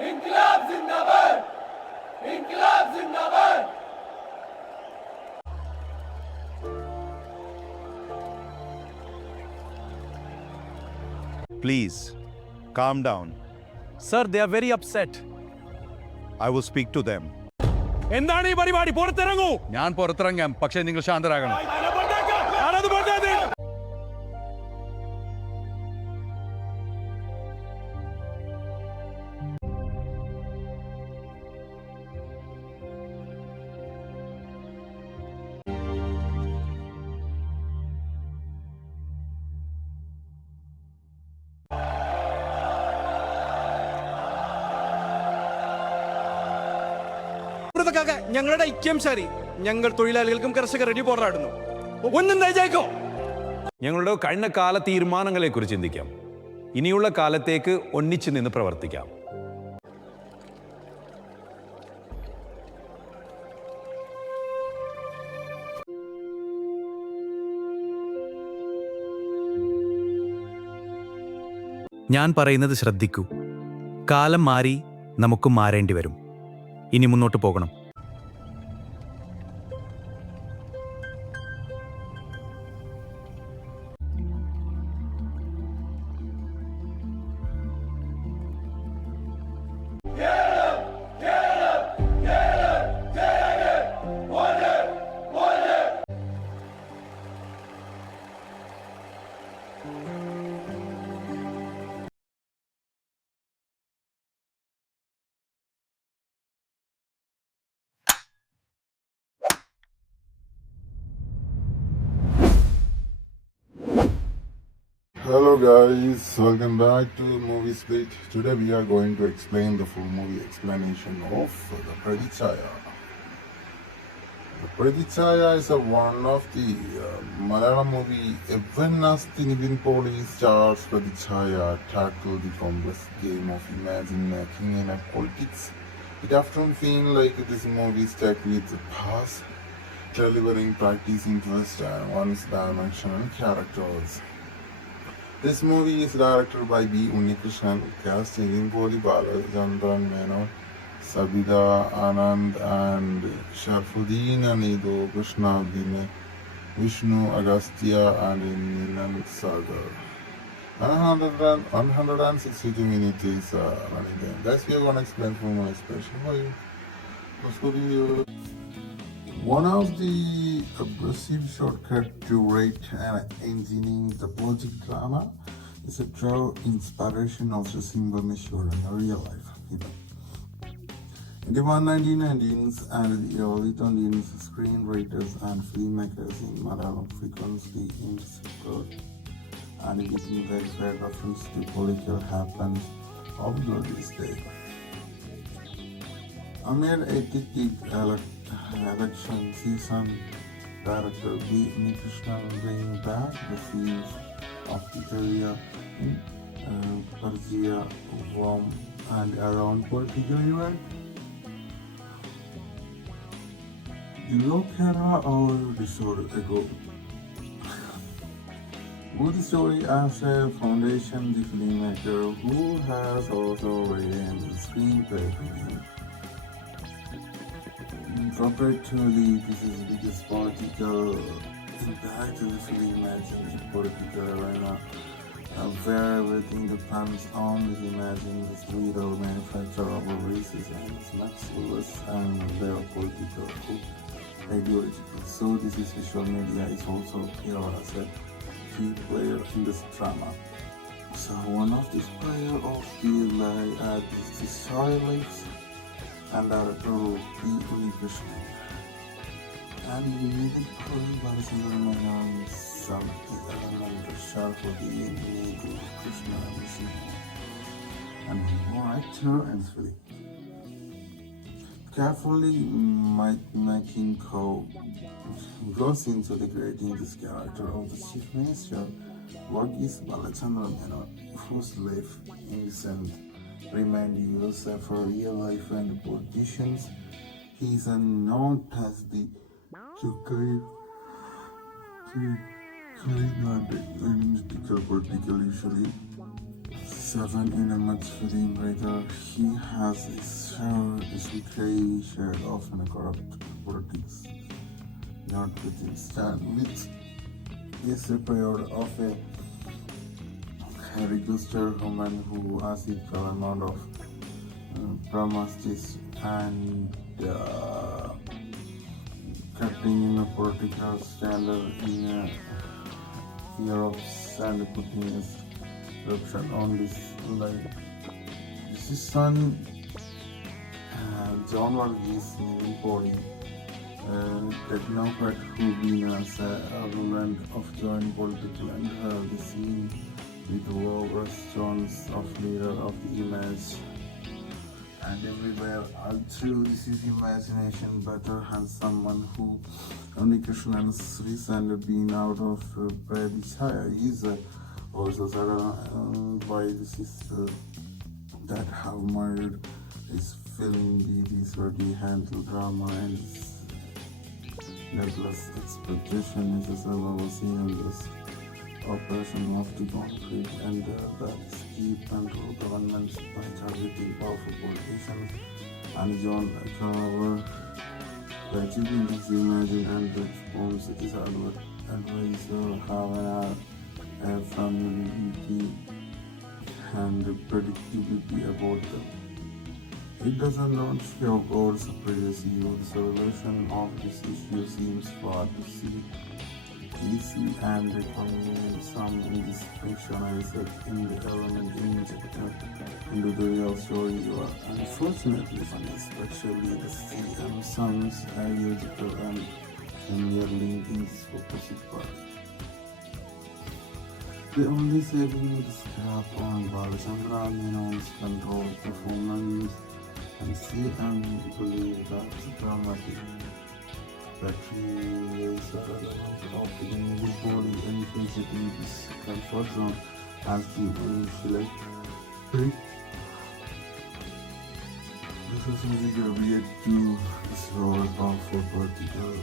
İnkılap zindabad! İnkılap zindabad! Please, calm down. Sir, they are very upset. I will speak to them. എന്താണ് ഈ പരിപാടി? പുറത്തിറങ്ങൂ. ഞാൻ പുറത്തിറങ്ങാം, പക്ഷേ നിങ്ങൾ ശാന്തരാകണം. ഞാനത് പറഞ്ഞത്. ഞങ്ങളുടെ ഐക്യം ശരി. ഞങ്ങൾ തൊഴിലാളികൾക്കും കർഷകരുടെ പോരാടുന്നു. ഒന്നും നയിച്ചേക്കോ. ഞങ്ങളുടെ കഴിഞ്ഞ കാല തീരുമാനങ്ങളെക്കുറിച്ച് ചിന്തിക്കാം. ഇനിയുള്ള കാലത്തേക്ക് ഒന്നിച്ചു നിന്ന് പ്രവർത്തിക്കാം. ഞാൻ പറയുന്നത് ശ്രദ്ധിക്കൂ. കാലം മാറി, നമുക്കും മാറേണ്ടി വരും. ഇനി മുന്നോട്ട് പോകണം. Hello guys, welcome back to MovieSplit. Today we are going to explain the full movie explanation of the Prathichaya. The Prathichaya is one of the Malayalam movie. Even as the Nivin Pauly stars Prathichaya tackle the complex game of imagine making in a politics, it often feels like this movie stuck with the past, delivering practicing twist and one-dimensional characters. This movie is directed by B. Unnikrishnan, cast Nivin Pauly, Chandran Menon, Sabida Anand, and Sharaf U Dheen, and Unnikrishnan, Vishnu Agastya, and Nilan Sagar. 162 minutes is running time. Guys, we are going to explain for my special for you. Let's go to you. One of the aggressive shortcut to write and engineering the logic drama is a true inspiration of the simple measure in a real life. In the 1919s and the early 20s, screenwriters and filmmakers in Malayalam frequently intersected and using their reference to political happenings of this day. Amid ethic election season, director B. Unnikrishnan bring back the scenes of the area in Prathichaya from and around political event. The Lokera our disorder ago. With the story as a foundation, the filmmaker who has also written the screenplay for him. Introspectively, this is the biggest political impact of the film in the political arena, where everything depends on the imagine the leader manufacturer of races and its maximalists and their political ideology. So this is visual media is also here as a key player in this drama. So one of the player of the is the stylists and director of B. Unnikrishnan. And Nivin Pauly some element of Sharaf U Dheen, Unnikrishnan, and more actor and film. Carefully making goes into the creating this character of the chief minister. Work is Chandran Menon, whose life innocent remind you for real life and politicians. He is known as the charismatic political usually seven in a much writer. He has a gray shade of corrupt politics, not withstand with is a period of a registered woman who has equal amount of promises and cutting in a political standard in Europe and putting a corruption on this life. This is son John Varghese, Nivin Pauly, technocrat who been as a ruler of joint political and the scene with low restaurants of leader of the image and everywhere. Although this is imagination, better has someone who Unnikrishnan recently been out of Prathichaya. He is also why this is that have murdered his film is ready handle drama and nevertheless expectation is a survival scene in this operation of the concrete and that is keep control governments by targeting powerful politicians and John Carver by achieving this imagine and response is advisor have a familiarity and predictability about them. It doesn't not show or surprise you. The solution of this issue seems far to see easy and convenient. Some in this fictionalized in the element injected into the real story are unfortunately funny, especially the CM songs are logical and merely in this opposite part. The only saving the scrap on Balachandra Menon's control performance and CM believe that dramatic batteries are relevant of the Nivin Pauly entries in this comfort zone as the initially pick. This is really yet to this role of a particular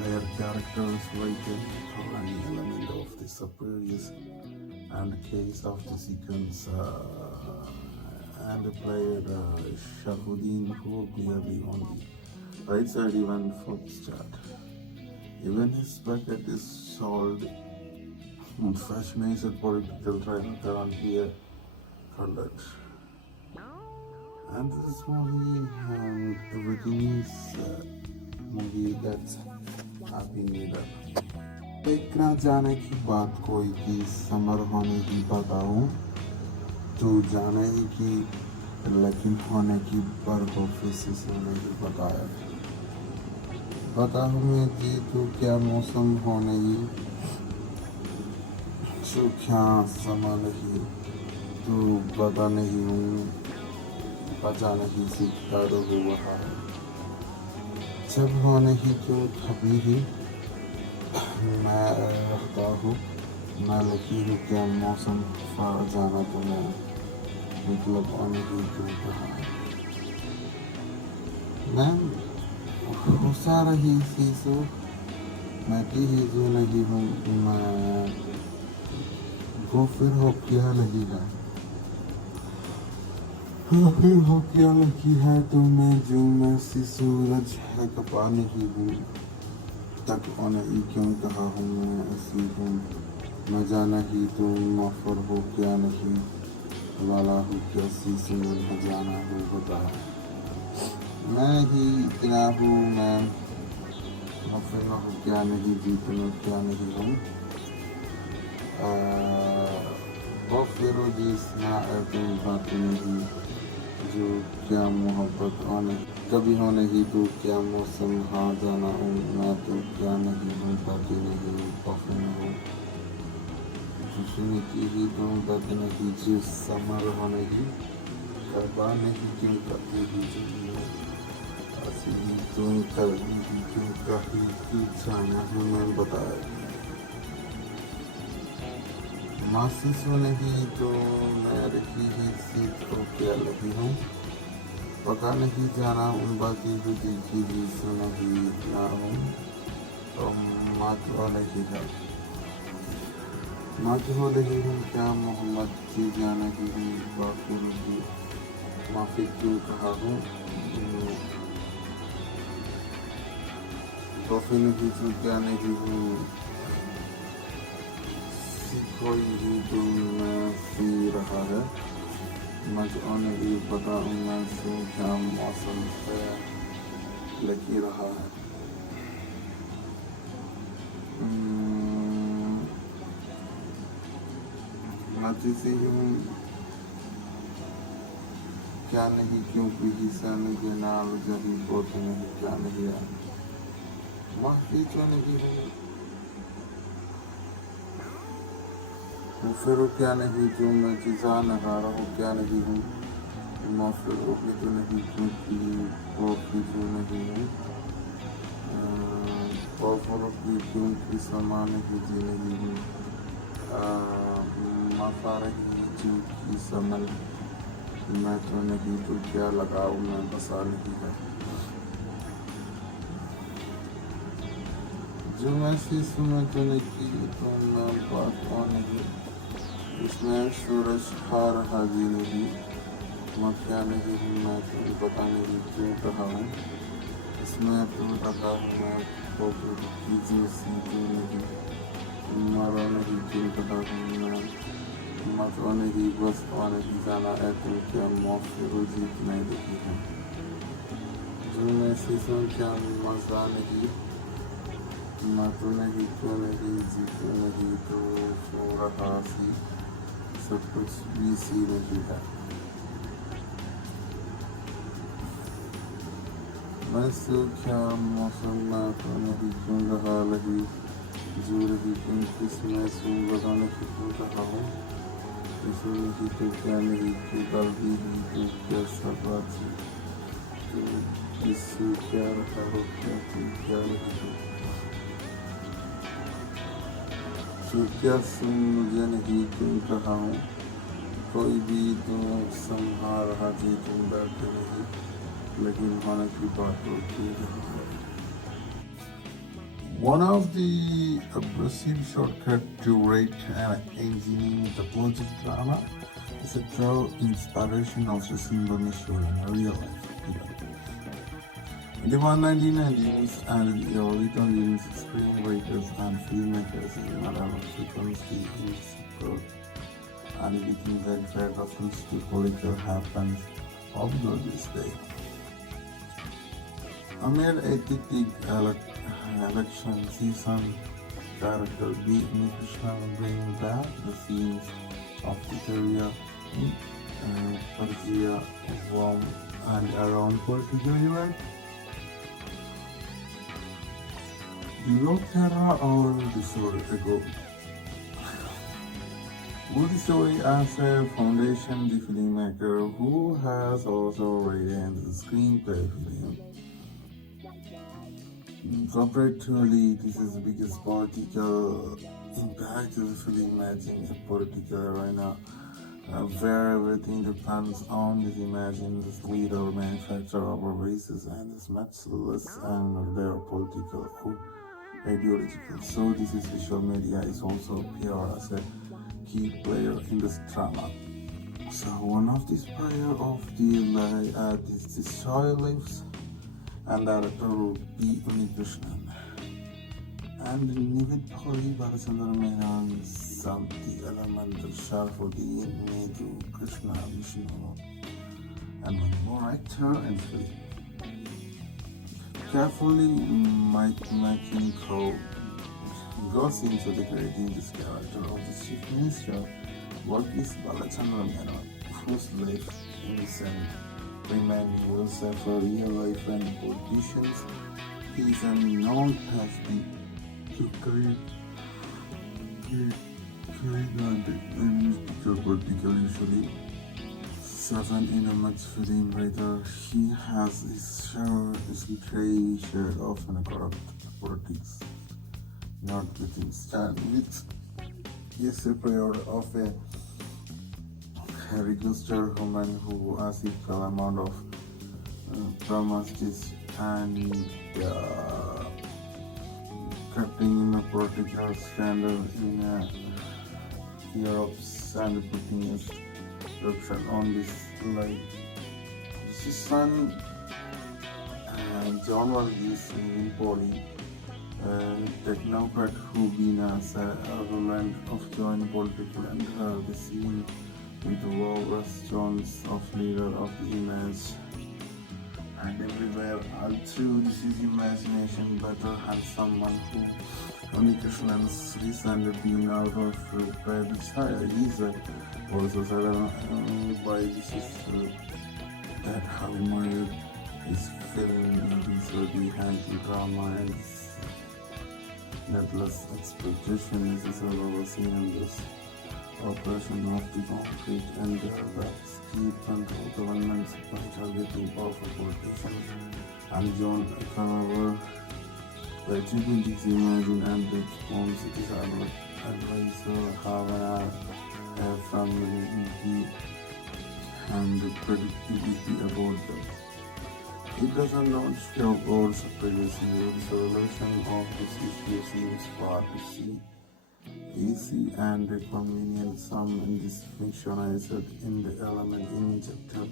their characters written or any element of the superiors and case of the sequence and played Sharaf U Dheen who clearly on the right side even for the start. Even his bucket is solved fascinated political trial current here conduct. And this movie and everything is movie that's happy made up. एक ना जाने की बात कोई की summer होने की बताऊं तू जाने ही की लेकिन होने की बर्फ ऑफिस होने की बताऊं मैं कि तू क्या मौसम होने ही सूखा समा नहीं तू बता नहीं हूँ बचा नहीं सीखता तो हुआ है जब होने ही तो कभी ही मैं रहता हूँ मैं लिखी हूँ क्या मौसम फार जाना तो मैं मतलब होने ही क्यों कहा मैं गुस्सा रही सी सो मैं की ही जो नहीं हूँ मैं वो फिर हो क्या लगेगा फिर हो क्या लगी है तो मैं जो मैं सी सूरज है कपा नहीं हूँ तक होने ही क्यों कहा हूँ मैं ऐसी हूँ मैं जाना ही तो मफर हो क्या नहीं वाला हूँ कैसी सुन जाना हूँ बता मैं ही इतना हूँ मैं मफर हो क्या नहीं जीतना क्या नहीं हूँ वो फिर जिसना बात नहीं जो क्या मोहब्बत होने कभी होने ही तो क्या मौसम हाँ जाना हूँ मैं तो क्या नहीं हूँ बाकी नहीं पफन हूँ खुशनी की ही तो बाकी नहीं जिस समर होने की करवा नहीं क्यों करती ही चाहिए ऐसी तुम करनी ही क्यों कही की जाना है मैं बताया मासी सुने ही तो मैं रखी ही सीट को क्या लगी हूँ पका नहीं जाना उन बाकी भी देखी ही सुना ही ना हूँ तो मातवा नहीं है माटी हो रही हूँ क्या मोहम्मद की जाने की हूँ बाकुर की माफ़ी क्यों कहा हूँ कॉफ़ी नहीं जो क्या नहीं हूँ कोई ही तुम में पी रहा है मज़ा नहीं बताऊँ मैं से क्या मौसम है लगी रहा है मज़े हूँ क्या नहीं क्योंकि हिस्सा नहीं नाल जभी बोत नहीं क्या नहीं है माफ़ी जो नहीं हूँ फिर क्या नहीं जो मैं चीज़ा नगारा हूँ क्या नहीं हूँ माफ़ी भी तो नहीं क्योंकि कॉफ़ी जो नहीं हूँ कॉफ़र की क्योंकि समान ही जी नहीं हूँ मफारे की की समल मैं तो नहीं तो क्या लगाऊँ मैं बसा नहीं है जो मैं शीश में तो नहीं की तो मैं बात नहीं इसमें सूरज हार हाजी नहीं मैं क्या नहीं हूँ मैं तो पता नहीं क्यों कहा हूँ इसमें तो लगा हूँ मैं फोटो की जो सीधी नहीं मारा नहीं क्यों पता हूँ मैं मत नहीं बस नहीं जाना है तो क्या मौके जीत नहीं देखी है जो मैं शीशों क्या मजा नहीं मैं तो नहीं क्यों नहीं जीतो नहीं तो सो रहा सी सब कुछ भी सी नहीं है मैं सो क्या मौसम में तो नहीं क्यों रहा लगी जो रही क्यों किसमें सो बता नहीं क्यों रहा हूँ इसमें नहीं तो क्या नहीं तो कल भी तो क्या सब बात तो इससे क्या रखा हो क्या नहीं तो क्या सुन मुझे नहीं क्यों कहा हूँ कोई भी तो संभाल रहा जी तुम बैठे नहीं लेकिन होने की बात होती है One of the aggressive shortcut to rate and engineering the project drama is a true inspiration of the symbol issue in a real life event. In the 1990s and the early 2000s, screenwriters and filmmakers in Malayalam frequently use growth and making that fair reference to political happens although this day. Amid a hectic election season, director Unnikrishnan bring back the scenes of Victoria in Prathichaya from and around political event. The wrote Terra over the story ago. With the story as a foundation, the filmmaker who has also written the screenplay film. Comparatively, this is the biggest political impact of the film, imagine a political arena where everything depends on this imagine the leader manufacturer of races and is much less and their political or ideological. So this is visual media is also appear as a key player in this drama. So one of these player of the this child lives and director will be Unnikrishnan. And Nivin Pauly, Menon, some the elemental Sharaf U Dheen, Krishna, Vishnu, and one more actor and film. Carefully, making goes into the creating this character of the chief minister. What is Menon, whose life innocent remind yourself for real life and politicians. He is a non-pasty to create and political usually. Seven in a much film writer, he has his gray share of corrupt politics, not within stand with yes a prayer of a registered woman who has equal amount of promises and cutting in a particular standard in fear of sand putting his production on this life. This is son John Varghese, Nivin Pauly, technocrat who been as a relevant of joint political and the scene with Walrus Jones of leader of the image. And everywhere, although this is imagination, better and someone who Unnikrishnan recently been out of Prathichaya. He is also said by this is that how murdered is film is the handle drama and netless expectation is a sort of scene in this operation of the concrete and the steep control governments by targeting powerful politicians and John however by treating this imagine and the response it is advisor have from the and the predictability about them. It doesn't not show all surprising the resolution of this issue seems far to see easy and convenient. Some in this fictionized in the element injected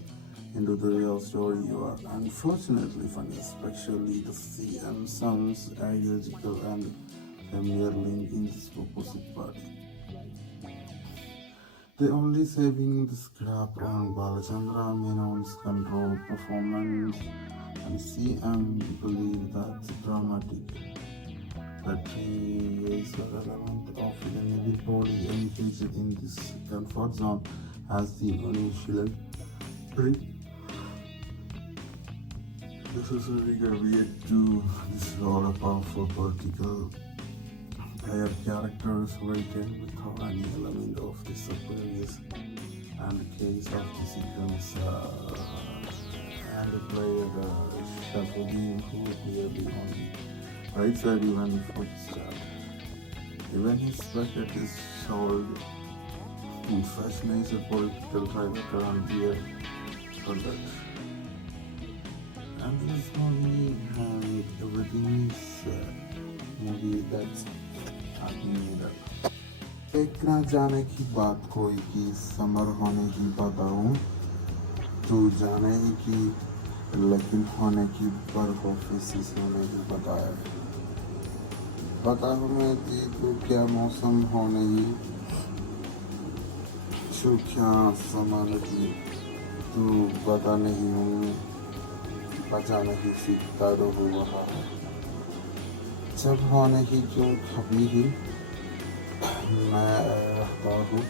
into the real story you are unfortunately funny, especially the CM sounds ideological and familiar link in this opposite party. The only saving the scrap on Balachandra Menon's control performance and CM believe that dramatic is the element of the Nivin Pauly engaged in this comfort zone as the initial necessary caveat to this role of powerful political player characters written without any element of the surprise and the case of the sequence and the player Sharaf U Dheen who clearly on the right side even before the start. Even his bracket is sold in fascinated political writer and beer product. And this movie and everything is movie that's एक ना जाने की बात कोई की summer होने की बताऊं तू जाने ही की लेकिन होने की बर्फ ऑफिस होने की बताया बताऊं मैं जी तू क्या मौसम होने ही तू क्या समान की तू बता नहीं हूँ बचा नहीं सीखता रहो वहाँ जब होने की क्यों कभी ही मैं रहता हूँ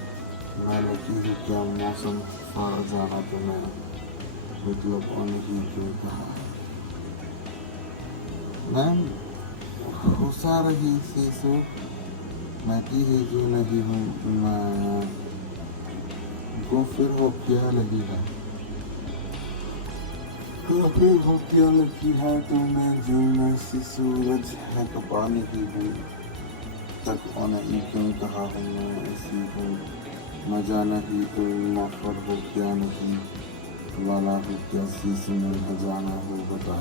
मैं लगी हूँ क्या मौसम फाड़ जाना तो मैं मतलब होने की क्यों कहा मैं हुसा रही से सो मैं की है जो नहीं हूँ मैं वो फिर हो क्या लगी है तो फिर हो क्या लगी है तो मैं जो मैं सी सूरज है कपाने की हूँ तक होने ही क्यों कहा हूँ मैं ऐसी हूँ मजा नहीं तो मफर हो क्या नहीं वाला हो क्या शीश में खजाना हो बता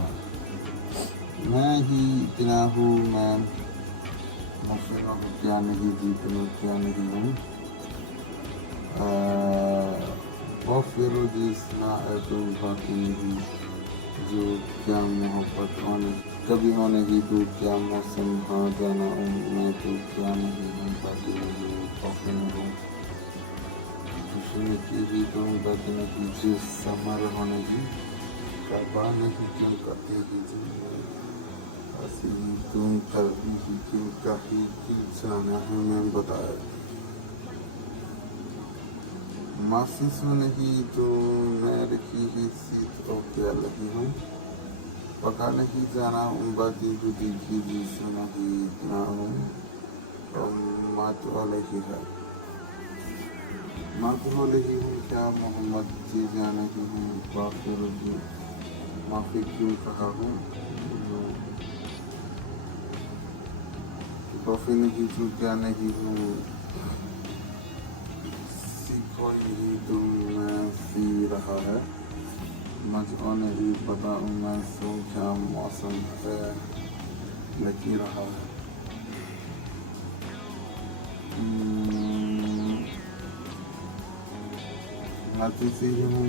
मैं ही इतना हूँ मैं मफर हो क्या नहीं जीतना क्या नहीं हूँ वो फिर जिसना है तो बाकी नहीं जो क्या मोहब्बत होने कभी होने की तू क्या मौसम हाँ जाना हूँ मैं तो क्या नहीं हूँ बाकी नहीं कॉफी में हूँ खुशी की ही तो बाकी नहीं जिस समर होने की करवा नहीं क्यों करती ही ऐसी तुम करती ही क्यों कहीं की जाना है मैं बताया मासी सुने ही तो मैं रखी ही सीट और क्या लगी हूँ पका नहीं जाना बाकी तो देखी जी सुना ही इतना हूँ और मात वाले ही है मात वाले ही हूँ क्या मोहम्मद जी जाने ही हूँ बाकी रुझी माफी क्यों कहा हूँ कॉफी नहीं चूक क्या नहीं हूँ कोई तुम मैं सी रहा है मुझको नहीं पता मैं सो क्या मौसम है लगी रहा है किसी हूँ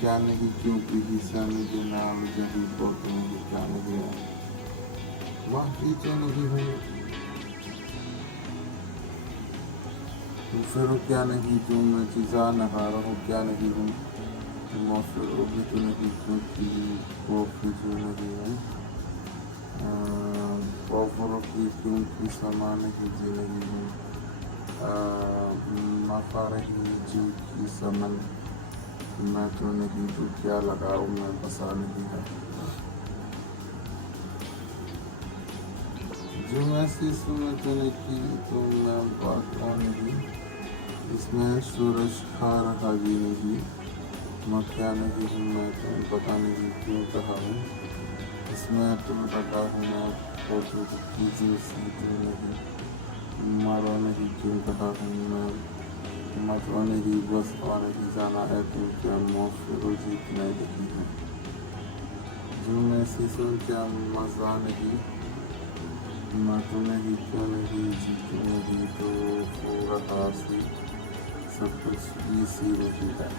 क्या नहीं क्योंकि हिस्सा मुझे नाम जही बहुत नहीं क्या नहीं है माफी तो नहीं है फिर क्या नहीं तुम मैं चीज़ा नहारा हूँ क्या नहीं हूँ मौसर भी तो नहीं क्योंकि वो फिर नहीं है पॉपुलर की क्योंकि समान नहीं जी नहीं हूँ मफारही जी की समन मैं तो नहीं तो क्या लगाऊँ मैं बसा नहीं है जो महसूस में तो नहीं की तो मैं बात नहीं इसमें सूरज खा रहा जी नहीं मैं क्या नहीं हूँ मैं तो पता नहीं क्यों कहा हूँ इसमें तो लगा हूँ मैं फोटो कीजिए सीधे नहीं मारो नहीं क्यों कहा हूँ मैं मत नहीं बस नहीं जाना है तुम क्या मौत जीतना नहीं है जो मैं सीसों क्या मजा नहीं मैं तो नहीं क्यों नहीं जीतू नहीं तो पूरा हासी सब कुछ इसी नहीं है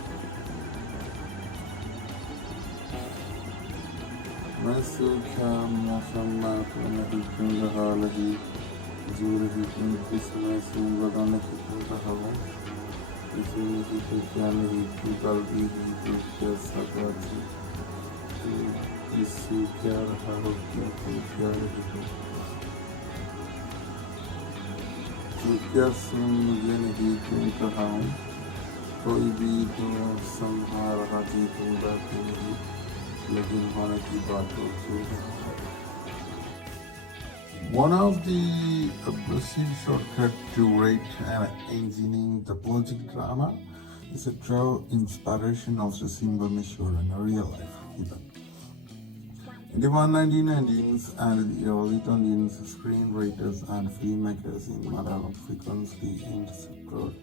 मैं सूखा मौसम में तो नहीं क्यों रहा नहीं जो रही तुम किसमें सूंगा नहीं क्यों रहा हूँ किसी नहीं तो क्या नहीं तू कल भी तो कैसा थी तो किसी क्या रहा हो क्यों तो क्या रही हो तो क्या सुन मुझे नहीं क्यों कहा हूँ कोई भी तो संभाल रहा थी तुम बैठी नहीं लेकिन होने की बात होती है One of the aggressive shortcut to write and engineering the political drama is a true inspiration of the symbol measure in a real life event. In the 1990s and the early 20s, screenwriters and filmmakers in Malayalam frequently intersected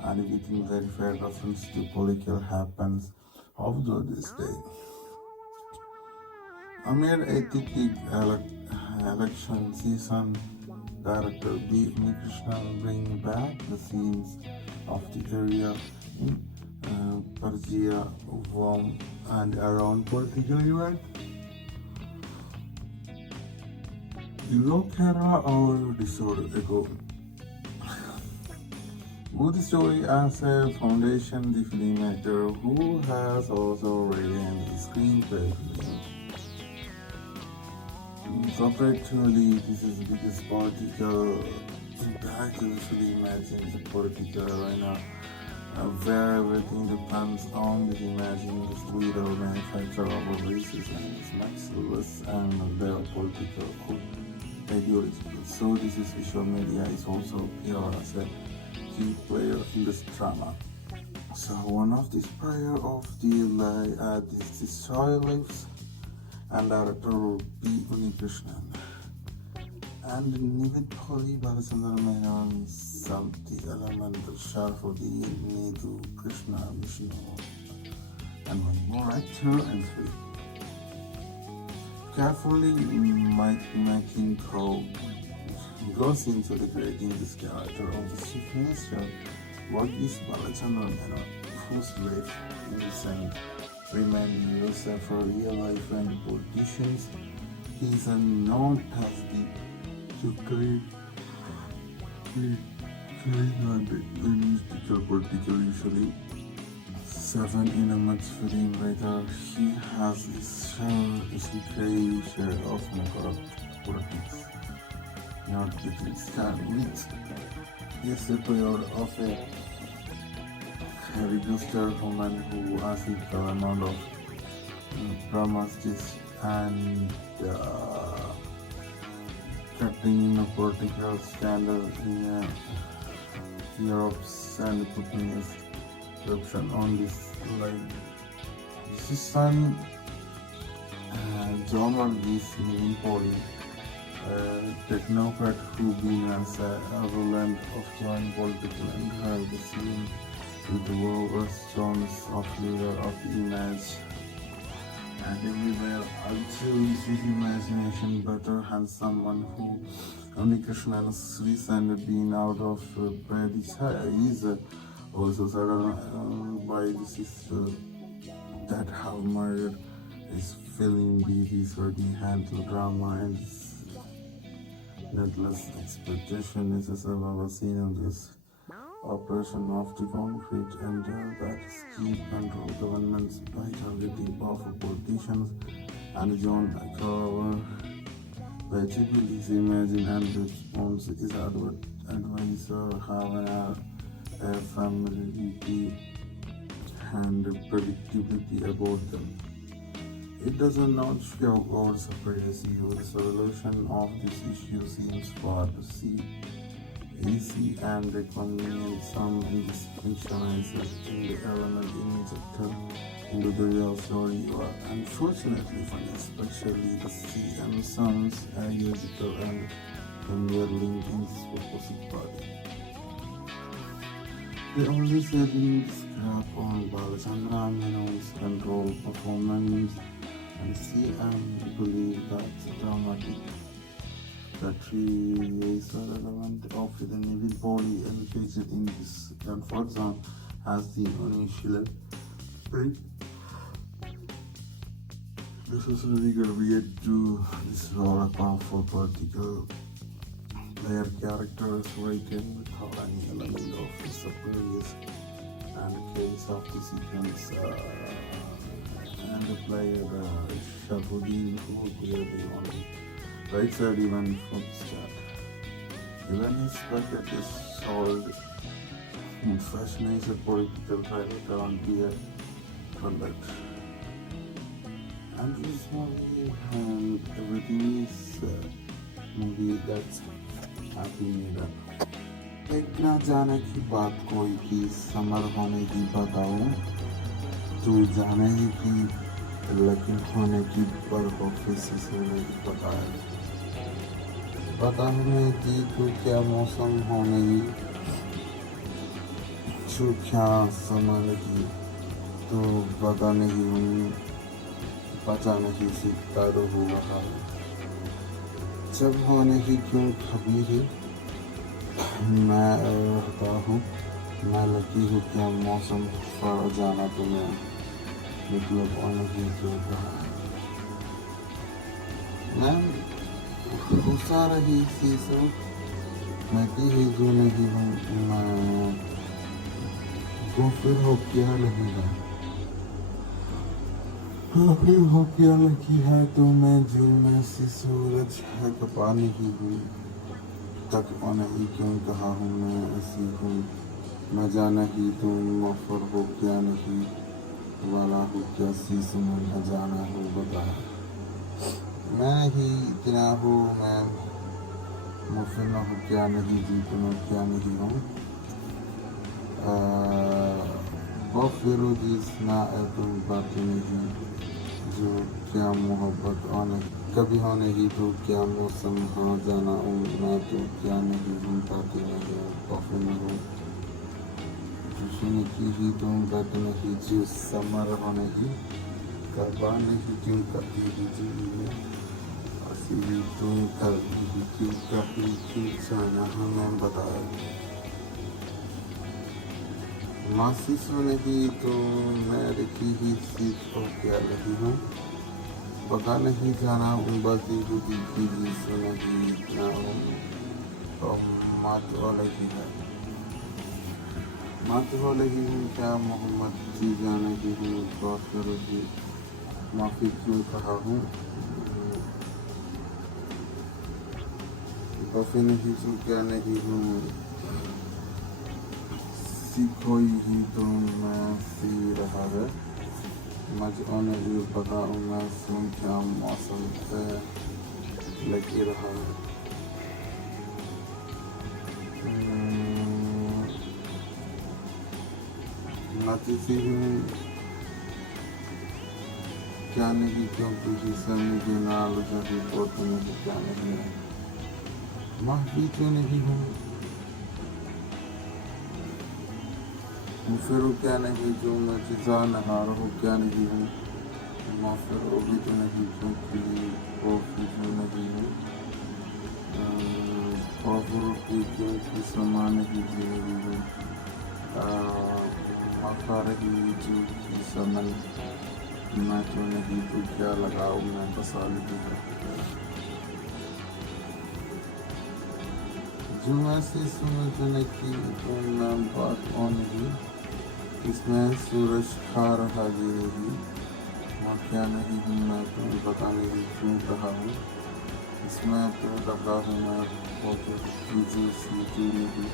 and within verified reference to political happens of this day. Amid ethic election season, director Unnikrishnan bring back the scenes of the area in Prathichaya and around political event. Look at our disorder ago. With the story as a foundation, the filmmaker who has also written the screenplay. Comparatively, this is the biggest political impact of the film in the political arena, where everything depends on the imagine the leader manufacturer of racism is much less and their political ideology. So this is visual media is also here as a key player in this drama. So one of the prayer of the destroy lives and director will be Unnikrishnan and Nivin Pauly and some the element of Sharaf U Dheen, Unnikrishnan, and one more actor and three. Carefully making goes into the creating this character of the chief minister. What is Malayalam whose life in the Senate remain years for real life and politicians? He is not as deep to create political usually. 7 in a much film writer, he has his great share of politics. Not getting started with. Yes, a player of a registered woman who has the amount of dramas and cutting in a political scandal in Europe and putting a corruption on this line. This is son John is Nivin Pauly, technocrat who been as a rulant of joint political and have the same with the world stones of leader of the image and everywhere until his imagination better and someone who Unnikrishnan is recently been out of Prathichaya. He's also said why this is that how murder is filling BB's working handle drama and needless expectation is as I've ever seen in this operation of the concrete and that is keep control governments by targeting powerful politicians and John Carver. Basically, imagine and response is advisor have a familiarity and predictability about them. It does not show or surprise you. The solution of this issue seems far to see easy and convenient. Some fictionizers in the element injected into the real story are unfortunately funny, especially the sea and sounds ideological and familiar link in this opposite party. They only said in scrap on Balachandra Menon's control performance and see and believe that dramatic battery is relevant of the Nivin Pauly engaged in this and for example has the initial break. This is really going to be to this role a powerful political player characters written without any element of surprise and case of the sequence and the player Sharaf U Dheen who appeared on the right side even from the start. Even his bracket is solved fashion is a political private around here conduct. And this movie and everything is movie that's happy made up. एक ना जाने की बात कोई की summer होने की बताऊं तू जाने ही की लेकिन होने की पर ऑफिस से नहीं पता हमें कि तू क्या मौसम होने की तू क्या समय की तो पता नहीं पता नहीं सीखता तो हो रहा है जब होने की क्यों खबीर मैं रहता हूँ मैं लगी हूँ क्या मौसम पर जाना तुम्हें मतलब होने की जो कहा मैं गुस्सा रही थी सो मैं की ही जो नहीं हूँ मैं वो फिर हो क्या लगेगा फिर हो क्या लगी है तो मैं जो मैं सी सूरज है कपाने की हुई तक नहीं क्यों कहा हूँ मैं ऐसी हूँ मैं जाना ही तुम मफर हो क्या नहीं वाला हो क्या शीश में न जाना हो बता मैं ही इतना हूँ मैं मुफर न हो क्या नहीं जीतना क्या नहीं हूँ बहुत फिरोजीज ना तुम बातें नहीं जो क्या मोहब्बत आने कभी होने की तो क्या मौसम हाँ जाना हूँ मैं तो क्या नहीं हूँ पाती नहीं कॉफी में हूँ सुने की ही तुम कहते नहीं जो समर होने की करवा नहीं क्यों करती ही जी असी तुम करती ही क्यों करती क्यों जाना हमें बताया मासी सुने की तो मैं रखी ही सीख और क्या रही हूँ पता नहीं जाना हूँ बाती बुद्धि की जी सुने की ना हूँ और मात वाले की है मात वाले की हूँ क्या मोहम्मद जी जाने की हूँ बात करो जी माफ़ी क्यों कहा हूँ काफ़ी नहीं तो क्या नहीं हूँ सीखो ही तो मैं सी रहा है मुझे नहीं पता मैं सुन क्या मौसम पे लगी रहा है नतीसी हूँ क्या नहीं क्योंकि समय के नाल जब पोते में क्या नहीं है माफी तो नहीं हूँ फिर क्या नहीं जो मैं चिजा नहार हो क्या नहीं हूँ मैं फिर भी तो नहीं क्योंकि वो जो नहीं हूँ powerful people की समान ही जीवी मकारा ही जो की समान मैं तो नहीं तो क्या लगाऊं मैं बसा लूँगा जो ऐसे समझने की नाम बात होगी इसमें सूरज खा रहा गिरेगी मैं क्या नहीं हूँ मैं तुम्हें बताने की क्यों रहा हूँ इसमें तो लगा हूँ मैं बहुत चीज़ों सी नहीं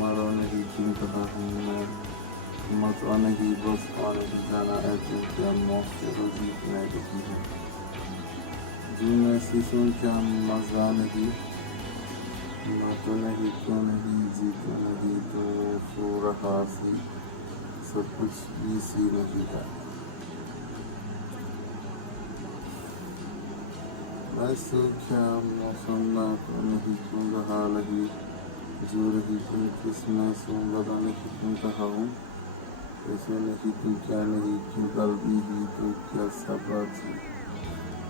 मरो नहीं क्यों रहा हूँ मैं मत नहीं बस नहीं जाना है तो क्या मौत से रोजी मैं देखी है जो मैं सीखूँ क्या मज़ा नहीं मैं तो नहीं क्यों नहीं जीतो नहीं तो सो रहा सी सब कुछ भी सी नहीं है मैं सो क्या मौसम में तो नहीं क्यों रहा लगी जो रही तुम किसमें सो बता नहीं क्यों कहा हूँ ऐसे नहीं तुम क्या नहीं क्यों कल भी तो क्या सब बात है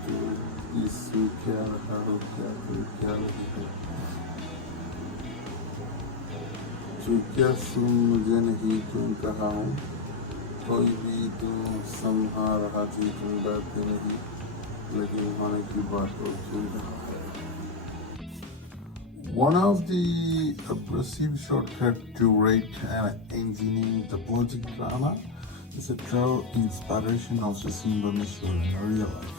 तो इससे क्या रहा हो क्या तो क्या नहीं है जो क्या सुन मुझे नहीं तुम कहा हूँ कोई भी तुम संभाल रहा थी तुम डरते नहीं लेकिन होने की बात और क्यों रहा है One of the oppressive shortcuts to rate and engineering the political drama is a true inspiration of the Symbolism in real life.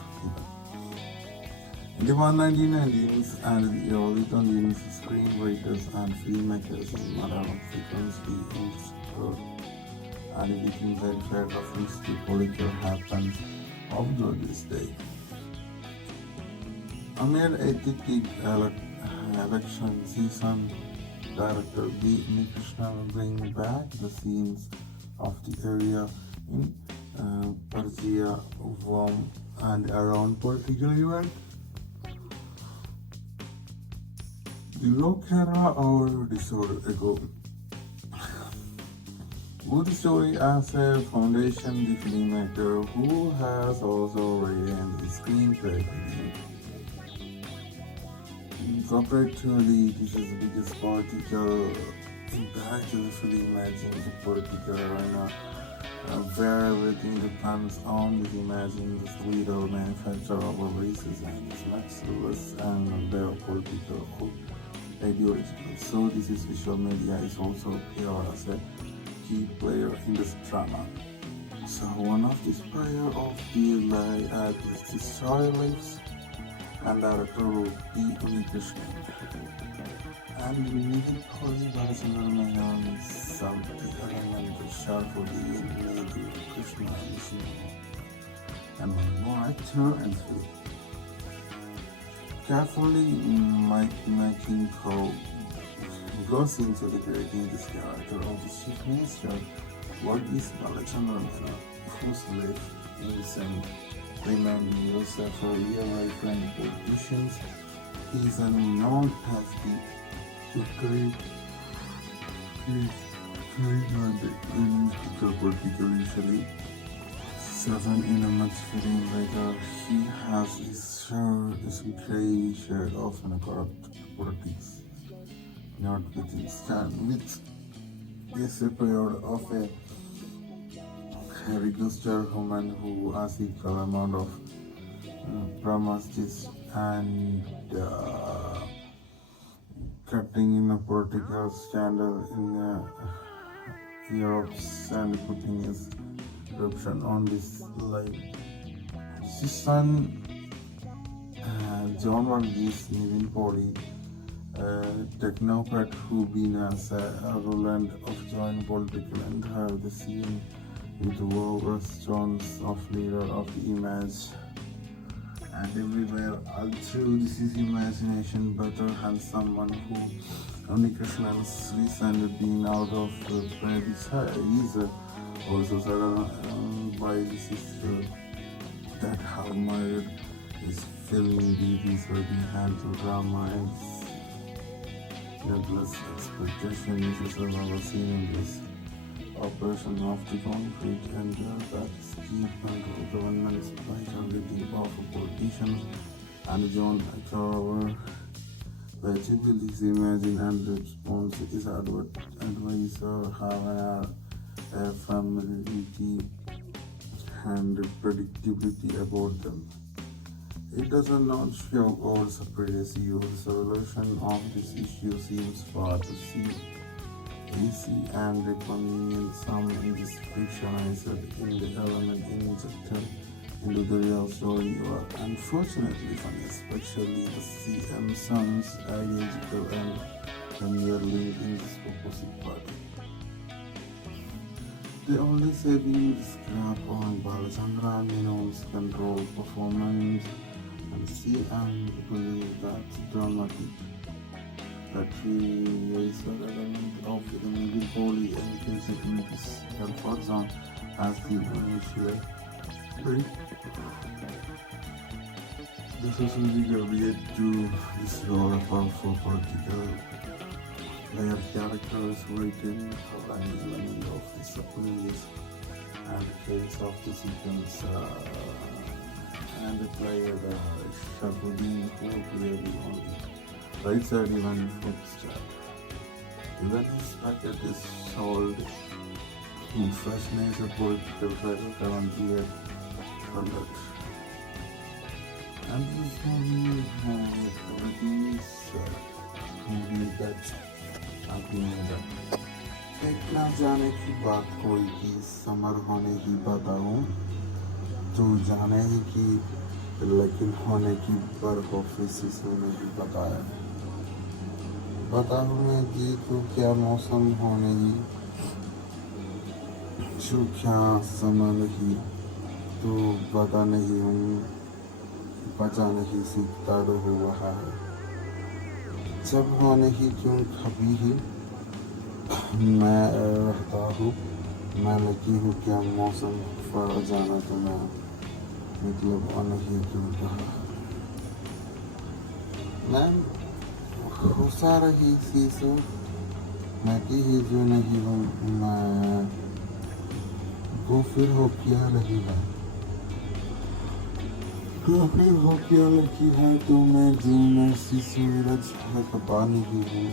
In the 1990s and the early 20s, screenwriters and filmmakers in Malayalam frequently understood and became very reference to political happenings of this day. Amid ethic election season, director Unnikrishnan bring back the scenes of the area in Prathichaya and around political event. The rock era or disorder ago. Good story as a foundation, the filmmaker who has also written the screenplay. Comparatively, this is the biggest political impact of the film, imagine the political arena where everything depends on the imagine the leader, manufacturer of races and its maxillus and their political ideological. So this is visual media is also here as a key player in this drama. So one of the player of the destroy lives and director would be Unnikrishnan. And Nivin Pauly was Malayalam some element of Sharaf U Dheen, Unnikrishnan, and one more actor and film. Carefully making goes into the creating this character of the chief minister, what is Malayalam, whose life in the same remaining years for real friend politicians. He is known as the political usually seven elements film later he has his gray shade of corrupt politics. Not with stand with this period of a registered woman who has equal amount of promises and cutting in a political scandal in Europe and putting his corruption on this life. His son John is Nivin Pauly, technocrat who been as a Roland of joint political and have the scene with war restaurants of leader of the image and everywhere. Also, this is imagination better than someone who Unnikrishna's recently been out of Prathichaya is also surrounded by the sister that have married his filming duties or the handle drama and needless expectation. This is another scene in this operation of the conflict and that keep control governments by targeting powerful politicians and John Carver The abilities imagine and response is advisor have a familiarity and predictability about them. It does not show or surprise you. The solution of this issue seems far to see easy and convenient. Some is fictionized in the element injected into the real story or unfortunately funny, especially the CM songs ideological and familiar link in this opposite party. The only saving scrap on Balachandra Menon's control performance and CM believe that dramatic that he is an element of the Nivin Pauly and sensibilities and for example as the initial. This is related to this role of powerful political layer characters written for an element of the surprise and case of the sequence and the player Sharaf U Dheen who played the only right side even footstep. Even this packet is sold in freshness of political currently product. And this movie has released movie that आपने मेरा देखना जाने की बात कोई की summer होने की बताऊं तो जाने ही की लेकिन होने की बर्फ ऑफिस होने की बताया बताऊं मैं कि तो क्या मौसम होने ही जो क्या समय नहीं तो बता नहीं हूँ बचा नहीं सीखता रहो रहा है जब होने ही क्यों कभी ही मैं रहता हूँ मैं लगी हूँ क्या मौसम पर जाना तो मैं मतलब होने ही क्यों कहा मैं खुशा रही सी सो मैं की ही जो नहीं हूँ मैं वो फिर हो क्या नहीं है तो फिर हो क्या लगी है तो मैं जो मैं सी सूरज है कपानी ही हूँ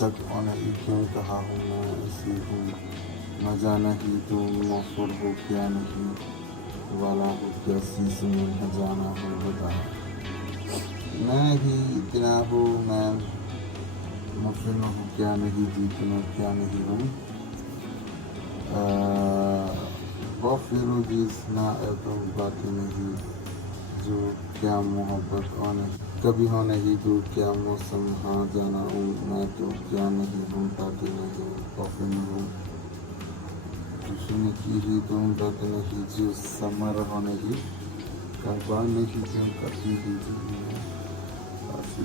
तक होने ही क्यों कहा हूँ मैं ऐसी हूँ मैं जाना ही तो मौफर हो क्या नहीं वाला हो क्या सी सुन है जाना हो बता मैं ही इतना हूँ मैं मुफिल हो क्या नहीं जीतना क्या नहीं हूँ बहुत फिरोजीज ना तुम बातें नहीं जो क्या मोहब्बत होने कभी होने ही तो क्या मौसम हाँ जाना हूँ मैं तो क्या नहीं हूँ बातें नहीं कॉफी में हूँ सुने की ही तुम बातें नहीं जो समर होने ही करवा नहीं क्यों कभी ही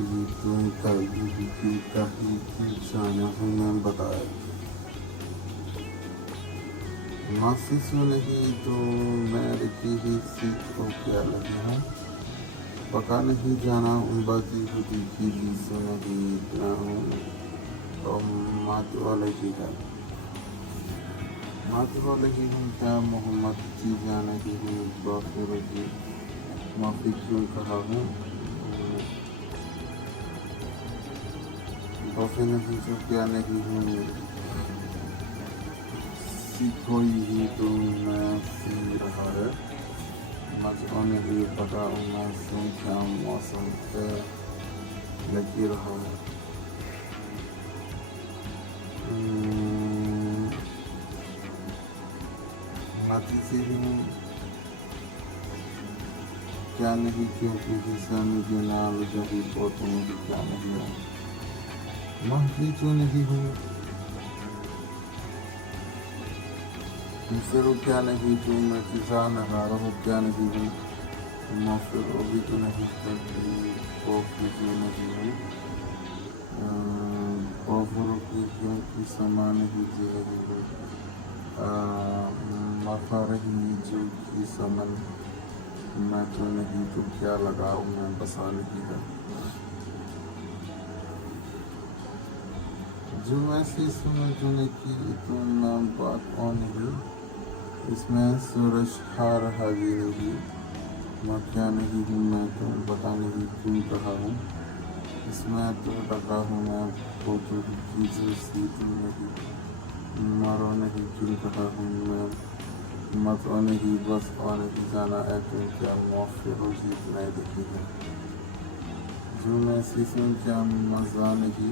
ही तुम कभी ही कभी जाना हूँ मैं बताया मासी सो नहीं तो मैं रखी ही सीख को क्या लगी है पका नहीं जाना उन बाकी होती की सो नहीं इतना हूँ और मात वाले की है मात वाले की हूँ क्या मोहम्मद की जाने की हूँ बाफिरों की माफी क्यों कहा हूँ बाफी नहीं जो क्या नहीं हूँ कोई ही तो मैं सी रहा है मुझको नहीं पता मैं सुन क्या मौसम पे लगी रहा है माती से हूँ क्या नहीं क्योंकि किसान के नाल जब पोतों की क्या नहीं है माफी जो नहीं हूँ फिर क्या नहीं जो मैं किसान नगारा हो क्या नहीं हूँ मैं फिर वो भी तो नहीं करती वो भी तो नहीं हूँ ऑफरों की क्योंकि समान ही जी रही हूँ मफा रही जो कि समन मैं तो नहीं तो क्या लगाऊँ मैं बसा नहीं है जो ऐसी सुने जुने की तो नाम बात कौन है इसमें सूरज हार हाजी नहीं मैं क्या नहीं हूँ मैं तो बता नहीं क्यों कहा हूँ इसमें तो लगा हूँ मैं फोटो की सीट नहीं मरो नहीं क्यों कहा हूँ मैं मत आने ही बस आने ही जाना है तुम क्या मौके हो जीत नहीं देखी है जो मैं सीखूं क्या मजा नहीं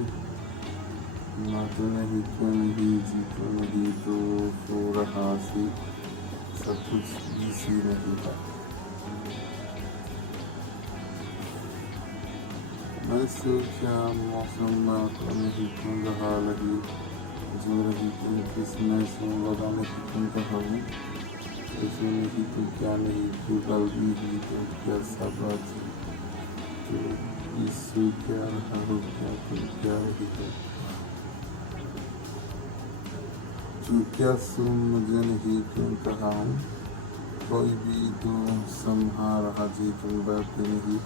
मत नहीं तुम ही जीतो नहीं तो सो रहा सी सब कुछ इसी नहीं है मैं सोचा मौसम में नहीं तुम रहा लगी जो रही तुम किसमें सो लगा नहीं तुम कहा हूँ ऐसे नहीं तो क्या नहीं तो कल भी तो क्या सब तो इससे क्या रहा हो क्या तुम क्या रही हो जो क्या सुन मुझे नहीं तुम कहा हूँ कोई भी तो संभाल रहा जी तुम बैठते नहीं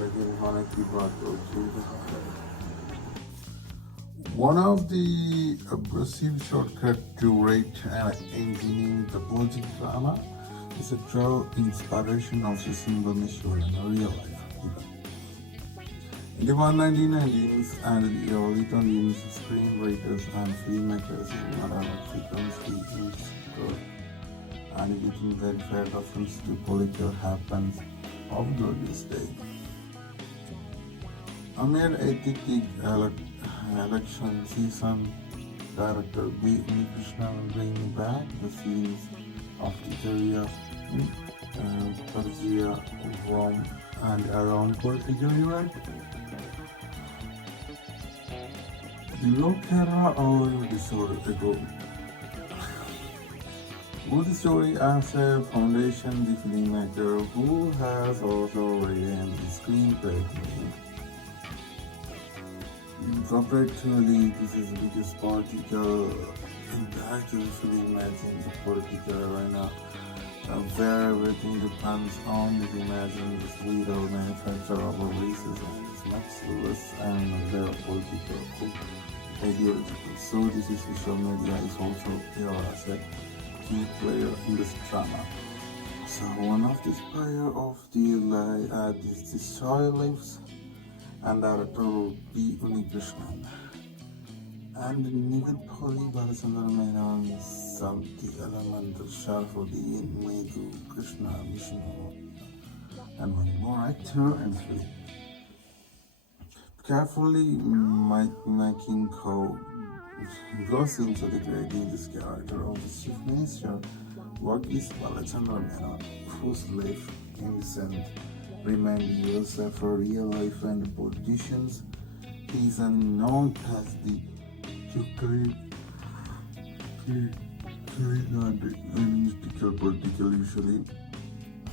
लेकिन होने की बात तो चल रहा है One of the aggressive shortcuts to write and engineering the political drama is a draw inspiration of the single issue in a real life event. In the 1990s and the early 20s, screenwriters and filmmakers in Malayalam frequently used and getting verified reference to political happens of this day. Amid ethic election season, director Unnikrishnan bring back the scenes of Telugu in Prathichaya from and around political event. The Lokera over the story ago. With the story as a foundation, the filmmaker who has also written the screenplay. Comparatively, this is the biggest political impact of the film in the political arena, where everything depends on the imagine this leader manufacturer of racism is much less and their political ideological. So this is social media is also here as a key player in this drama. So one of the player of the story lives and director will be Unnikrishnan. And Nivin Pauly Menon, some the element of Sharaf U Dheen, Unnikrishnan, and one more actor and film. Carefully making goes into the creating this character of the chief minister. What is Menon, whose life innocent remained years for real life and politicians. He is known as the analytical political usually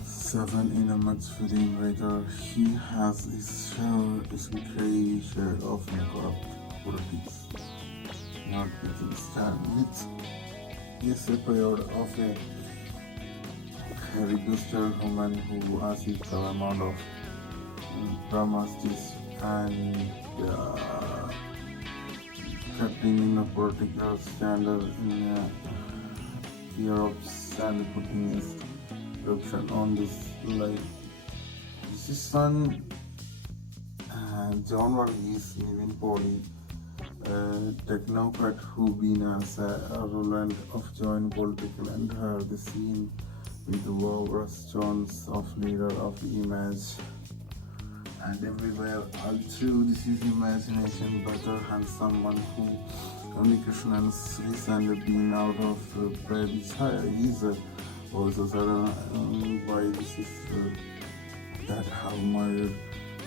7 in a much film writer. He has his share of corrupt politics. Not within stand with is a period of a registered woman who achieved the amount of dramas and cutting in a particular standard in Europe's and putting his production on this life. This is son John Varghese, Nivin Pauly, technocrat who been as a rulant of joint political and her the scene with the low restaurants of leader of the image and everywhere also this is imagination better and someone who Unnikrishnan recently been out of Prathichaya is also surrounded by this is that how murder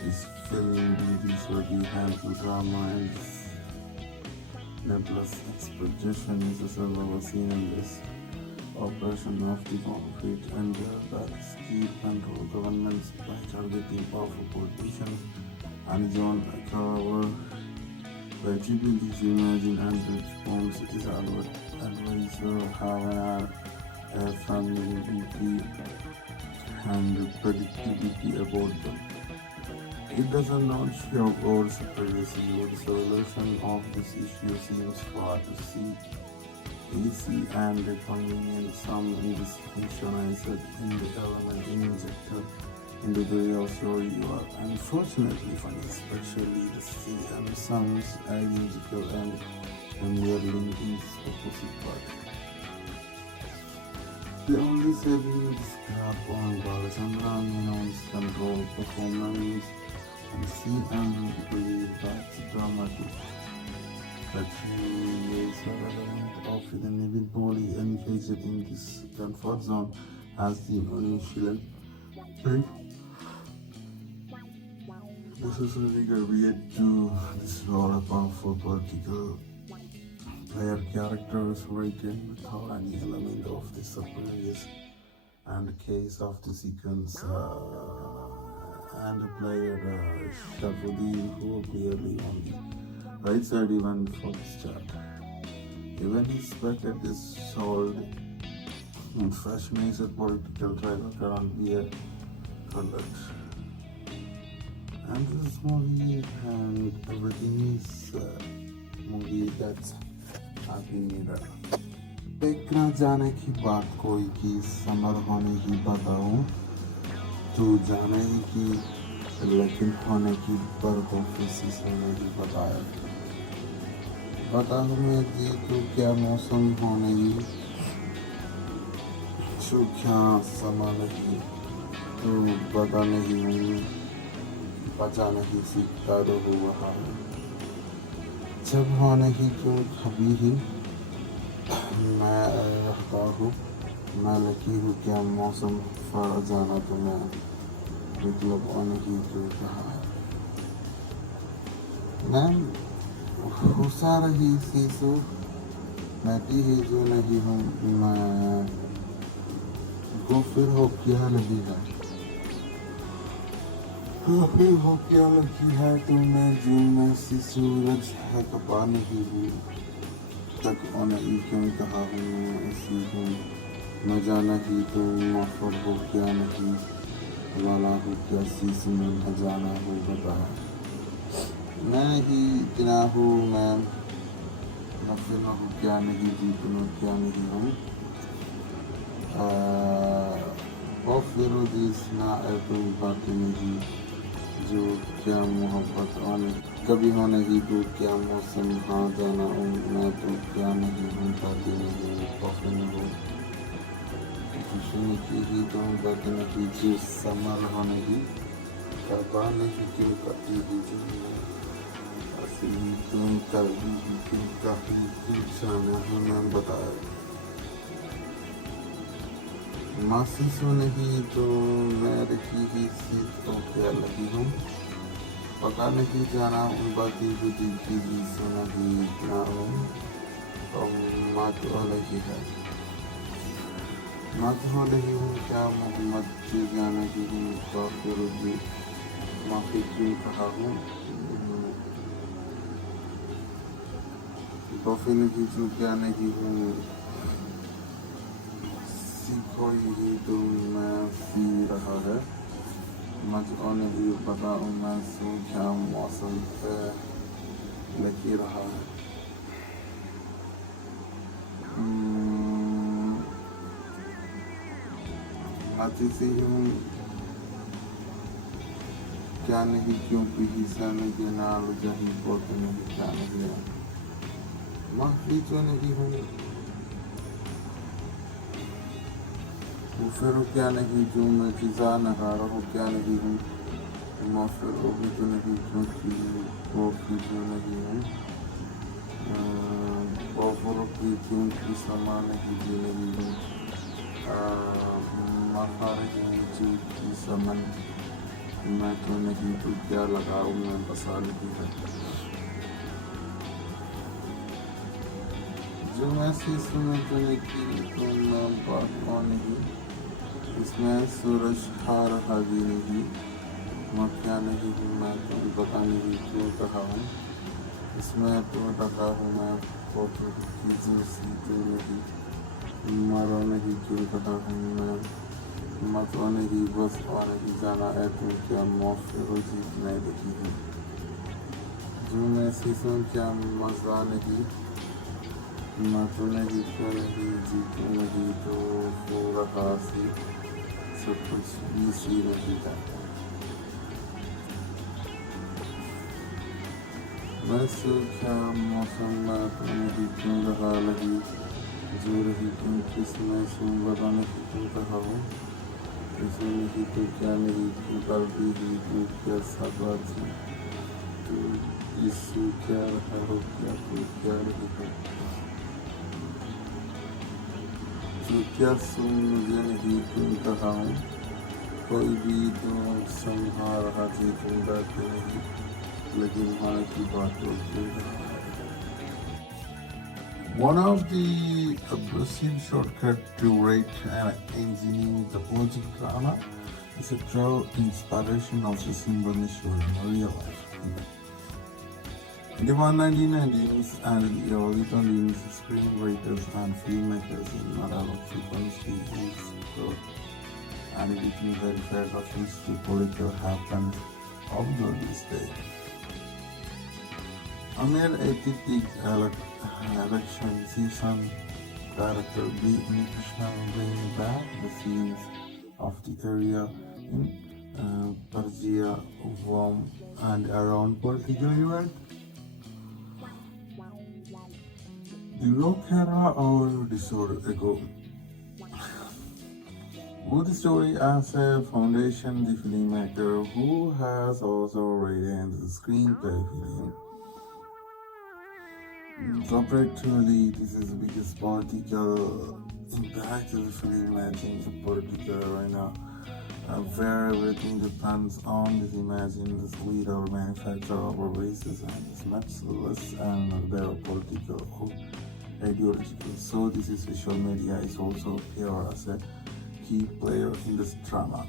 is filling duties for the handful drama and nebulous exploitation is a several scene in this operation of the concrete and that keep control governments by targeting powerful politicians and John cover by keeping this imagine and response is advisor have a family and predictability about them. It doesn't not show or privacy or the solution of this issue seems far to see easy and convenient. Some in this functionized in the element injected In the real story, you are unfortunately funny, especially the CM sounds identical and we are linking this opposite part. The only saving this crap on Balachandra announced control performance and CM believe that's dramatic. But he is relevant of the Nivin Pauly engaged in this comfort zone as the initial thing. This is really weird to this role a powerful political player character is written without any element of the surprise and the case of the sequence and the player Sharaf U Dheen who clearly on the right side even before this chart. Even his bracket is sold in fresh major political trailer can't be a conduct. And this movie and everything is movie that's happy made. देखना जाने की बात कोई की summer होने की बताऊं तू जाने ही की लेकिन होने की बरकों किसी से नहीं बताया बताऊं मैं जी तू क्या मौसम होने की सूखा समा नहीं तू बता नहीं हूँ बचा नहीं सीखता तो हुआ है जब होने की क्यों कभी ही मैं रहता हूँ मैं लकी हूँ क्या मौसम फर जाना तो मैं मतलब होने की क्यों कहा है मैं हुसा रही सी सो मैं ही जो नहीं हूँ मैं को फिर हो क्या लगी है फिर हो क्या लगी है तो मैं जो मैं सी सूरज है कपा नहीं हूँ तक उन्हें क्यों कहा हूँ मैं ऐसी हूँ न जाना ही तो मफर हो क्या नहीं वाला हो क्या शीश में न जाना हो बता मैं ही इतना हूँ मैं न फिर न हो क्या नहीं जीतना क्या नहीं हूँ और फिर जिसना तो बात नहीं जो क्या मोहब्बत आने कभी होने की तो क्या मौसम हाँ जाना हूँ मैं तो क्या नहीं हूँ पाती नहीं कॉफी में हो खुशी की ही तो बात नहीं जो समर होने की करवा नहीं क्यों करती ही जो असली तुम कभी क्यों काफी जाना है मैं बताया मासी सो नहीं तो मैं रखी ही सीट तो क्या लगी हूँ पता नहीं जाना उन बाती बुद्धि की भी सो नहीं ना हूँ और मात हो लगी है मात हो लगी हूँ क्या मोहम्मद से जाने की हूँ तो फिर भी माफी क्यों कहा हूँ तो फिर नहीं जो क्या नहीं हूँ कोई ही तो मैं पी रहा है मुझे नहीं पता मैं सूखा मौसम पे लगी रहा है सी हूँ क्या नहीं क्योंकि हिस्सा नहीं नाल जही पोत नहीं क्या नहीं माफी जो नहीं हूँ फिर क्या नहीं जो मैं फिजा नकारा हो क्या नहीं हूँ मैं फिर भी तो नहीं क्योंकि वो भी जो नहीं हूँ वो भी क्योंकि समान नहीं जो नहीं हूँ मफारे जो की समन मैं तो नहीं तो क्या लगाऊँ मैं बसा नहीं है जो मैं शीश में तो नहीं तो मैं बात नहीं इसमें सूरज खा रहा भी नहीं मैं क्या नहीं हूँ मैं तो पता नहीं क्यों कहा हूँ इसमें तो ढका हूँ मैं फोटो की जो सी तो नहीं मारो नहीं क्यों कहा हूँ मैं मत नहीं बस नहीं जाना है तो क्या मौफिर जीत नहीं देखी हूँ जो मैं शीशों क्या मजा नहीं मैं तो नहीं क्यों नहीं जीतू नहीं तो पूरा सी surprise we see every time. वैसे क्या मौसम में तुम भी क्यों रहा लगी जो रही तुम किस में सुन बताने की तुम कहा हो ऐसे नहीं तो क्या नहीं तुम कर दी तुम क्या सब बात है तो यीशु क्या रहा हो क्या तो क्या रही हो जो क्या सुन मुझे नहीं तुम कहा हूँ कोई भी तो समझा रहा थी तुम डरते नहीं लेकिन वहाँ की बात होती है. One of the abrasive shortcut to write and engineering the poetic drama is a true inspiration of the Simbaneshwar in real life. In the 1990s and in the early 20s, screenwriters and filmmakers in Malayalam frequently explored and editing verified reference to political happened over this day. Amid a hectic election season, director Unnikrishnan bringing back the scenes of the area in Prathichaya and around political event. The rock era over disorder ago. With the story as a foundation, the filmmaker who has also written the screenplay film. Separately, this is the biggest political impact of the film, matching the political arena, where everything depends on this imagine the leader or manufacturer of races and is much less and their political or ideological. So this is visual media is also here as a key player in this drama.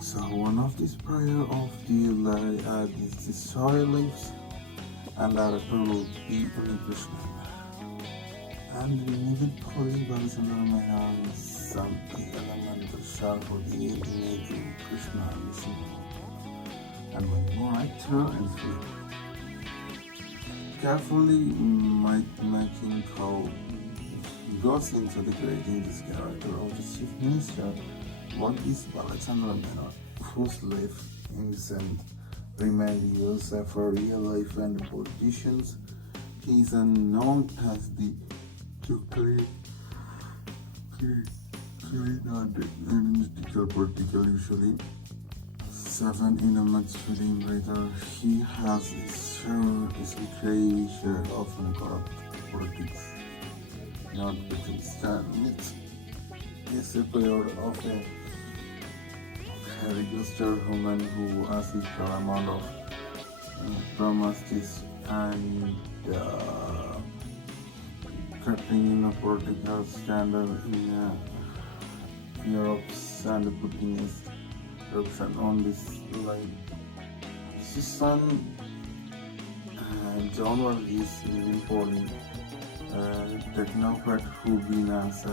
So one of this prayer of the story lives and director will be Unnikrishnan. And Nivin Pauly was another some element of Sharaf U Dheen in Unnikrishnan and one more actor and film. Carefully making how goes into the creating this character of the chief minister, what is Malayalam whose life innocent remained years for real life and politicians. He is known as the analytical political usually. 7 in a much film writer, he has his share of corrupt politics. Not between myth. He is a player of a registered woman who has equal amount of promises and cutting in a political standard in Europe and putting his corruption on this line. His son John is Nivin Pauly, technocrat who been as a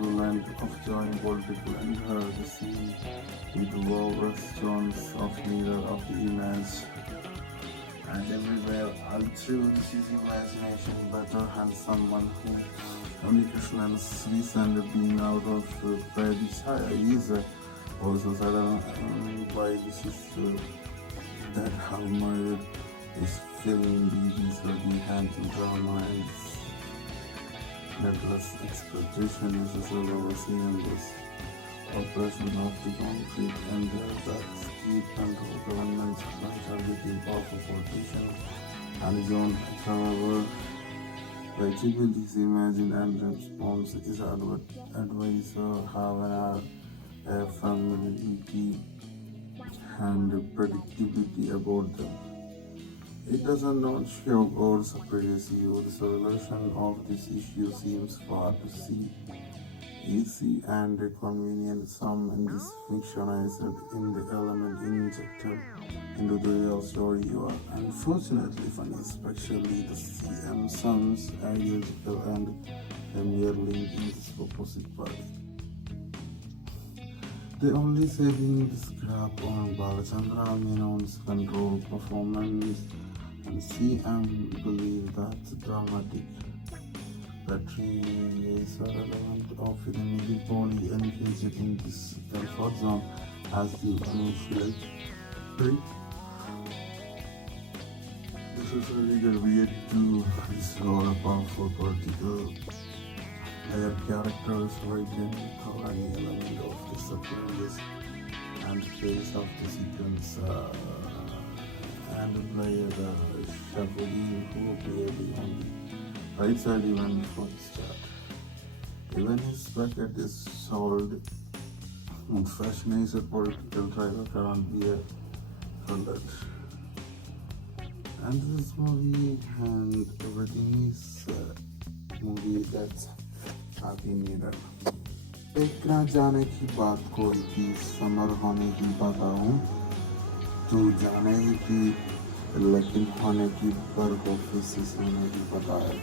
relent of joining political and her the scene with low restaurants of neither of the image and everywhere although this is imagination better and someone who Unnikrishnan recent been out of Prathichaya is also sudden why this is that how murder is filling these ready hands and drama and netless exploitation is also overseen in this operation of the concrete and that's key control government's targeting of a politician and his own however by keeping this imagine and response is advisor have a familiarity and predictability about them. It doesn't not show or surprise you. The solution of this issue seems far to see easy and convenient. Some in this fictionized in the element injected into the real story you are unfortunately funny, especially the CM sons ideological and merely in this opposite party. The only saving the scrap on Balachandra Menon's control performance and CM believe that dramatic battery is relevant of the Nivin Pauly engaged in this comfort zone as the initial break. This is a legal way to restore a powerful political layer characters writing how any element of the subconscious and face of the sequence and play the Sharaf who appeared on the right side even before the start. Even his bracket is solid and fascinated political driver cannot be a funded. And this movie and everything is a movie that's happy needed. एक ना जाने की बात कोई की summer होने की बताऊं तू जाने ही की लेकिन होने की पर ऑफिस होने की पता है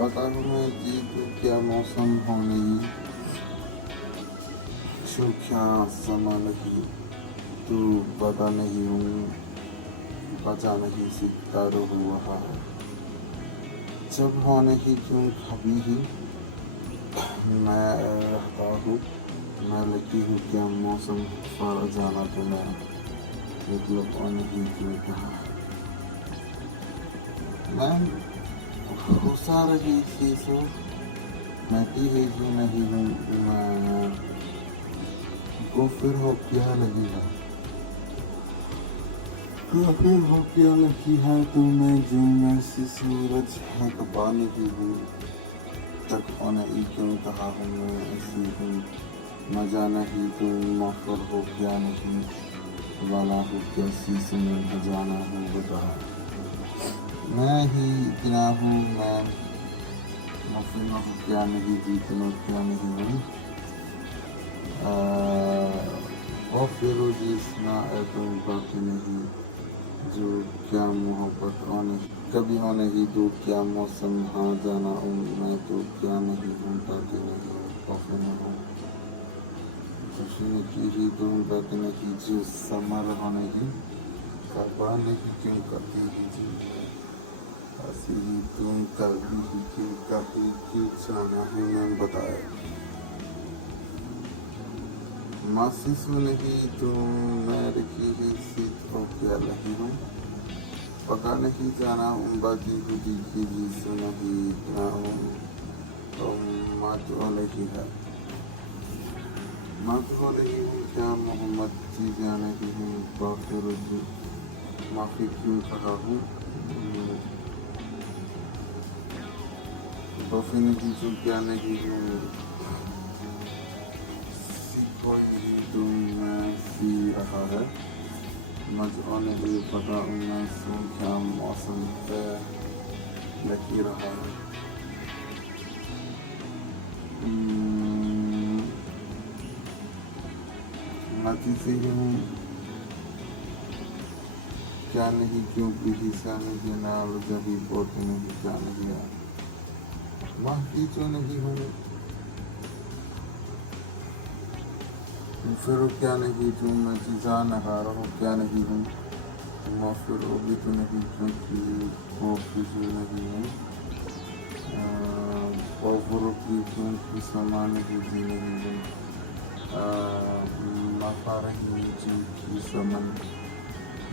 मैं कि तू क्या मौसम होने की शो क्या समय नहीं तू पता नहीं हूँ बचा नहीं सीखता हुआ है जब होने की क्यों कभी ही मैं रहता हूँ मैं लिखी हूँ क्या मौसम पर जाना तो मैं मतलब होने की क्यों कहा मैं गुस्सा रही थी सो मैं ही जो नहीं हूँ मैं को फिर हो क्या लगेगा फिर हो क्या लगी है तुम्हें जो मैं सी सूरज है कबा नहीं हूँ तक होने ही क्यों कहा हूँ मैं ऐसी हूँ मजा नहीं तुम मफर हो क्या नहीं वाला हो क्या सी में बजाना हूँ बता मैं ही इतना हूँ मैं मफर हो क्या नहीं जीतना क्या नहीं हूँ और फिर जिसना तुम बात नहीं जो क्या मोहब्बत होने कभी होने की तो क्या मौसम हाँ जाना हूँ मैं तो क्या नहीं हूँ ताकि नहीं कॉफी न हूँ खुशी ने की ही तुम बात नहीं जो समर होने की करवाने की क्यों करती ही जी ऐसी ही तुम कभी ही क्यों करती क्यों जाना है मैं बताया मासी सुने ही तुम मैं रखी ही सीट हो क्या लगी हूँ पका नहीं जाना हूँ बाकी खुदी की भी सुना ही ना हूँ तो मत वाले ही है मत वाले ही हूँ क्या मोहम्मद जी जाने की हूँ बाकी रुझू माफी क्यों कहा हूँ बाफी नहीं जो क्या नहीं हूँ कोई तुम मैं सी रहा है मजा नहीं पता मैं सो क्या मौसम पे लगी रहा है नती से हूँ क्या नहीं क्यों भी साने के नाल जभी पोते नहीं क्या नहीं है माफी जो नहीं हूँ फिर क्या नहीं तुम मैं चीज़ा नहारा हो क्या नहीं हूँ फिर भी तो नहीं क्योंकि वो जो नहीं हूँ और की क्योंकि समान की जी नहीं हूँ नफा रही जी की समन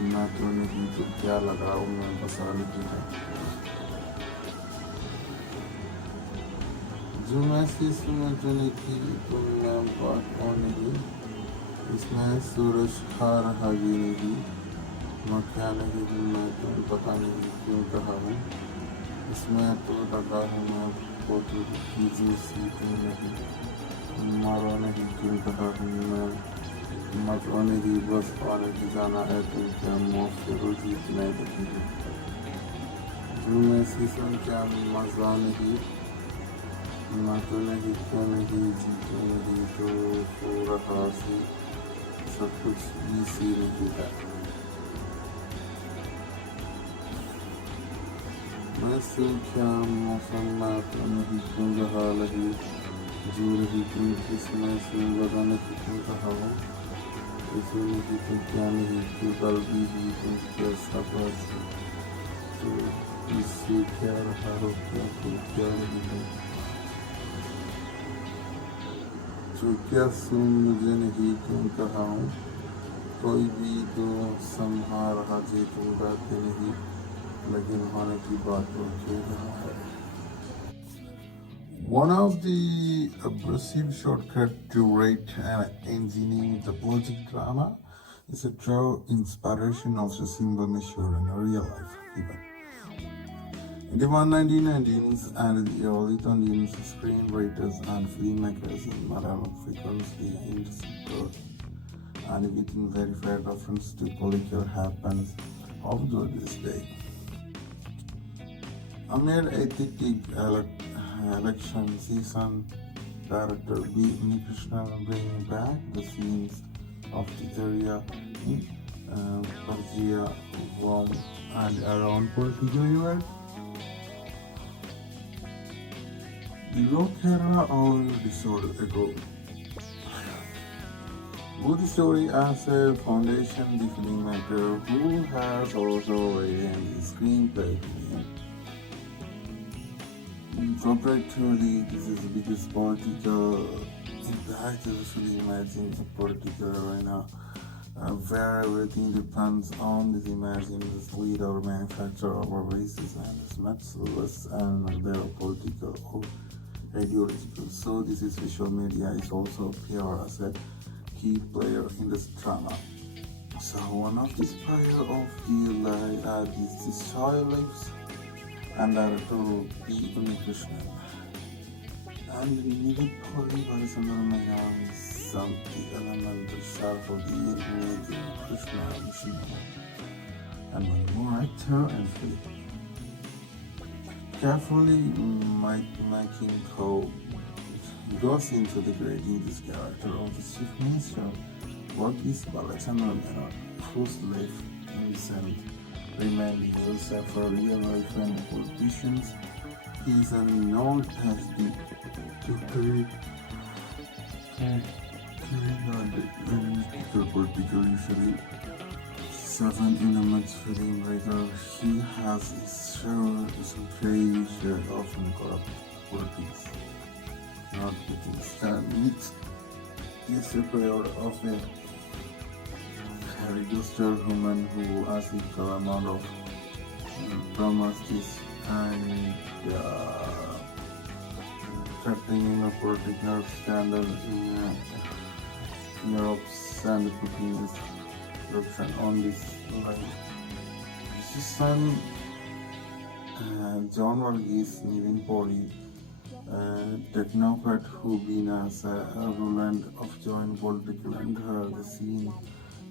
मैं तो नहीं तो क्या लगाऊँ मैं बसा लिखी है जो मैं में जो नहीं थी तो मैं बात होने की इसमें सूरज खा रहा ये नहीं मैं क्या नहीं हूँ मैं तो पता नहीं क्यों कहा हूँ इसमें तो लगा हूँ मैं फोटो कीजिए सीट नहीं मारो नहीं क्यों कहा हूँ मैं मत आने की बस आने की जाना है तो क्या मौत जीतना देखी जो मैं सीसन क्या मजा नहीं मैं तो नहीं क्यों नहीं जीतो नहीं तो पूरा खासी सब कुछ भी सी नहीं है मैं क्या मौसम में तो नहीं क्यों रहा लगी जो रही क्यों किसमें से बताने की क्यों कहा हो इसे नहीं तो क्या नहीं क्यों कल भी तुम कैसा तो इससे क्या रहा हो क्या हो क्या नहीं हो जो क्या सुन मुझे नहीं क्यों कहा हूँ कोई भी तो संभाल रहा जे तुम गाते नहीं लेकिन होने की बात हो क्यों रहा है One of the abrasive shortcuts to write and engineering the political drama is a true inspiration of the symbol measure in a real life event. In the 1990s and the early 20s, screenwriters and filmmakers in Malayalam frequently intersect and within verified reference to political happens of this day. Amid aesthetic election season, director B. Unnikrishnan bringing back the scenes of the area in Prathichaya from and around political event. The Kerala already disorder ago. With the story as a foundation, the filmmaker who has also written the screenplay. Proprietary, this is the biggest political impact of the film, imagine the political arena where everything depends on this imagine this leader or manufacturer or races and this much less and their political or ideological. So this is visual media is also appear as a key player in this drama. So one of the inspire of the is child lives and director B. Unnikrishnan. And Nivin Pauly was another some element of Sharaf U Dheen, Unnikrishnan, and one more actor and film. Carefully making goes into the creating this character of the chief minister. What is Malayalam whose life innocent remained himself for real life and politicians. He is a known testing to create political usually. Seven in a much film writer, he has his fair share of corrupt politics. Not with is a player of a registered woman who has equal amount of promises and cutting in a political scandal in Europe and putting this corruption on this line. His son John Varghese, Nivin Pauly, technocrat who been as a rulant of joint political and the scene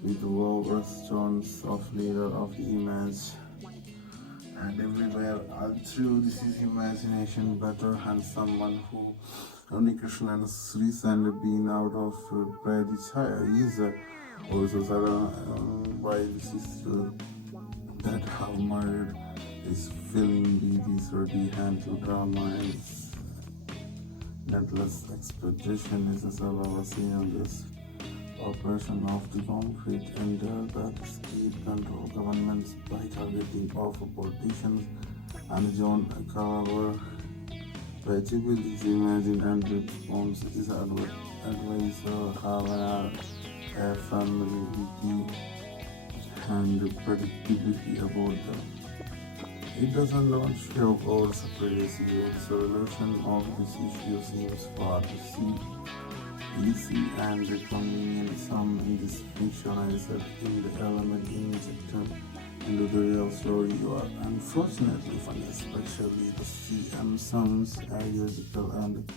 with restaurants of leader of the image and everywhere through this is imagination better and someone who Unnikrishnan recently been out of Prathichaya is also why this is that how murdered is feeling these ready handle drama and netless expectation is as well as seen on this operation of the concrete and that state control governments by targeting of politicians and John Carver. Basically, is imagined and response is advisor have a familiarity and predictability about them. It doesn't launch help or separate the solution of this issue seems far to see. Easy and convenient some in this fictionalized in the element injected into the real story you are unfortunately funny, especially the CM sounds ideological and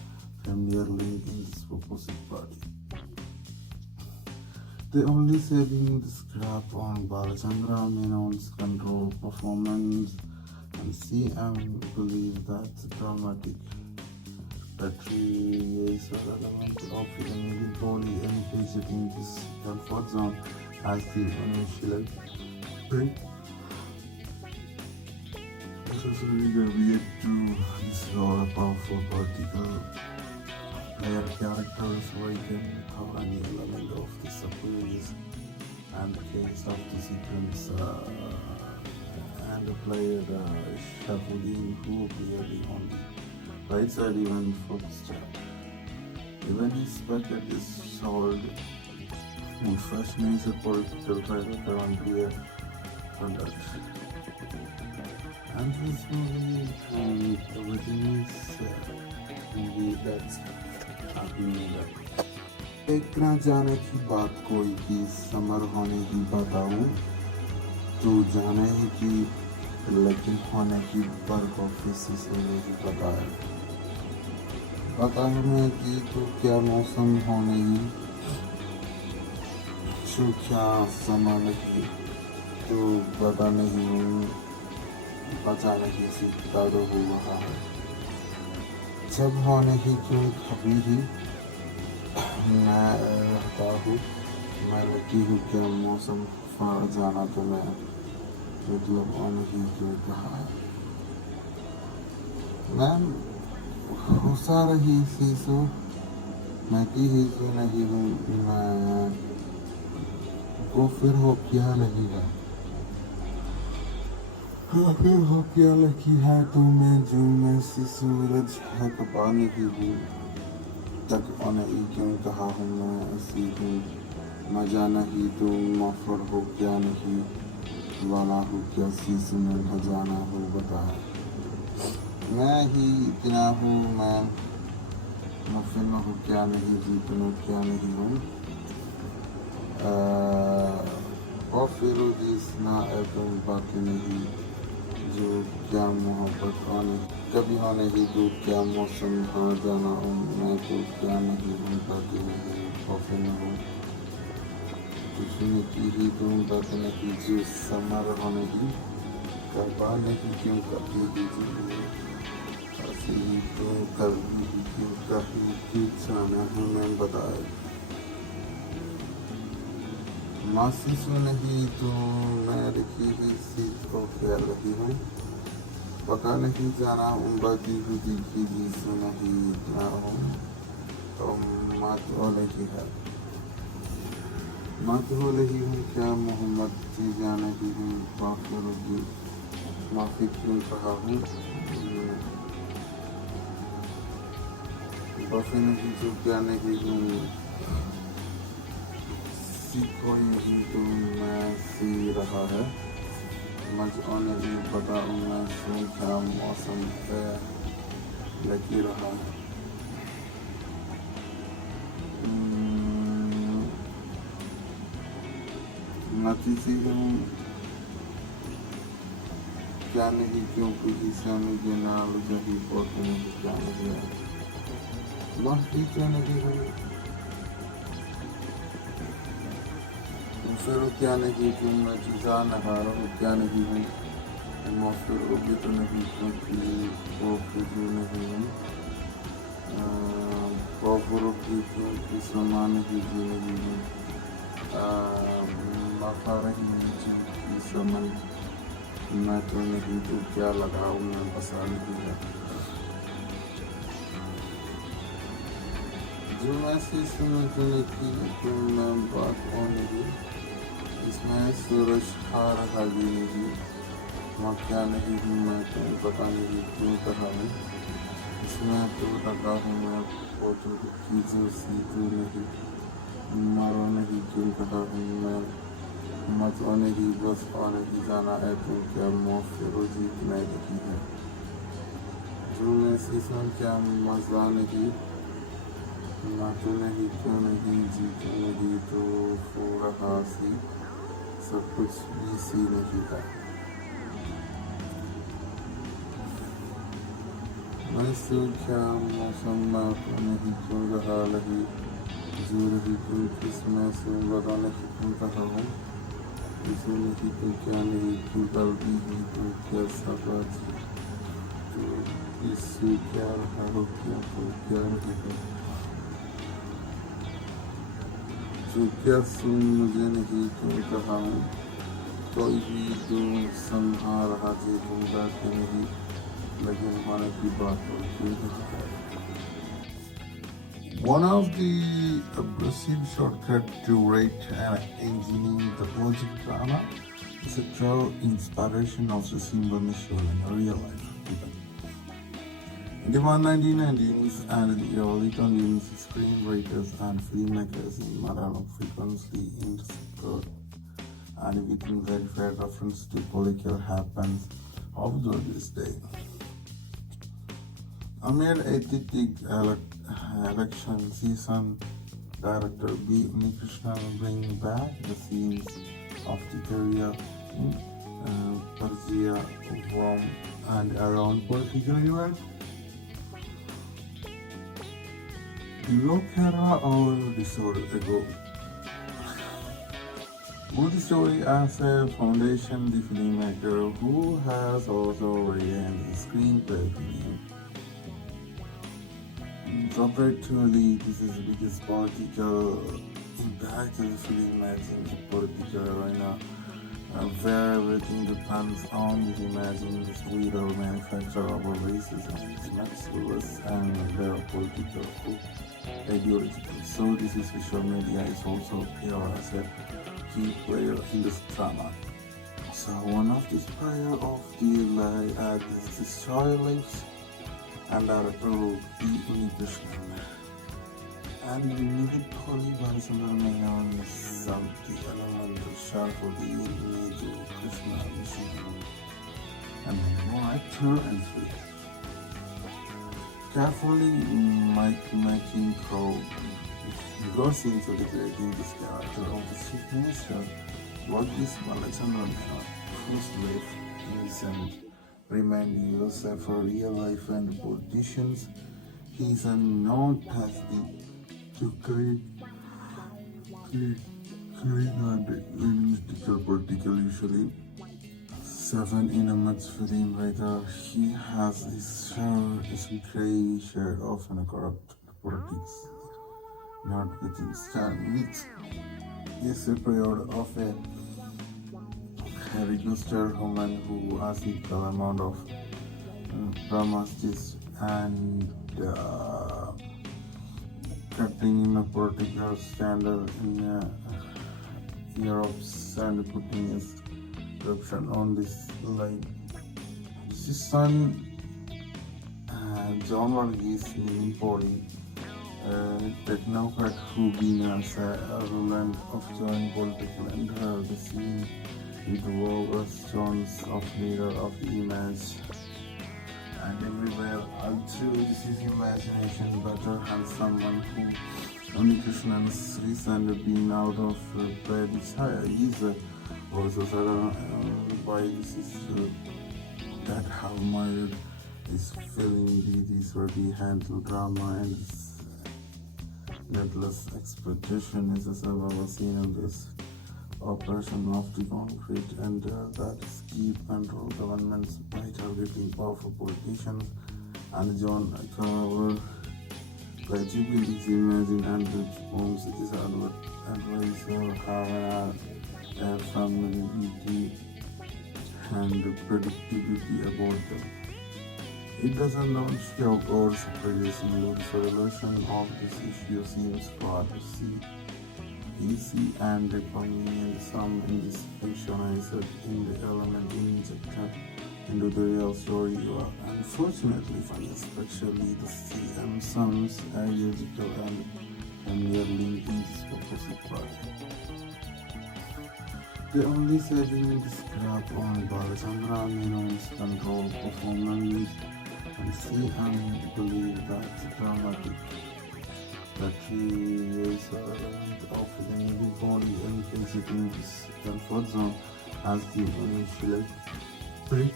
familiar link in this opposite party. The only saving the scrap on Balachandra Menon's control performance and CM believe that dramatic battery is an element of the Nivin Pauly engaged in this comfort zone as the initial break. Necessarily react to this role of powerful political player characters where you can recover any element of the surprise and the case of the sequence and played Sharaf U Dheen, who appeared on the right side even for this chap. Even his bucket is sold. His first major political character on beer conduct. And this movie and everything is movie that's happening. एक ना जाने की बात कोई की summer होने की बताऊं तो जाने ही की लेकिन होने की बर्फ ऑफिस से नहीं पता है मैं कि तो क्या मौसम होने की जो क्या समय नहीं तो पता नहीं बचा नहीं सीखता तो हो रहा है जब होने की क्यों कभी ही मैं रहता हूँ मैं लगी हूँ क्या मौसम फाड़ जाना तो मैं मतलब होने की क्यों कहा है मैं होसा रही सी सो मैं की ही क्यों नहीं हूँ मैं को फिर हो क्या नहीं है फिर हो क्या लगी है तो मैं जो मैं सी सूरज है कपा नहीं हूँ तक उन्हें क्यों कहा हूँ मैं ऐसी हूँ मजा नहीं तो मफर हो क्या नहीं वाला हो क्या शीश में भजाना हो बता मैं ही इतना हूँ मैं मुफिन हो क्या नहीं जीतना क्या नहीं हूँ और फिर जिसना तुम बाकी नहीं जो क्या मोहब्बत होने कभी होने ही तो क्या मौसम हाँ जाना हूँ मैं तो क्या नहीं हूँ बाकी नहीं कॉफी में हूँ कुछ की ही तुम बात नहीं जो समर होने की करवा नहीं क्यों कभी दीजिए ऐसे ही तो कभी क्यों कभी क्यों जाना है मैं बताए मासी सो नहीं तो मैं रखी ही सीट को ख्याल रही हूँ पका नहीं जाना बाकी हुई की सो नहीं इतना हूँ तो मत हो रही है मत हो रही हूँ क्या मोहम्मद जी जाने की हूँ माफी क्यों कहा हूँ बफे नहीं जो क्या नहीं हूँ कोई ही तो मैं सी रहा है मजो नहीं पता मैं सुन क्या मौसम पे लगी रहा है नतीजे हूँ क्या नहीं क्योंकि हिस्सा के नाल जही बहुत नहीं क्या नहीं है बाकी क्या नहीं हूँ फिर क्या नहीं कि मैं चीज़ा नहारा हूँ क्या नहीं हूँ फिर भी तो नहीं क्योंकि वो जो नहीं हूँ प्रॉपर भी क्योंकि समान ही जो नहीं हूँ मफा रही जो कि समन मैं तो नहीं तो क्या लगाऊँ मैं बसा नहीं है जो ऐसी सुन तो नहीं तो मैं बात हो नहीं इसमें सूरज आ रहा भी नहीं मैं क्या नहीं हूँ मैं तो पता नहीं क्यों कहा मैं इसमें तो लगा हूँ मैं फोटो की जो सी तो नहीं मारो नहीं क्यों कहा हूँ मैं मत आने की बस आने की जाना है तो क्या मौफिर जीतना नहीं है जो मैं सीसम क्या मजा नहीं ना तो नहीं क्यों नहीं जीतो नहीं तो हो रहा सी सब कुछ भी सी नहीं है मैं क्या मौसम में तो नहीं क्यों रहा लगी जो रही क्यों किसमें से बता नहीं क्यों कहा हूँ इसे नहीं तो क्या नहीं क्यों गलती हुई तो क्या सब तो इससे क्या रहा हो क्या तो क्या रहेगा जो क्या सुन मुझे नहीं क्यों कहा हूँ कोई भी तो संभाल रहा जी तुम बात नहीं लेकिन हमारे की बात होती है One of the aggressive shortcut to write and engineering the project drama is a true inspiration of the Simbanisho in a real life event. In the 1990s and the early 20s, screenwriters and filmmakers in Malayalam frequently intersected and within verified reference to political happens of this day. Amid aesthetic election season, director B. Unnikrishnan bring back the scenes of the career in Prathichaya from and around political events. The rock era over disorder ago. Good story as a foundation, the filmmaker who has also written the screenplay film. Comparatively, this is the biggest political impact of the filmmaking in political arena, where everything depends on the imaging, the leader, manufacturer of racism, maximalists, and their political ideological. So this is visual media is also here as a key player in this drama. So one of the player of the is child lives and director B. Unnikrishnan. And Nivin Pauly may on some the element of Sharaf U Dheen, Unnikrishnan, and more actor and film. Carefully making because into the creating this character of the chief minister, what this Malayalam first life innocent remind yourself for real life and politicians. He is known as to create and political usually. 7 in a much film writer, he has his gray share of corrupt politics, not within stand with is a period of a registered woman who has equal amount of promises and cutting in a political scandal in Europe and putting his corruption on this line. His son John Varghese Nivin Pauly, technocrat who been as a ruler of joint political and the scene with Warbur's Jones of leader of the image and everywhere until this is imagination better and someone who Unnikrishnan's recent been out of Prathichaya is also surrounded by this is that how mild is feeling these ready handle drama and needless expectation is a survival scene of this operation of the concrete and that is keep control governments by targeting powerful politicians and John Carver gradually imagine and response is advisor have a familiarity and predictability about them. It doesn't show or surprise you. The solution of this issue seems far to see easy and convenient. Some in this fictionized in the element injected into the real story are unfortunately funny, especially the CM sums ideological and nearly in this opposite part. The only saving this crap on Balachandra Menon's control performance and see and believe that dramatic that he is of the Nivin Pauly and in his comfort zone as the initial break.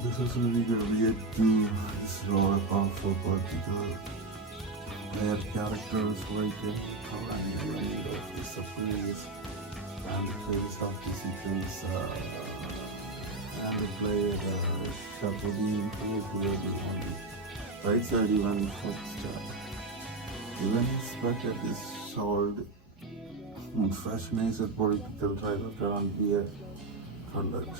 This is really going to this role of a particular player characters waiting and the of the surprise and the case of the sequence and the player Sharaf U Dheen who will be on the right side even Hotstar. Even his bucket is sold fashionized political trailer can't be a product.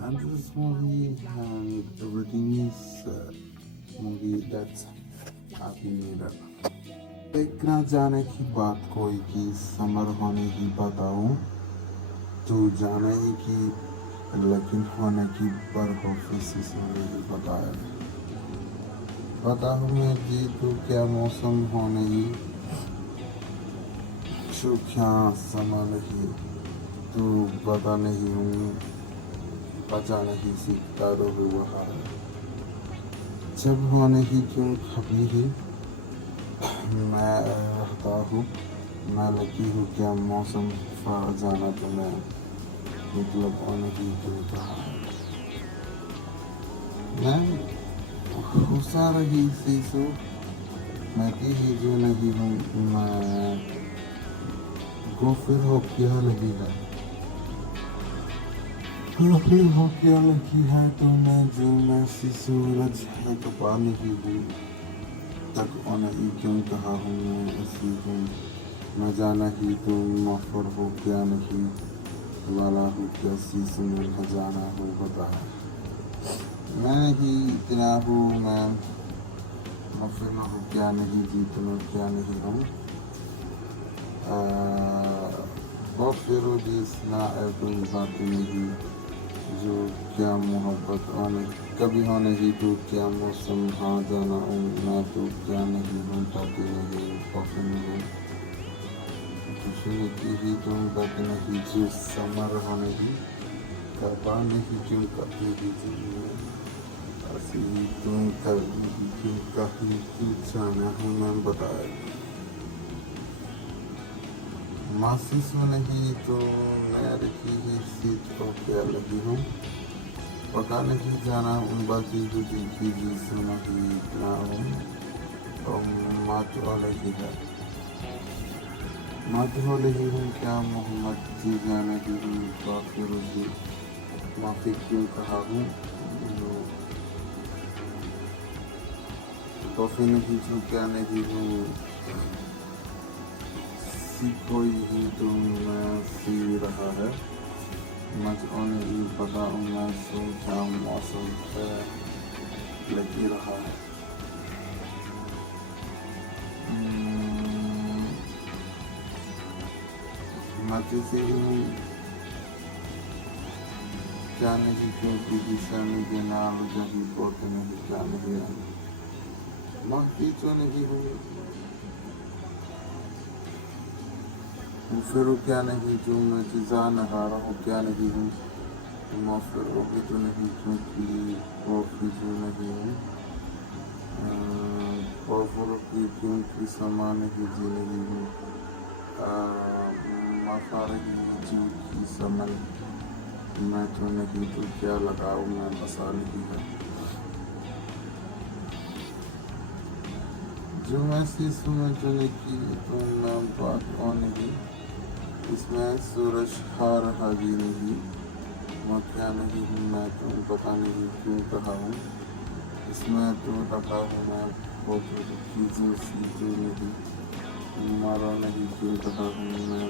And this movie and everything is movie that's happy made up. एक ना जाने की बात कोई की summer होने की बताऊं, तू जाने ही की लेकिन होने की बरखोफी से नहीं बताया। बताऊं मैं जी तू क्या मौसम होने ही, तू क्या समा नहीं, तू बता नहीं हूँ, बचा नहीं सीखता रो हुआ है। जब होने ही क्यों कभी ही मैं रहता हूँ, मैं लगी हूँ क्या मौसम फार जाना तो मैं मतलब होने की क्यों कहा। मैं हुसा रही सीसू, मैं ही जो नहीं हूँ, मैं गोफिर हो क्या लगी है, गोफिर हो क्या लगी है तो मैं जो मैं सी सूरज है तो पानी की हूँ, तक उन्हें ही क्यों कहा हूँ मैं ऐसी हूँ, मैं जाना ही तो मफर हो क्या नहीं, वाला हूँ क्या सीसू में न जाना हो बता। मैं ही इतना हूँ मैं मफर में हो क्या नहीं, जीत में क्या नहीं हूँ, फिर जिसना कोई बात नहीं, जो क्या मोहब्बत आने कभी होने ही तू क्या मौसम हाँ जाना हूँ, मैं तो क्या नहीं हूँ ताकि नहीं कॉफी नहीं खुशी की ही तुम बात नहीं, जो समर होने ही कबा नहीं क्यों कभी ही ऐसी तुम कभी क्यों कहीं क्यों जाना हूँ मैं बताया। मासिस में नहीं तो मैं रखी ही सीट को क्या लगी हूँ, पता नहीं जाना उन बाकी जो देखी जी सुना ही इतना हूँ, और मात वाले ही है मात वाले ही हूँ क्या मोहम्मद जी जाने की हूँ, काफिर जी माफी क्यों कहा हूँ, कॉफी नहीं जो क्या नहीं हूँ, कोई ही तो मैं सी रहा है, मच ही पता मैं सोचा मौसम है लगी रहा है। मच से हूँ क्या नहीं क्योंकि दिशा में के नाम जही पोते नहीं क्या नहीं माफी तो नहीं हूँ, फिर क्या नहीं जो मैं चीज़ा नहारा हूँ क्या नहीं हूँ, फिर होगी तो नहीं क्योंकि कॉफी जो नहीं हूँ, कॉफर की क्योंकि समान ही जी नहीं हूँ, मफारगी जो की समन मैं तो नहीं तो क्या लगाऊँ मैं बसा नहीं है, जो मैं सीसू में जो नहीं की तो मैं बात होने की, इसमें सूरज खा रहा भी नहीं, मैं क्या नहीं हूँ मैं तो पता नहीं क्यों कहा हूँ, इसमें तो रखा हूँ मैं फोटो चीज़ों सी जो नहीं मारा नहीं क्यों कहा हूँ मैं,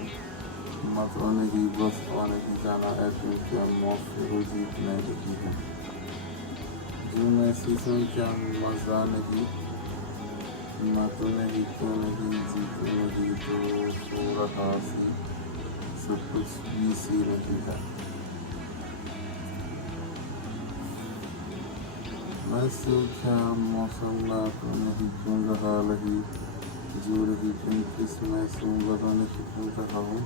मत नहीं बस नहीं जाना है तो क्या मौके हो जीतने लगी है, जो मैं सीसू क्या मज़ा नहीं, मैं तो नहीं क्यों नहीं जीतू नहीं तो सो रहा सी सब कुछ भी सी नहीं है। मैं सोचा मौसम में तो नहीं क्यों रहा लगी, जो रही क्यों किस मैं सो बता नहीं क्यों कहा हूँ,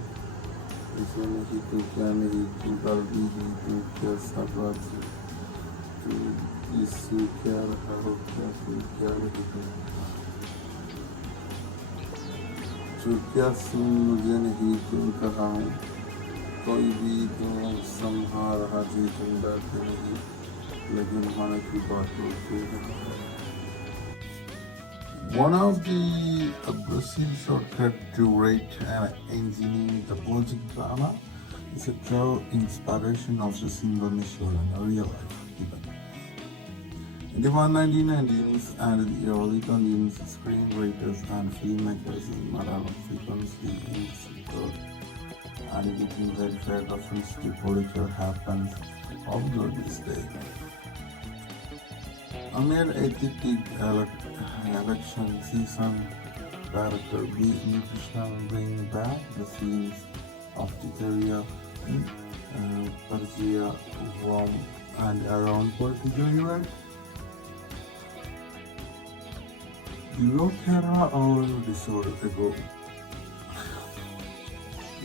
इसे नहीं तो क्या नहीं क्यों कर दी ही तो क्या सब बात तो इससे क्या रहा हो क्या नहीं है, जो क्या सुन मुझे नहीं क्यों कहा हूँ, कोई भी तो संभाल रहा जी तुम बैठे नहीं, लेकिन होने की बात होती है। One of the aggressive shortcut to rate and engineering the project drama is a true inspiration of the Singaporean and a real life event. In the 1990s and the early 20s, screenwriters and filmmakers in Malayalam frequently insisted and getting very reference to political happens of this day. Amid a hectic election season, director B. Unnikrishnan bring back the scenes of the career in Prathichaya from and around Prathichaya event. The road camera over the show ago.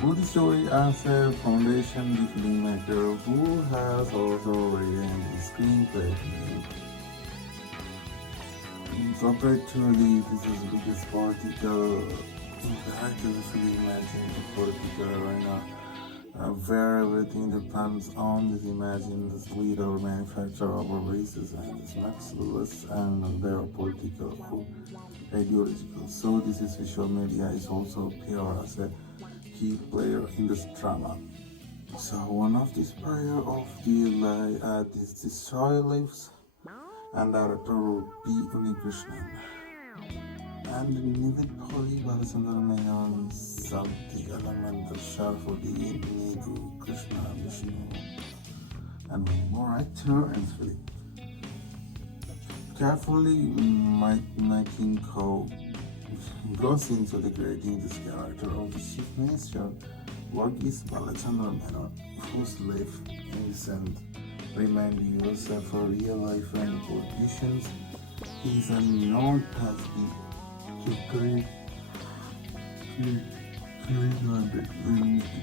Good story as a foundation, the filmmaker who has also written the screenplay. Separately, this is the biggest political impact of the filmmaking political arena, where everything depends on this imagine, this leader, manufacturer of races and this maximalists and their political ideological. So this is visual media is also appear as a key player in this drama. So one of the player of the this destroy lives and director B. Unnikrishnan and Nivin Pauly Balasandaramayan sub the element of Sharaf U Dheen, Unnikrishnan, and one more actor and film. Carefully making goes into the creating this character of the chief minister. Work is Malayalam, whose life innocent remind us of a real life and politicians. He is a known as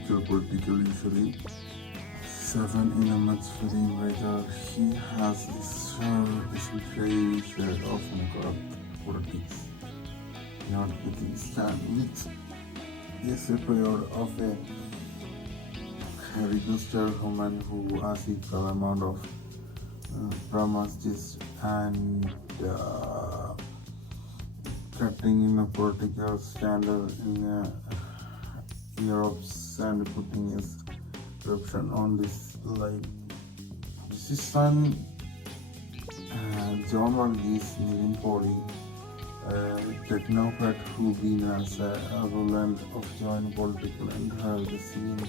the political usually 7 elements film writer. He has this share of corrupt politics, not within stand with yes, a period of a registered woman who has equal amount of promises and cutting in a political standard in Europe's and putting his corruption on this line. This is son John Varghese, Nivin Pauly, technocrat who been as a ruler of joint political and have the scene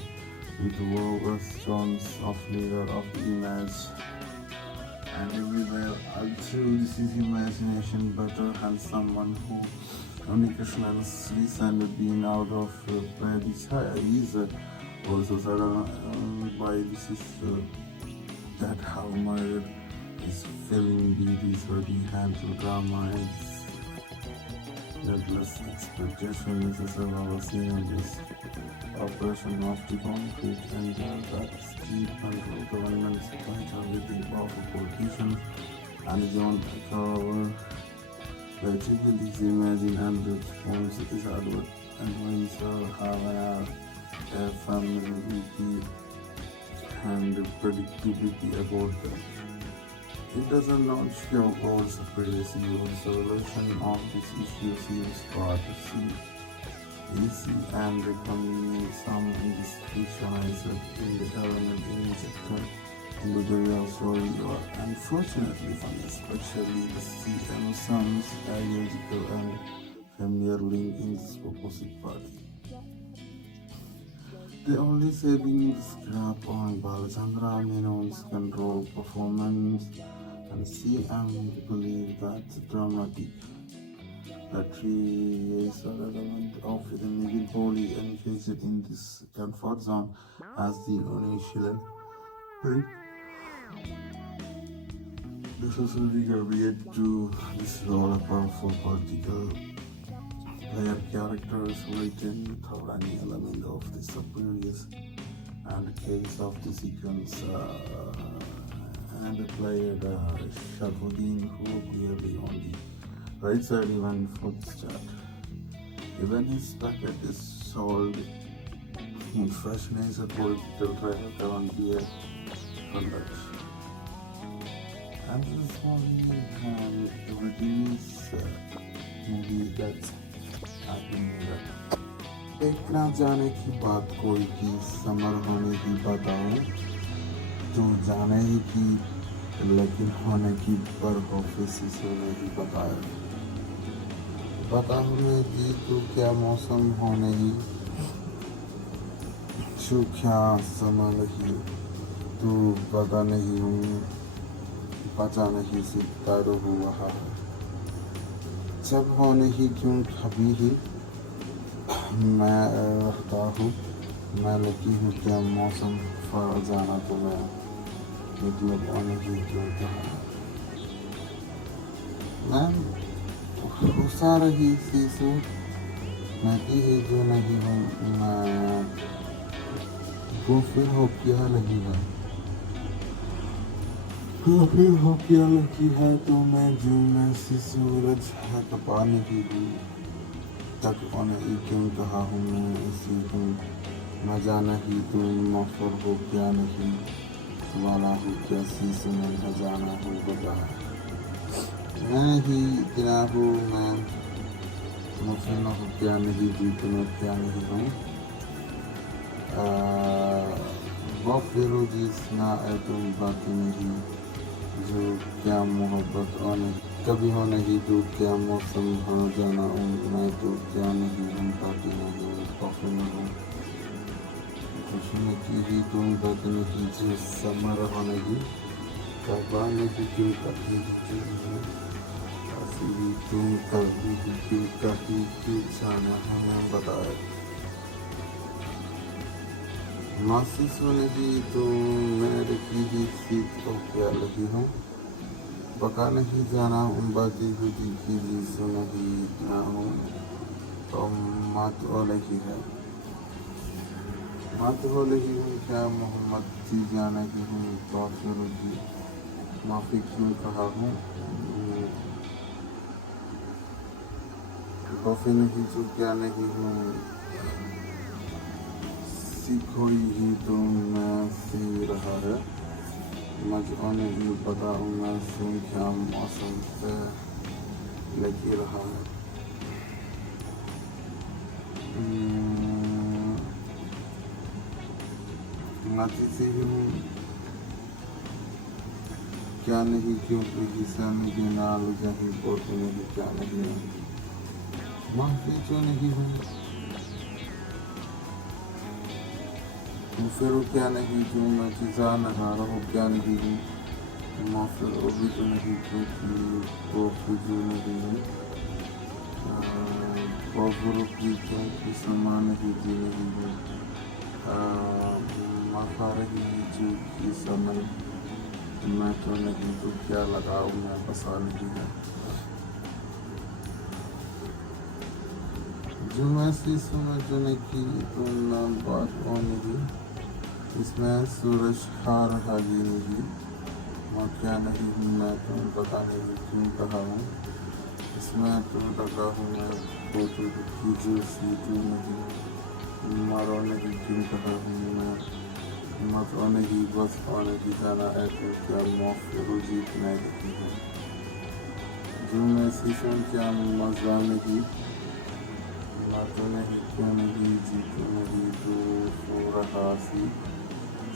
with Warbur's tones of leader of the image and everywhere. Also, this is imagination better and someone who Unnikrishna's recently been out of Prathichaya. He is also surrounded by this is that how murder is filling beauties where he handle drama and needless expectation is a several scene of this operation of the conflict and that steep control governments targeting powerful politicians and John Carver. The difficulties imagine and the response is advert and when so have a familiarity and predictability about them. It doesn't not show all surprise your solution of this issue seems hard to see. Easy and the convenience some in this visualized in the element injected into the real story or unfortunately funny, especially the CM sums ideological and familiar link in this opposite party. The only saving is scrap on Balachandra Menon's control performance and CM believe that dramatic battery is an element of the Nivin Pauly engaged in this comfort zone as the initial right. This is really to this role of powerful political player characters written without any element of the superiors and case of the sequence and the player Sharaf U Dheen who clearly on the right side even for the start. Even his packet is sold in fashion as a political trial on beer conduct. And this one everything is movie that's एक ना जाने की बात कोई की summer होने की बताऊं जो जाने ही की लेकिन होने की पर ऑफिस होने की बताए बताऊं मैं जी तू क्या मौसम होने ही तू क्या समय नहीं तू पता नहीं हूँ पता नहीं सितारों हुआ है सब होने ही क्यों कभी ही मैं रहता हूँ, मैं लगी हूँ क्या मौसम फर जाना तो मैं मतलब होने ही क्यों कहा मैं घुसा रही सी सूट मैं की है जो नहीं हूँ मैं वो फिर हो क्या लगी है वो फिर हो क्या लगी है तो मैं जो मैं सी सूरज है तपाने की हूँ तक उन्हें क्यों कहा हूँ मैं इसी हूँ न जाना ही तुम मफर हो क्या नहीं वाला हूँ क्या शीश में न जाना हो बता मैं ही गिरा हूँ मैं मुझे न हो क्या नहीं जीत में क्या नहीं हूँ वो फिर जिसना है तुम बाकी नहीं जो क्या मोहब्बत और कभी हो नहीं जो क्या मौसम हो जाना हूँ मैं तो क्या नहीं हूँ बाकी नहीं कॉफी में हूँ खुशी की ही तुम बाकी नहीं जो समर हो नहीं कबा नहीं जो कभी तुम कभी क्यों कभी क्यों जाना हमें बताए मासी सुनेगी तो मैं रखी ही सीख तो क्या लगी हूँ पका नहीं जाना उन बातें हुई की भी सुनही ना हूँ तो मात हो लगी है मात हो लगी हूँ क्या मोहम्मद जी जाने की हूँ तो शुरू की माफ़ी क्यों कहा हूँ कॉफी नहीं जो क्या नहीं हूँ सीखो ही तो मैं सी रहा है मुझे नहीं पता हूँ मैं सुन क्या मौसम से लगी रहा है नाची से हूँ क्या नहीं क्योंकि हिस्सा नहीं नाल जहीं पोत नहीं क्या नहीं माफी क्यों नहीं हूँ फिर क्या नहीं जो मैं चीज़ा नहा रहा क्या नहीं हूँ मैं फिर वो भी तो नहीं क्योंकि वो जो नहीं हूँ वो की क्योंकि समान ही जी नहीं हूँ माफा रही जो की समय मैं तो नहीं तो क्या लगाऊँ मैं बसा नहीं है जो मैं सी समझ नहीं की तो ना बात हो नहीं इसमें सूरज खा रहा जी नहीं मैं क्या नहीं हूँ मैं तो पता नहीं क्यों कहा हूँ इसमें तो लगा हूँ मैं फोटो की जो सी जो नहीं मारो नहीं क्यों कहा हूँ मैं मत नहीं बस आने की जाना है तो क्या मौफिर जीत नहीं हूँ जो मैं शीशम क्या मजा नहीं मैं तो नहीं क्यों नहीं जीतू नहीं तो सो रहा सी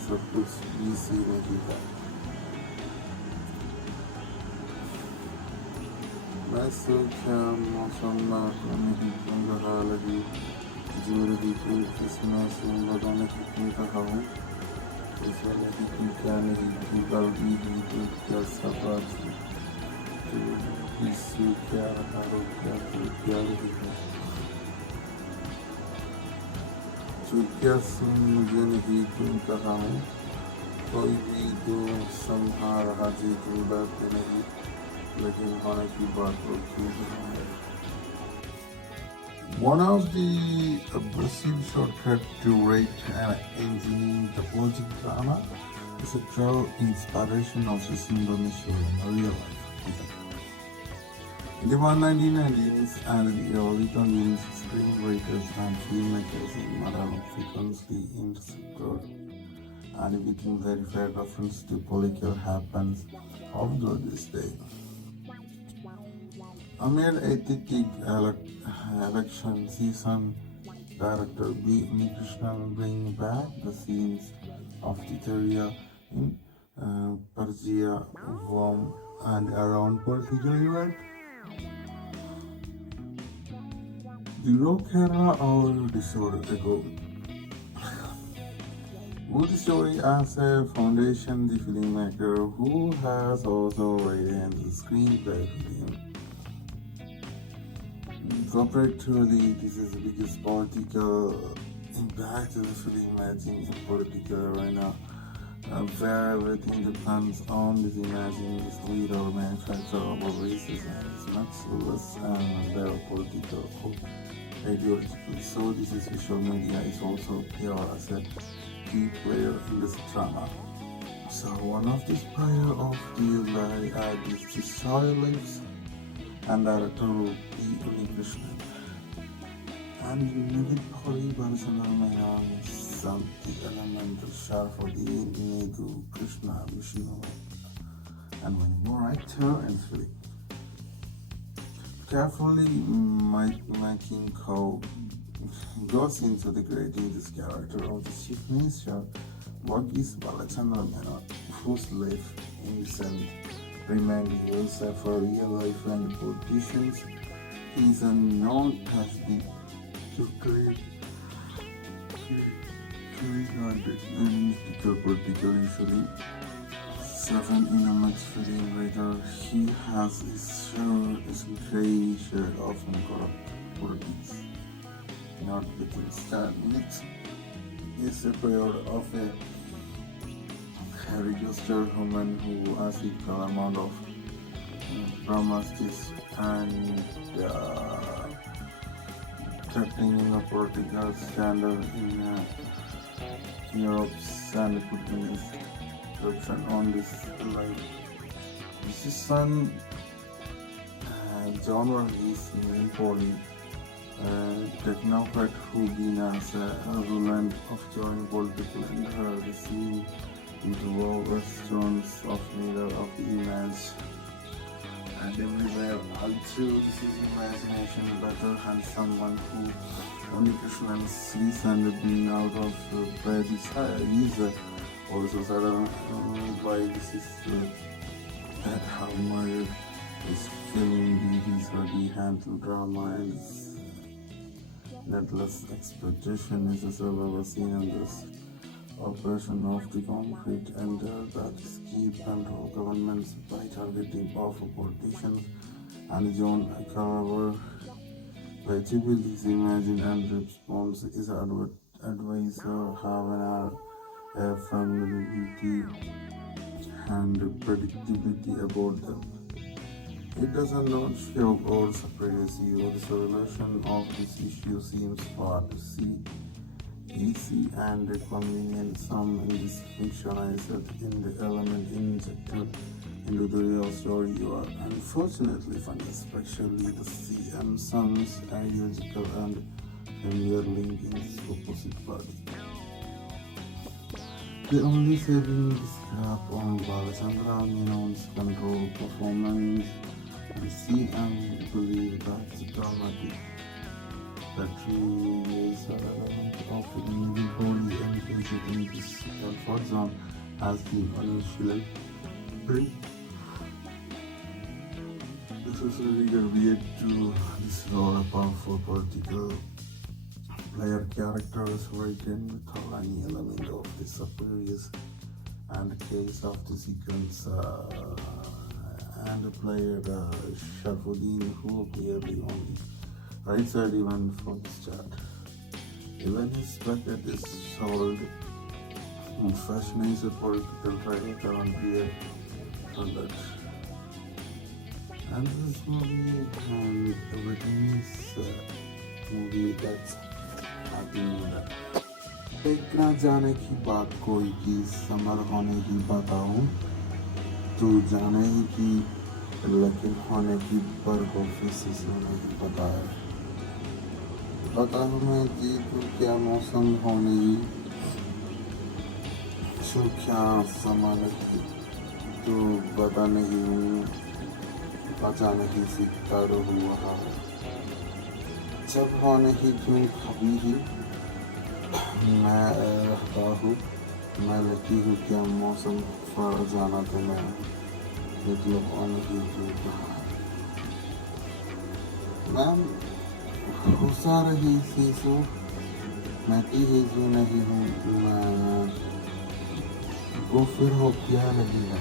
सब कुछ इसी नहीं है मैं सोचा मौसम ना तो नहीं क्यों रहा लगी जो रही क्यों किसमें सुन लगा नहीं क्यों कहा हूँ इसमें नहीं क्यों क्या नहीं क्यों कल भी हुई तो क्या सब तो इससे क्या रहा हो क्या रही है जो क्या सुन मुझे नहीं क्यों कहा हूँ कोई भी जो संभाल रहा जी तो डरते नहीं लेकिन होने की बात को क्यों कहा है One of the aggressive shortcut to rate and engineering the project drama is a true inspiration of the Indonesian real life. In the 1990s and the early 20s, screenwriters and filmmakers in Malayalam frequently intersected and became verified reference to political happens of this day. Amid a Titig election season, director B. Unnikrishnan bring back the scenes of Titeria in Persia, Rome, and around Prathichaya event. The rock era or disorder ago. Good story as a foundation, the filmmaker who has also written the screenplay film. Comparatively, this is the biggest political impact of the film imaging in political arena, where everything depends on this imaging this lead or manufacture of a racism is much less their political or ideological. So this is visual media is also here as a key player in this drama. So one of this player of this child lives and director will be Unnikrishnan. And Nivin Pauly, some the element of Sharaf U Dheen, Unnikrishnan, and many more actor and film. Carefully making how goes into the creating this character of the chief minister. What is Malayalam, whose life innocent reminding yourself for real life and politicians. He is unknown as the mystical political usually. Seven in a much film later, he has his grey shade of corrupt politics. Not within minutes. He is a period of a registered woman who has equal amount of dramas and threatening in a political scandal in Europe and putting his corruption on this life. This is son genre is Nivin Pauly, technocrat who been as a rulant of joining political and receiving into all restaurants of mirror of the image and everywhere. Also, this is imagination better and someone who Unnikrishnan sees and being out of Prathichaya is also suddenly why this is that how murder is film BB's already handled drama and netless expectation is a ever seen in this operation of the concrete and that is keep control governments by targeting powerful politicians and John however by typically imagine and response is advisor have a familiarity and predictability about them. It does not show or surprise you. The solution of this issue seems far to see easy and convenient. Some in this fictionized in the element injected into the real story you are unfortunately find especially the CM songs ideological and familiar link in this opposite party. The only saving this crap on Balachandra Menon's control performance and CM believe that the dramatic that really is relevant of Nivin Pauly engaged in this for example has been initially pretty necessarily relate to this role a powerful political player characters written without any element of the superiors and case of the sequence and the player Sharaf U Dheen who clearly only right side even for this chart. Even his bracket is solved fascinated political character on here on that. And this movie and everything is movie that's happening in that. एक ना जाने की बात कोई की summer होने की बताऊं तू जाने ही की लेकिन होने की पर ऑफिस होने की पता है बताऊं मैं कि तू क्या मौसम होने की सो क्या समान की तू बता नहीं हूँ पता नहीं सीखता हुआ है जब होने की क्यों कभी ही मैं रहता हूँ मैं लगी हूँ क्या मौसम पर जाना तो मैं मतलब होने की क्यों कहा मैम गुस्सा रही सी सो मैं की ही जो नहीं हूँ मैं वो फिर हो क्या लगी है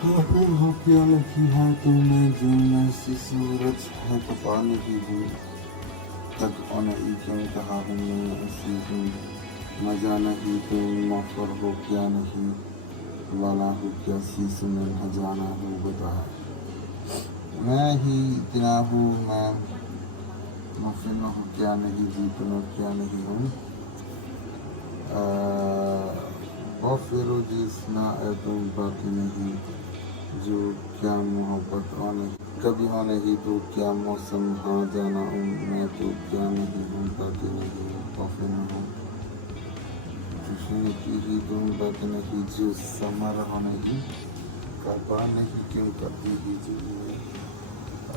फिर हो क्या लगी है तुम्हें जो मैं सी सूरज है कपा नहीं हूँ तक नहीं क्यों कहा हूँ मैं ऐसी हूँ मजा नहीं तुम मफर हो क्या नहीं वाला हो क्या शीश में न जाना हो बता मैं ही इतना हूँ मैं मुफिन हो क्या नहीं जीतना क्या नहीं हूँ और फिर जिसना है तुम बाकी नहीं जो क्या मोहब्बत आने कभी आने ही तो क्या मौसम हाँ जाना हूँ मैं तो क्या नहीं हूँ बाकी नहीं हूँ कॉफी न हूँ जिसने की ही तुम बाकी नहीं जो समर होने ही करवा नहीं क्यों करती ही जो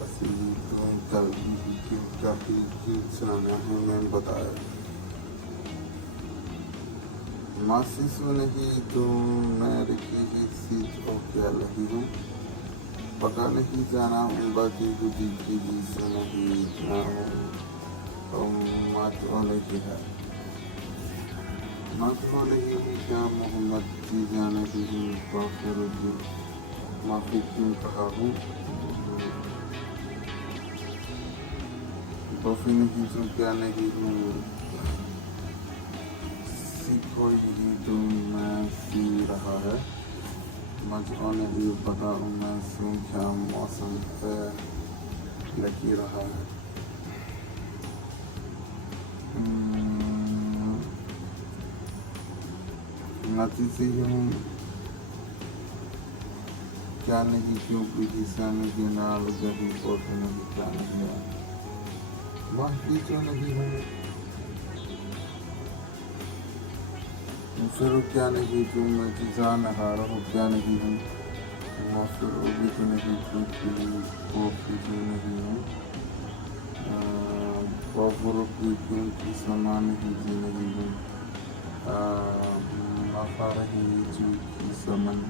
असली तुम कभी ही क्यों कभी क्यों जाना है मैं बताया मासी सो नहीं तुम मैं रखी ही सीट और क्या लगी हूँ पका नहीं जाना हूँ बाकी बुद्धि की भी सो नहीं इतना हूँ मत हो नहीं है मत हो नहीं हूँ क्या मोहम्मद जी जाने की हूँ काफिर की माफी क्यों कहा हूँ काफी नहीं जो क्या नहीं हूँ कोई ही तुम मैं सी रहा है मुझको नहीं पता मैं सू क्या मौसम पे लगी रहा है नती से हूँ क्या नहीं क्यों प्रीति सामने के नाल जभी फोटो नहीं क्या नहीं है बाकी तो नहीं हूँ फिर क्या नहीं तुम मैं जान हारा हो क्या नहीं हूँ फिर भी तो नहीं कॉफी जो नहीं हूँ कॉफर की क्योंकि समान ही जो नहीं हूँ मफा रही जो की समन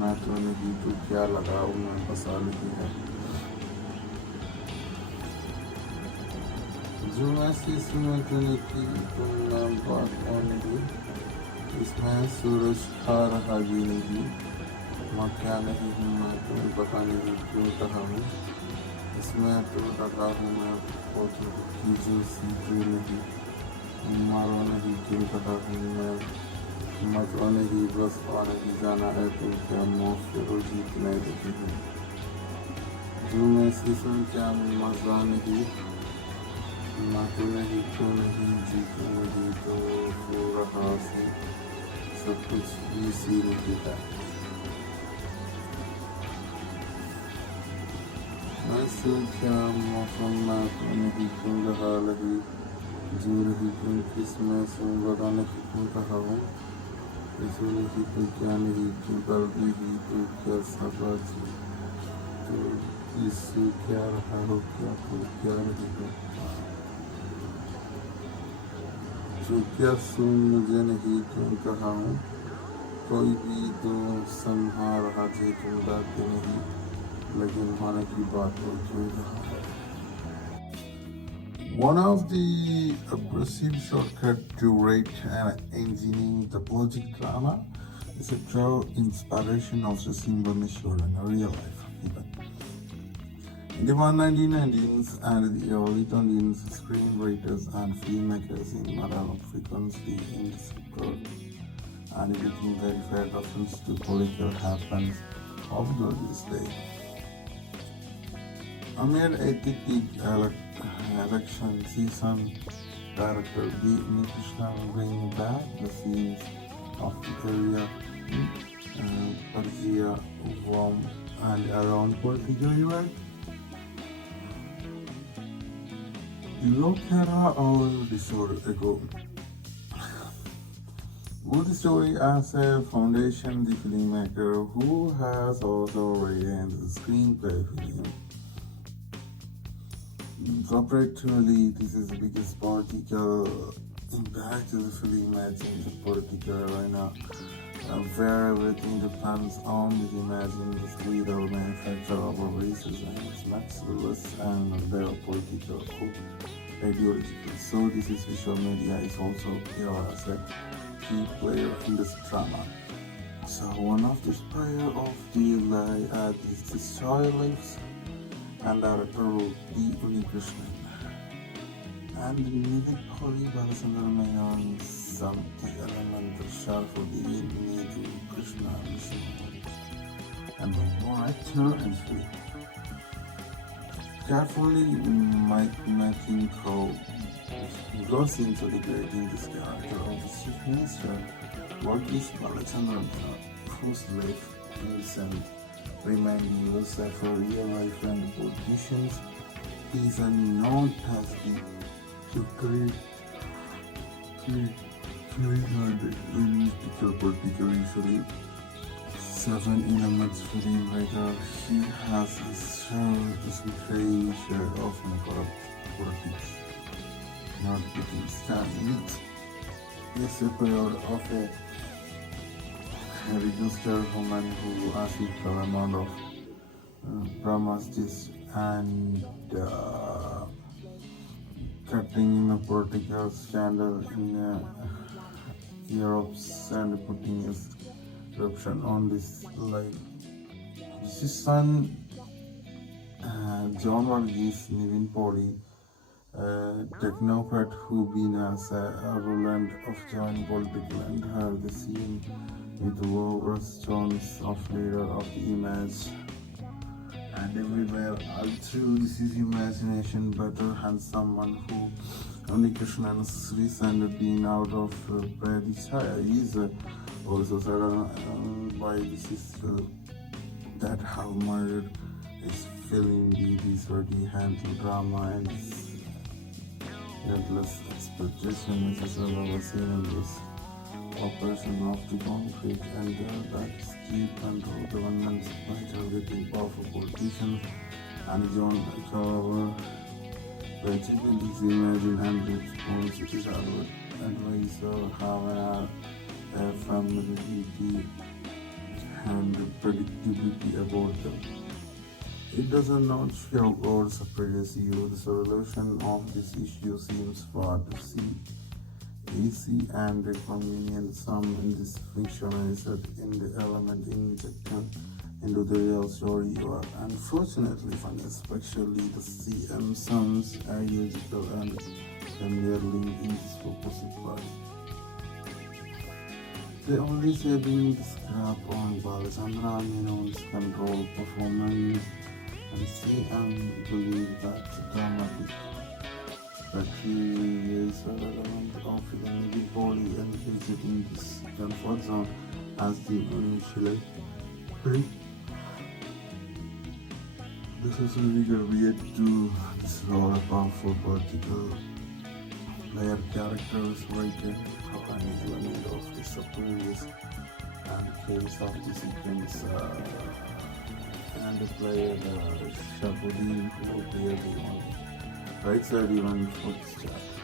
मैं तो नहीं तो क्या लगाऊँ मैं बसा नहीं है जो ऐसी सुनो तो नहीं की तुम मैं बात और नहीं इसमें सूरज खा रहा भी नहीं मैं क्या नहीं हूँ मैं तुम्हें पता नहीं क्यों कहा हूँ इसमें तो रखा हूँ मैं फोटो की जो सीधे नहीं मारो नहीं क्यों कहा हूँ मैं मत नहीं बस आने की जाना है तो क्या मौत फिर जीत नहीं देती हूँ जो मैं सीसम क्या मजा नहीं मैं तो नहीं क्यों नहीं जीतू नहीं तो रहा से सब कुछ इसी नहीं है मैं क्या मौसम में तो नहीं क्यों रहा लगी जो रही क्यों किसमें सो बता नहीं क्यों कहा हूँ इसो नहीं तो क्या नहीं क्यों कर दी ही तो क्या समझ तो इससे क्या रहा हो क्या तो क्या नहीं हो जो क्या सुन मुझे नहीं क्यों कहा हूँ कोई भी तो संभाल रहा थे तुम बातें नहीं लेकिन होने की बात हो क्यों रहा है One of the aggressive shortcut to rate and engineering the political drama is a true inspiration of the Simbaneshwar in a real life event. In the 1990s and the early 20s, screenwriters and filmmakers in Malayalam frequently intersected and making verified reference to political happenings of this day. Amid ethic election season, director Unnikrishnan bring back the scenes of the area in Prathichaya and around political event. The Lokera all disorder ago. Good story as a foundation, the filmmaker who has also written the screenplay film. Comparatively, this is the biggest political impact of the film in the political arena, where everything depends on the imagine the leader or manufacturer of racism, maximalists, and their political ideology. So this is visual media is also here as a key player in this drama. So one of the inspire of the story lives and director will be Unnikrishnan. And Nivin Pauly on some the element of Sharaf U Dheen, Unnikrishnan, and one actor and three. Carefully making how goes into creating this character of the chief minister, what is Malayalam, whose life is and reminding us for real life and politicians. He is a known as the political usually 7 elements film writer. He has his strange of politics, not between standing. Yes, a period of a registered woman who asked for amount of promises and cutting in a political scandal in Europe and putting his corruption on this life. His son John Varghese, Nivin Pauly, technocrat who been as a rulant of joint political and have the scene with the stones of leader of the image and everywhere all through this is imagination better and someone who Unnikrishnan recently been out of Prathichaya is also said by this is that how murdered is feeling this already handle drama and relentless expectation is a level seen in this operation of the concrete and that is keep control governments by targeting powerful politicians and John however in this imagine and response it is our advisor how a familiarity and predictability about them. It does not show or surprise you. The solution of this issue seems far to see easy and convenient. Some in this fictionized in the element injected into the real story you are unfortunately fun, especially the CM sounds ideological and familiar link in this opposite part. They only saving the scrap on Balachandra Menon's control performance and CM believe that Thematic that he is an element of the Nivin Pauly and visiting this comfort zone as the initially pick. This is really weird to this role a powerful political player characters written for an element of the surprise and case of the sequence and the player Sharaf U Dheen who appeared on the right side even before this chapter.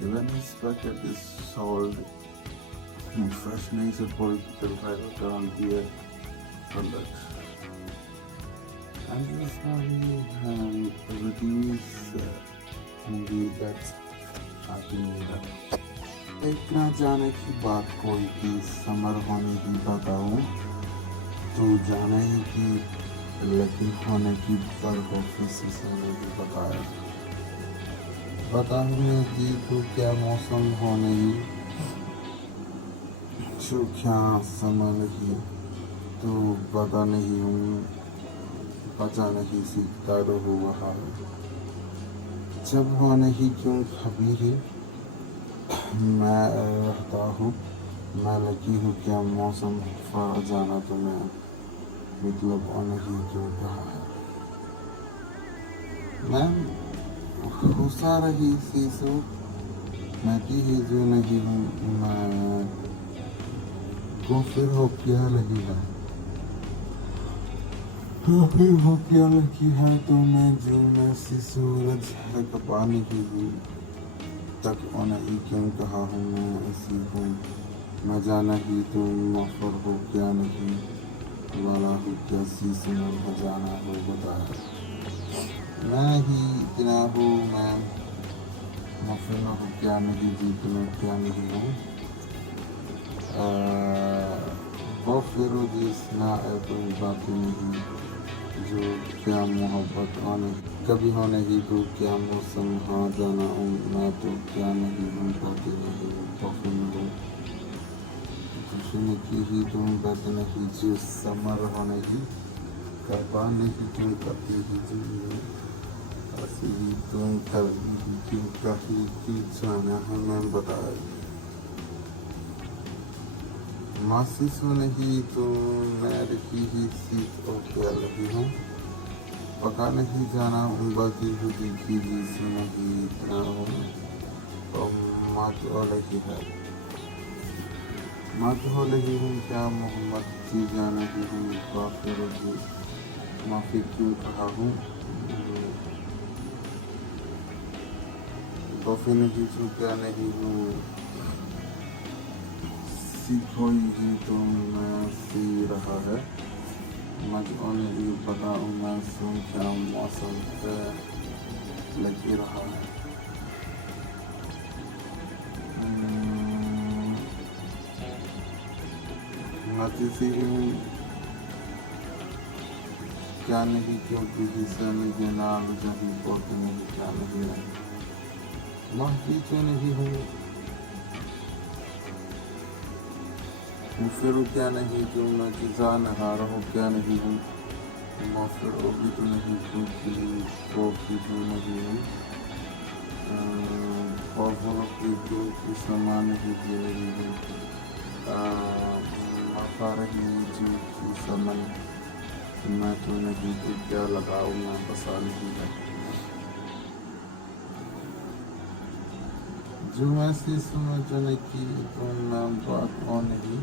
Even his bucket is solved in fresh nature political character on the product. And this movie and everything is movie that's happening. एक ना जाने की बात कोई की summer होने की बताऊं तो जाने ही की लेकिन होने की फर्क ऑफिस से मुझे बताया बताऊंगे कि तो क्या मौसम होने ही जो क्या समय नहीं तो पता नहीं हूँ पता नहीं सीखता हुआ है जब होने ही क्यों कभी ही मैं रहता हूँ मैं लगी हूँ क्या मौसम फर जाना तो मैं मतलब होने ही क्यों कहा है मैं खुशा रही सीसो मैं की ही जो नहीं हूँ मैं को फिर हो क्या लगी है तो फिर हो क्या लगी है तो मैं जो मैं सी सूरज है कपाने की भी तक होना ही क्यों कहा हूँ मैं ऐसी हूँ मैं जाना ही तुम मफर हो क्या नहीं वाला हो क्या सीसमर हो जाना हो बताया मैं ही इतना हूँ मैं मफर हो क्या नहीं जीतना क्या नहीं हूँ وہ فیروزی نہ ہے کوئی بات نہیں جو کیا محبت آنے کبھی ہونے کی تو کیا موسم ہاں جانا ہوں میں تو کیا نہیں ہوں باتیں نہیں بخن ہوں خوشی کی ہی تم بات نہیں جو سمر ہونے کی کروانے کی تم کرتی ہی جی ایسی ہی تم کر کیوں کہیں کی جانا ہمیں بتائے ماسی سو نہیں تو میں رکھی ہی سیت اور کیا رہی ہوں پکا نہیں جانا ان باتی ہوتی کی جی سو نہیں اتنا ہوں اور مات ہو رہی ہے مات ہو رہی ہوں کیا محمد جی جانا ہی ہوں کافر جی معافی کیوں کہا ہوں کافی نہیں تو کیا نہیں ہوں سیکھوئی ہی تو میں سی رہا ہے مجھونے بھی پتا ہوں میں سن کیا موسم پہ لگی رہا ہے نتیسی ہوں کیا نہیں کیونکہ حصہ مجھے نال جہی پوتے نہیں کیا نہیں ہے محفی تو نہیں ہوں پھر کیا نہیں جو میں جزا نہ رہا کیا نہیں ہوں مغفر بھی تو نہیں کیونکہ وہ بھی جو نہیں ہوں خوف کی جو کی سامان نہیں بھی نہیں ہوں مفارہی جو کی سمن میں تو نہیں تو کیا لگاؤں میں بسا نہیں ہے جو میں سی سمجھنے کی تو میں بات ہو نہیں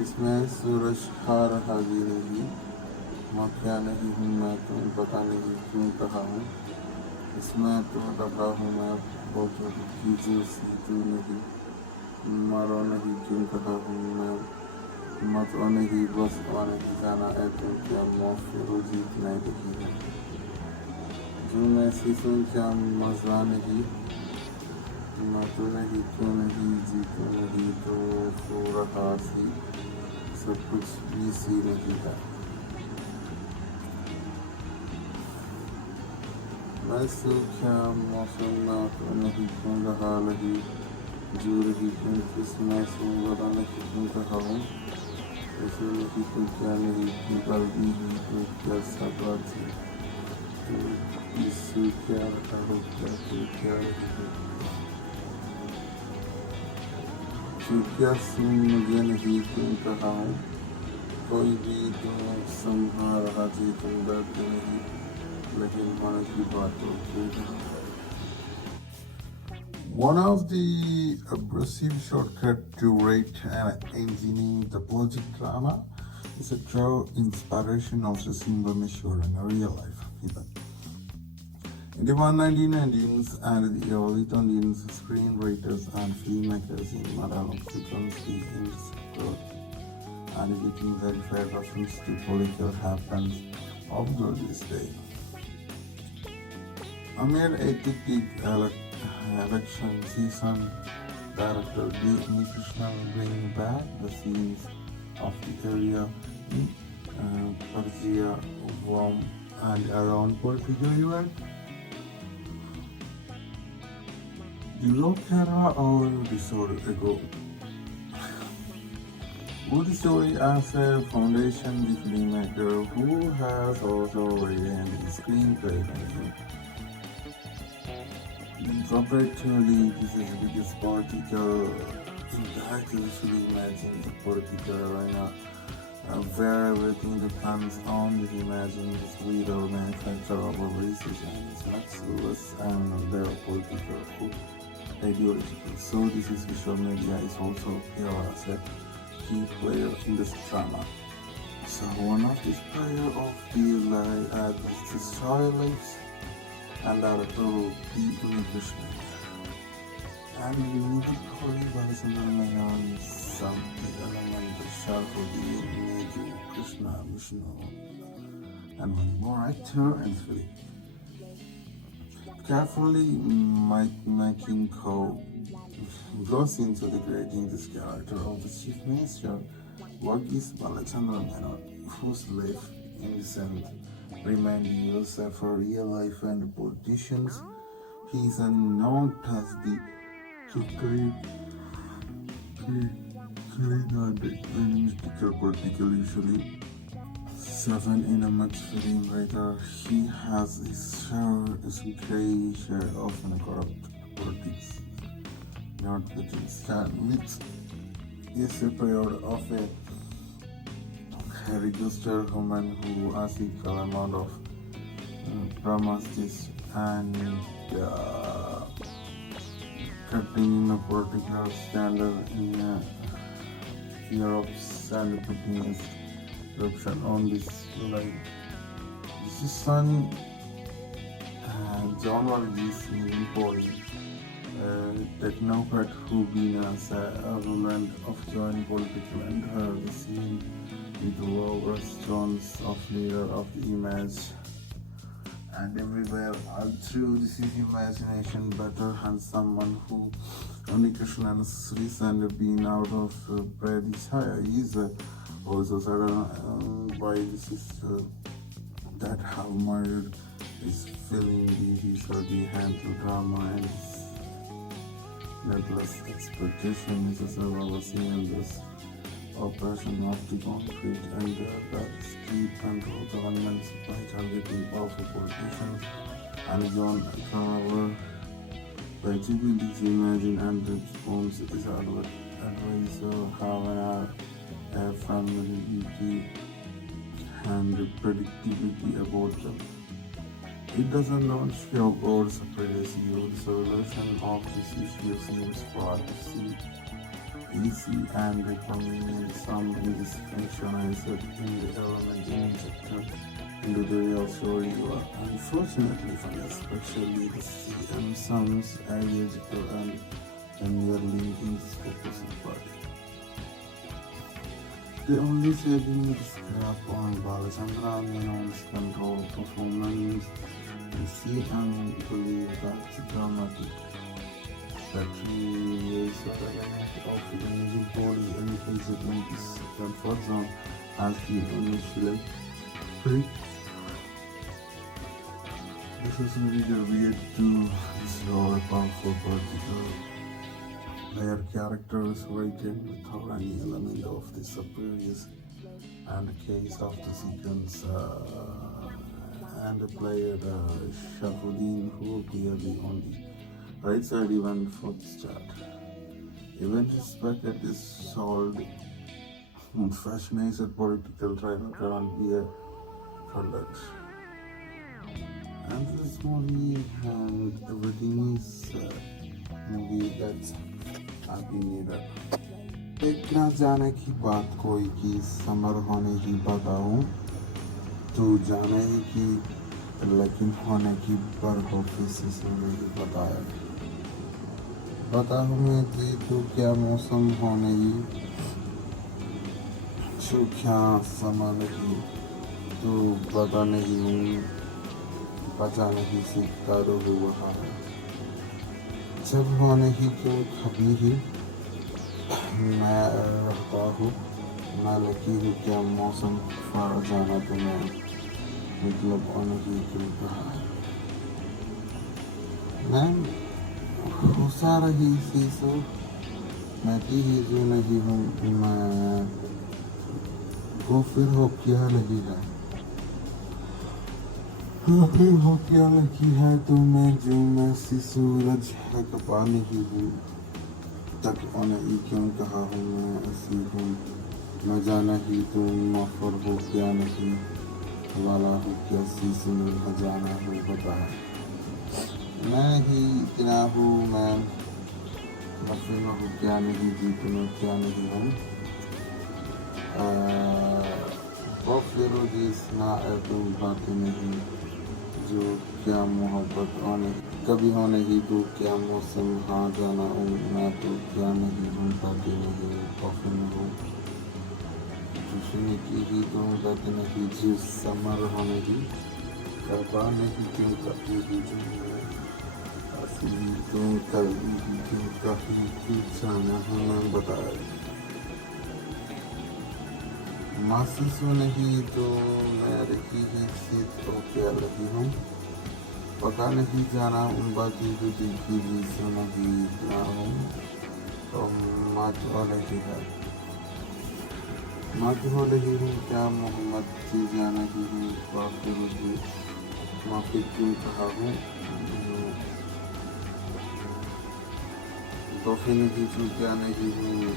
اس میں سورج کھا رہا بھی نہیں میں کیا نہیں ہوں میں تمہیں پتا نہیں کیوں کہا ہوں اس میں تو رہا ہوں میں بہت کی جو سی تو نہیں مرو نہیں کیوں کہا ہوں میں مت او نہیں بس او نہیں جانا ہے تو کیا موفر و جیت نہیں رہی ہے جو میں سی سن کیا مزہ نہیں میں تو نہیں کیوں نہیں جیتوں نہیں تو سو رہا سی سب کچھ بھی سی نہیں ہے میں سو کیا موسم نہ تو نہیں کیوں رہا لگی جو رہی کیوں کس میں سو بڑا نہیں کیوں کہا ہوں ایسے نہیں تو کیا نہیں کیوں کر بھی ہی تو کیا سب تھی تو اس سے کیا رہا ہو کیا تو کیا رہی ہے جو کیا سن مجھے نہیں کیوں کہا ہوں کوئی بھی تم سمجھا رہا تھی تم درد نہیں لیکن من کی باتوں کیوں کہا One of the abrasive shortcut to rate and engineering the political drama is a true inspiration of the Simba Mishur in a real life event. In the 1990s and the early 20s, screenwriters and filmmakers in Malayalam frequently inscribed and getting verified reference to political happenings of this day. Amid a hectic election season, director Unnikrishnan bring back the scenes of the area in Prathichaya and around political event. The road camera over the story ago. With the story as a foundation, the filmmaker who has also written the screenplay. Comparatively, this is the biggest political impact you should imagine the political arena where everything depends on the imagine this leader manufacturer of a racism is maxless and their political ideological. So this is visual media is also here as a key player in this drama. So one of these player of the lie is the stylist and director B. Unnikrishnan. And Nivin Pauly was another on some element of Sharaf U Dheen, Unnikrishnan, and one more actor and film. Carefully making goes into the creating this character of the chief minister What is Balachandran Menon, whose life, innocent, remained years for real life and politicians? He is known as the mystical political, usually seven in a much film writer. He has his grey share of corrupt politics, not within stand, which is a period of a registered woman who has equal amount of promises and cutting in a particular standard in Europe's and putting a corruption on this line. This is son John Wallis Nivin Pauly, technocrat who been as a ruler of joint political and her seen with lower stones of leader of the image and everywhere through this is imagination better and someone who Unnikrishnan recently been out of Prathichaya is also said by this is that how murdered is filling the handle drama and needless expectation is a well seen in this operation of the concrete and that is key control governments by targeting powerful politicians and John Carver by keeping this imagine and response is advisor have a familiarity and predictability about them. It doesn't not show or surprise you. The solution of this issue seems privacy, easy and convenient. Some in this functionized in the element injected into the real story. Unfortunately for us, especially the CM sounds ideological and we are linking this opposite party. The only saving is scrap on Balachandran Menon's control performance. We see and believe that dramatic battery is a element of the Nivin Pauly and is a 22nd for zone as the initially picked. This is really weird to destroy powerful particle. Their characters written without any element of the superiors and the case of the sequence and the player Sharaf U Dheen who clearly on the right side even for this chart. Event respected is solved fashionized political trial cannot be a product. And this movie and everything is movie that's happy needed. एक ना जाने की बात कोई की summer होने की बताऊं तू जाने ही की लेकिन होने की पर ऑफिस से मुझे बताऊं मैं कि तू क्या मौसम होने ही तू क्या समय नहीं तू बता नहीं बचा नहीं सीखता रो हुआ है जब होने ही क्यों कभी ही मैं रहता हूँ मैं लकी हूँ क्या मौसम फाड़ जाना तुम्हें मतलब होने ही क्यों कहा मैं हुसा रही सी सो मैं ही जो नहीं हूँ मैं वो फिर हो क्या लगी है फिर हो क्या लगी है तुम्हें जो मैं सी सूरज है कपा नहीं हूँ तक उन्हें ही क्यों कहा हूँ मैं ऐसी हूँ न जाना ही तुम मफर हो क्या नहीं वाला हूँ क्या सी सुन न जाना हूँ बता मैं ही इतना हूँ मैं मफर में हूँ क्या नहीं जीत में क्या नहीं हूँ वो फिर जिसना तुम बातें नहीं जो क्या मोहब्बत होने कभी होने ही तो क्या मौसम हाँ जाना हूँ मैं तो क्या नहीं हूँ बातें नहीं कॉफी में हूँ सुनने की ही तो बातें नहीं जो समर होने की करवा नहीं क्यों कभी भी जो असली तो कभी भी क्यों कभी कुछ जाना है मैं बताया मासिस नहीं तो मैं रही ही सी तो क्या लगी हूँ, पता नहीं जाना उन बातें जो देखी भी सुनगी ना हूँ, तो मत हो रही है, मत हो रही हूँ क्या मोहम्मद से जाना ही हूँ, माफी क्यों कहा हूँ, तो फिर नहीं जो क्या नहीं हूँ,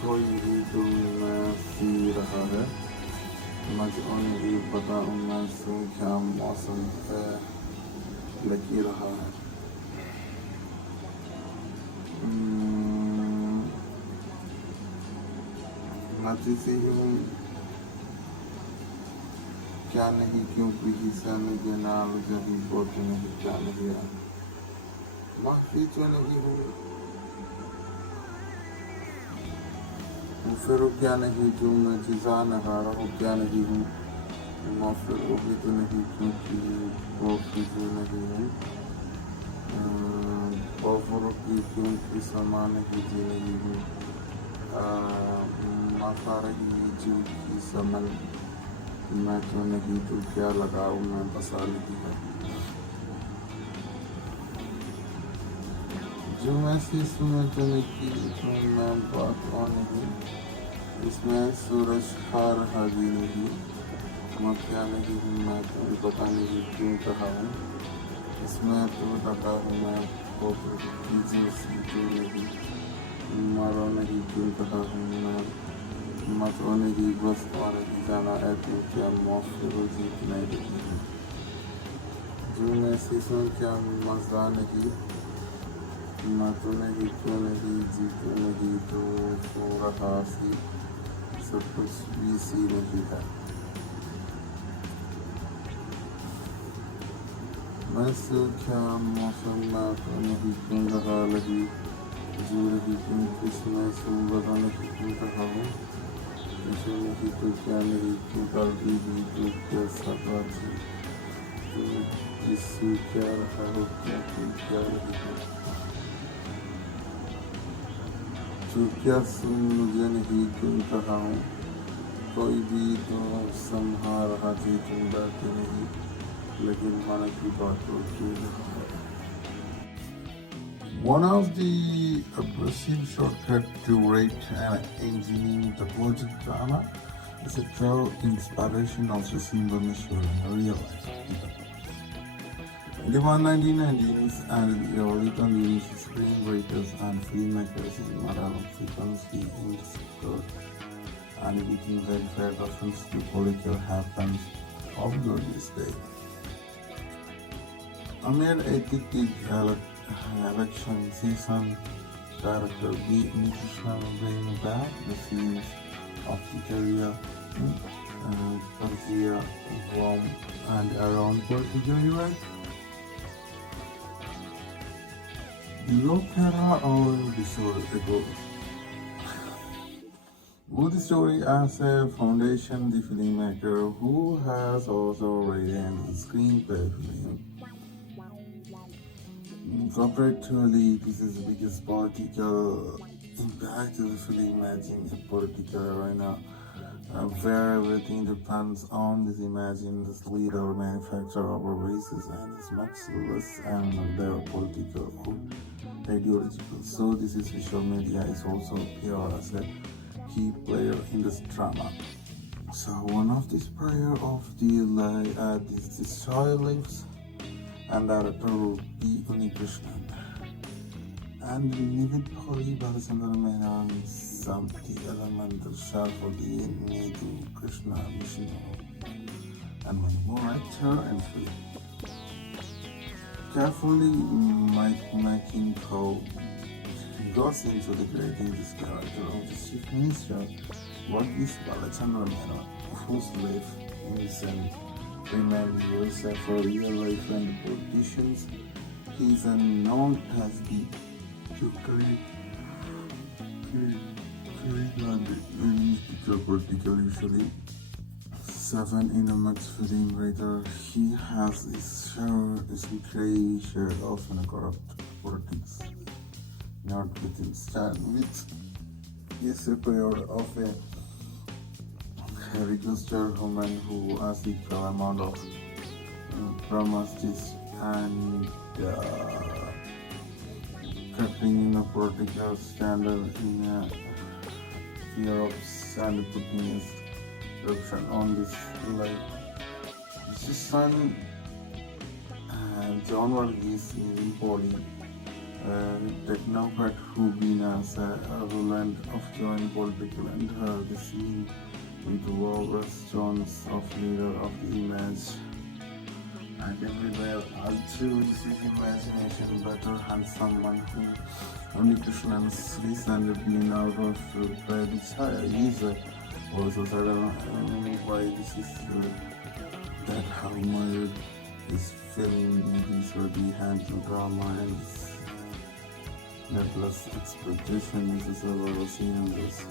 कोई भी जो मैं सी रहा है, मुझे नहीं पता मैं से क्या मौसम पे लगी रहा है। मैं से हूँ क्या नहीं क्योंकि हिस्सा में देना जब बहुत नहीं क्या नहीं है, माफी तो नहीं हूँ, फिर क्या नहीं जो मैं जिजा नहारा हूँ क्या नहीं हूँ, माफी भी तो नहीं क्योंकि वो जो नहीं हूँ, बफरों की क्योंकि समान ही जी नहीं हूँ, माफा रही जो की समन मैं तो नहीं तो क्या लगाऊँ मैं बसा ली है, जो महसूस में तो नहीं तो मैं बात नहीं, इसमें सूरज खा रहा भी नहीं, मैं क्या नहीं हूँ मैं तुम्हें पता नहीं क्यों कहा हूँ, इसमें तो लगा हूँ मैं चीज़ों से जो नहीं, मारो नहीं क्यों कहा हूँ मैं, मत नहीं बस नहीं जाना है तो क्या मौके जीत नहीं रही हूँ, जो महसूस में क्या मज़ा नहीं, मैं तो नहीं क्यों नहीं जीतो नहीं तो सो रहा सी, सब कुछ भी सी नहीं है, मैं सो क्या मौसम में तो नहीं क्यों रहा लगी, जो रही क्यों किसमें सो बता नहीं क्यों कहा हूँ, ऐसे नहीं तो क्या नहीं क्यों कर दी तो कैसा बात है, तो इससे क्या रहा हो क्या रही है, तो क्या सुन मुझे नहीं क्यों कहा हूँ, कोई भी तो संभाल रहा थी तुम बैठे नहीं, लेकिन मन की बात क्यों रहा है। One of the aggressive shortcut to rate and engineering the project drama is a true inspiration of the Simbaneshwar in real life. In the 1990s and the early 20s, screenwriters and filmmakers in Malayalam frequently intersected and making very reference to political happenings of this day. Amid a hectic election season, director Unnikrishnan bring back the themes of the career Prathichaya from and around political events. Lokara or the story ago. With the story as a foundation, the filmmaker who has also written the screenplay film. Comparatively, this is the biggest political impact of the film imagine a political arena where everything depends on this imagine this leader, manufacturer of races and this much less and their political or ideological. So this is visual media is also here as a key player in this drama. So one of this prayer of the this child lives and director will be Unnikrishnan. And Nivin Pauly, and some the element of Sharaf U Dheen, Unnikrishnan, and one more actor and film. Carefully making how goes into the creating this character of the chief minister, what is Prathichaya, whose life in the remained years for real life and politicians. He is known as the political usually 7 in a max film writer. He has his grey share of corrupt politics, not within stand with is a period of a registered woman who has equal amount of promiscuous and cutting in a particular standard in a fear of and putting a restriction on this life. This is son John Varghese, Nivin Pauly, technocrat who been as a rulant of joint political and the scene into Walrus Jones of leader of the image. And everywhere also this is imagination better and someone who Unnikrishnan recently been out of Prathichaya is also said why this is that how murdered is filmed in these early hands-on drama and netless expectation is a several scenes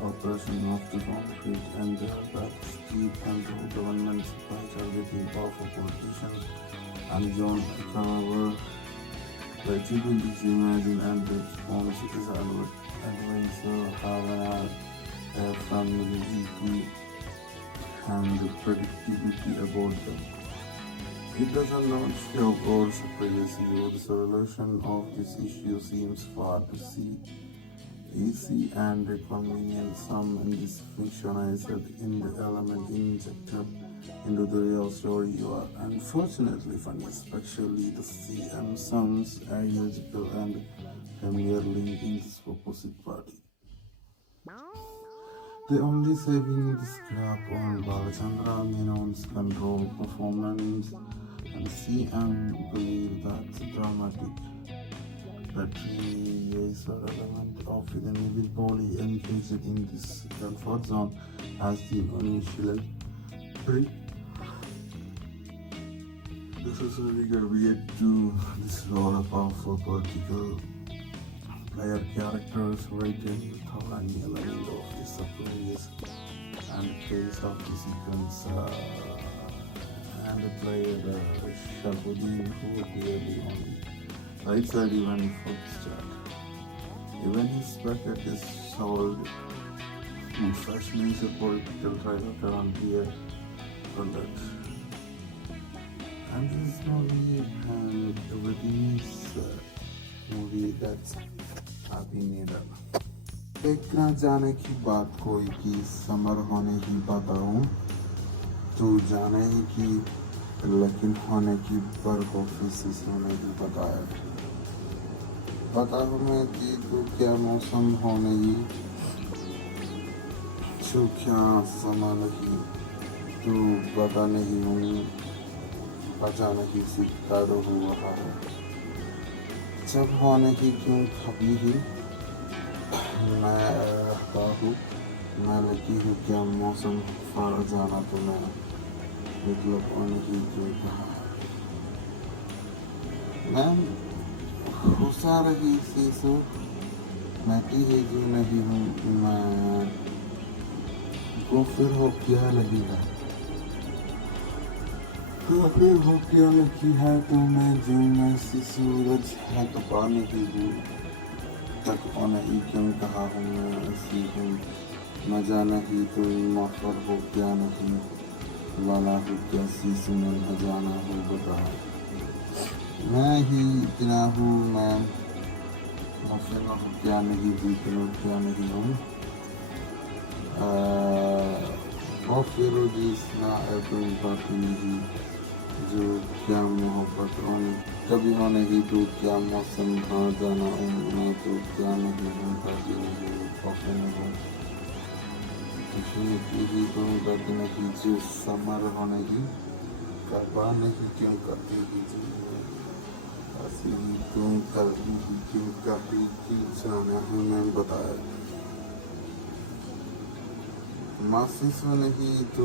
operation of the concrete and that steep control governments by targeting powerful politicians and John Carver by keeping this imagine and the response is advisor have a family equity and the predictability about them. It doesn't not show or surprise you. The solution of this issue seems far to see easy and convenient. Some in this fictionized in the element injected into the real story you are unfortunately funny, especially the CM sounds ideological and familiarly in this opposite party. The only saving the scrap on Balachandra Menon's control performance and CM believe that the dramatic battery is a element of the Nivin Pauly engaged in this comfort zone as the initial pre. This is a regard to this role of powerful political player characters writing the Thalani element of the surprise and case of the sequence and the player Sharaf U Dheen who clearly on the right side even for the start. Even his bracket is solved in fresh major political trailer on here for that. And this movie and everything is movie that's happy needle. एक ना जाने की बात कोई की summer होने की बताऊं तू जाने ही की लेकिन होने की पर ऑफिस होने की बताया बताऊं मैं कि तू क्या मौसम होने ही तू क्या समा नहीं तू बता नहीं हूँ बचा नहीं सीखता हुआ है जब होने की क्यों कभी ही मैं रहता हूँ मैं लगी हूँ क्या मौसम फाड़ जाना तो मैं मतलब होने की क्यों कहा मैं खुशा रही सी मैं की ही जो नहीं हूँ मैं को फिर हो क्या लगेगा तो फिर हो क्या लगी है तो मैं जो मैं सी सूरज है तो पानी की हूँ तक होने ही क्यों कहा हूँ मैं ऐसी हूँ न जाना ही तो मफर हो क्या नहीं वाला हो क्या सी सुने न जाना हो बता मैं ही इतना हूँ मैं मफर हो क्या नहीं जीतना क्या नहीं हूँ और फिर जिसना तुम बाकी नहीं जो क्या मोहब्बत होने कभी होने की तो क्या मौसम हाँ जाना मैं तो क्या नहीं होता कि नहीं कॉफी नहीं इसमें की ही तो बाकी नहीं जो समर होने की करवा नहीं क्यों करती की जो ऐसी क्यों करती की क्यों करती की जाना है मैं बताया मासी से नहीं तो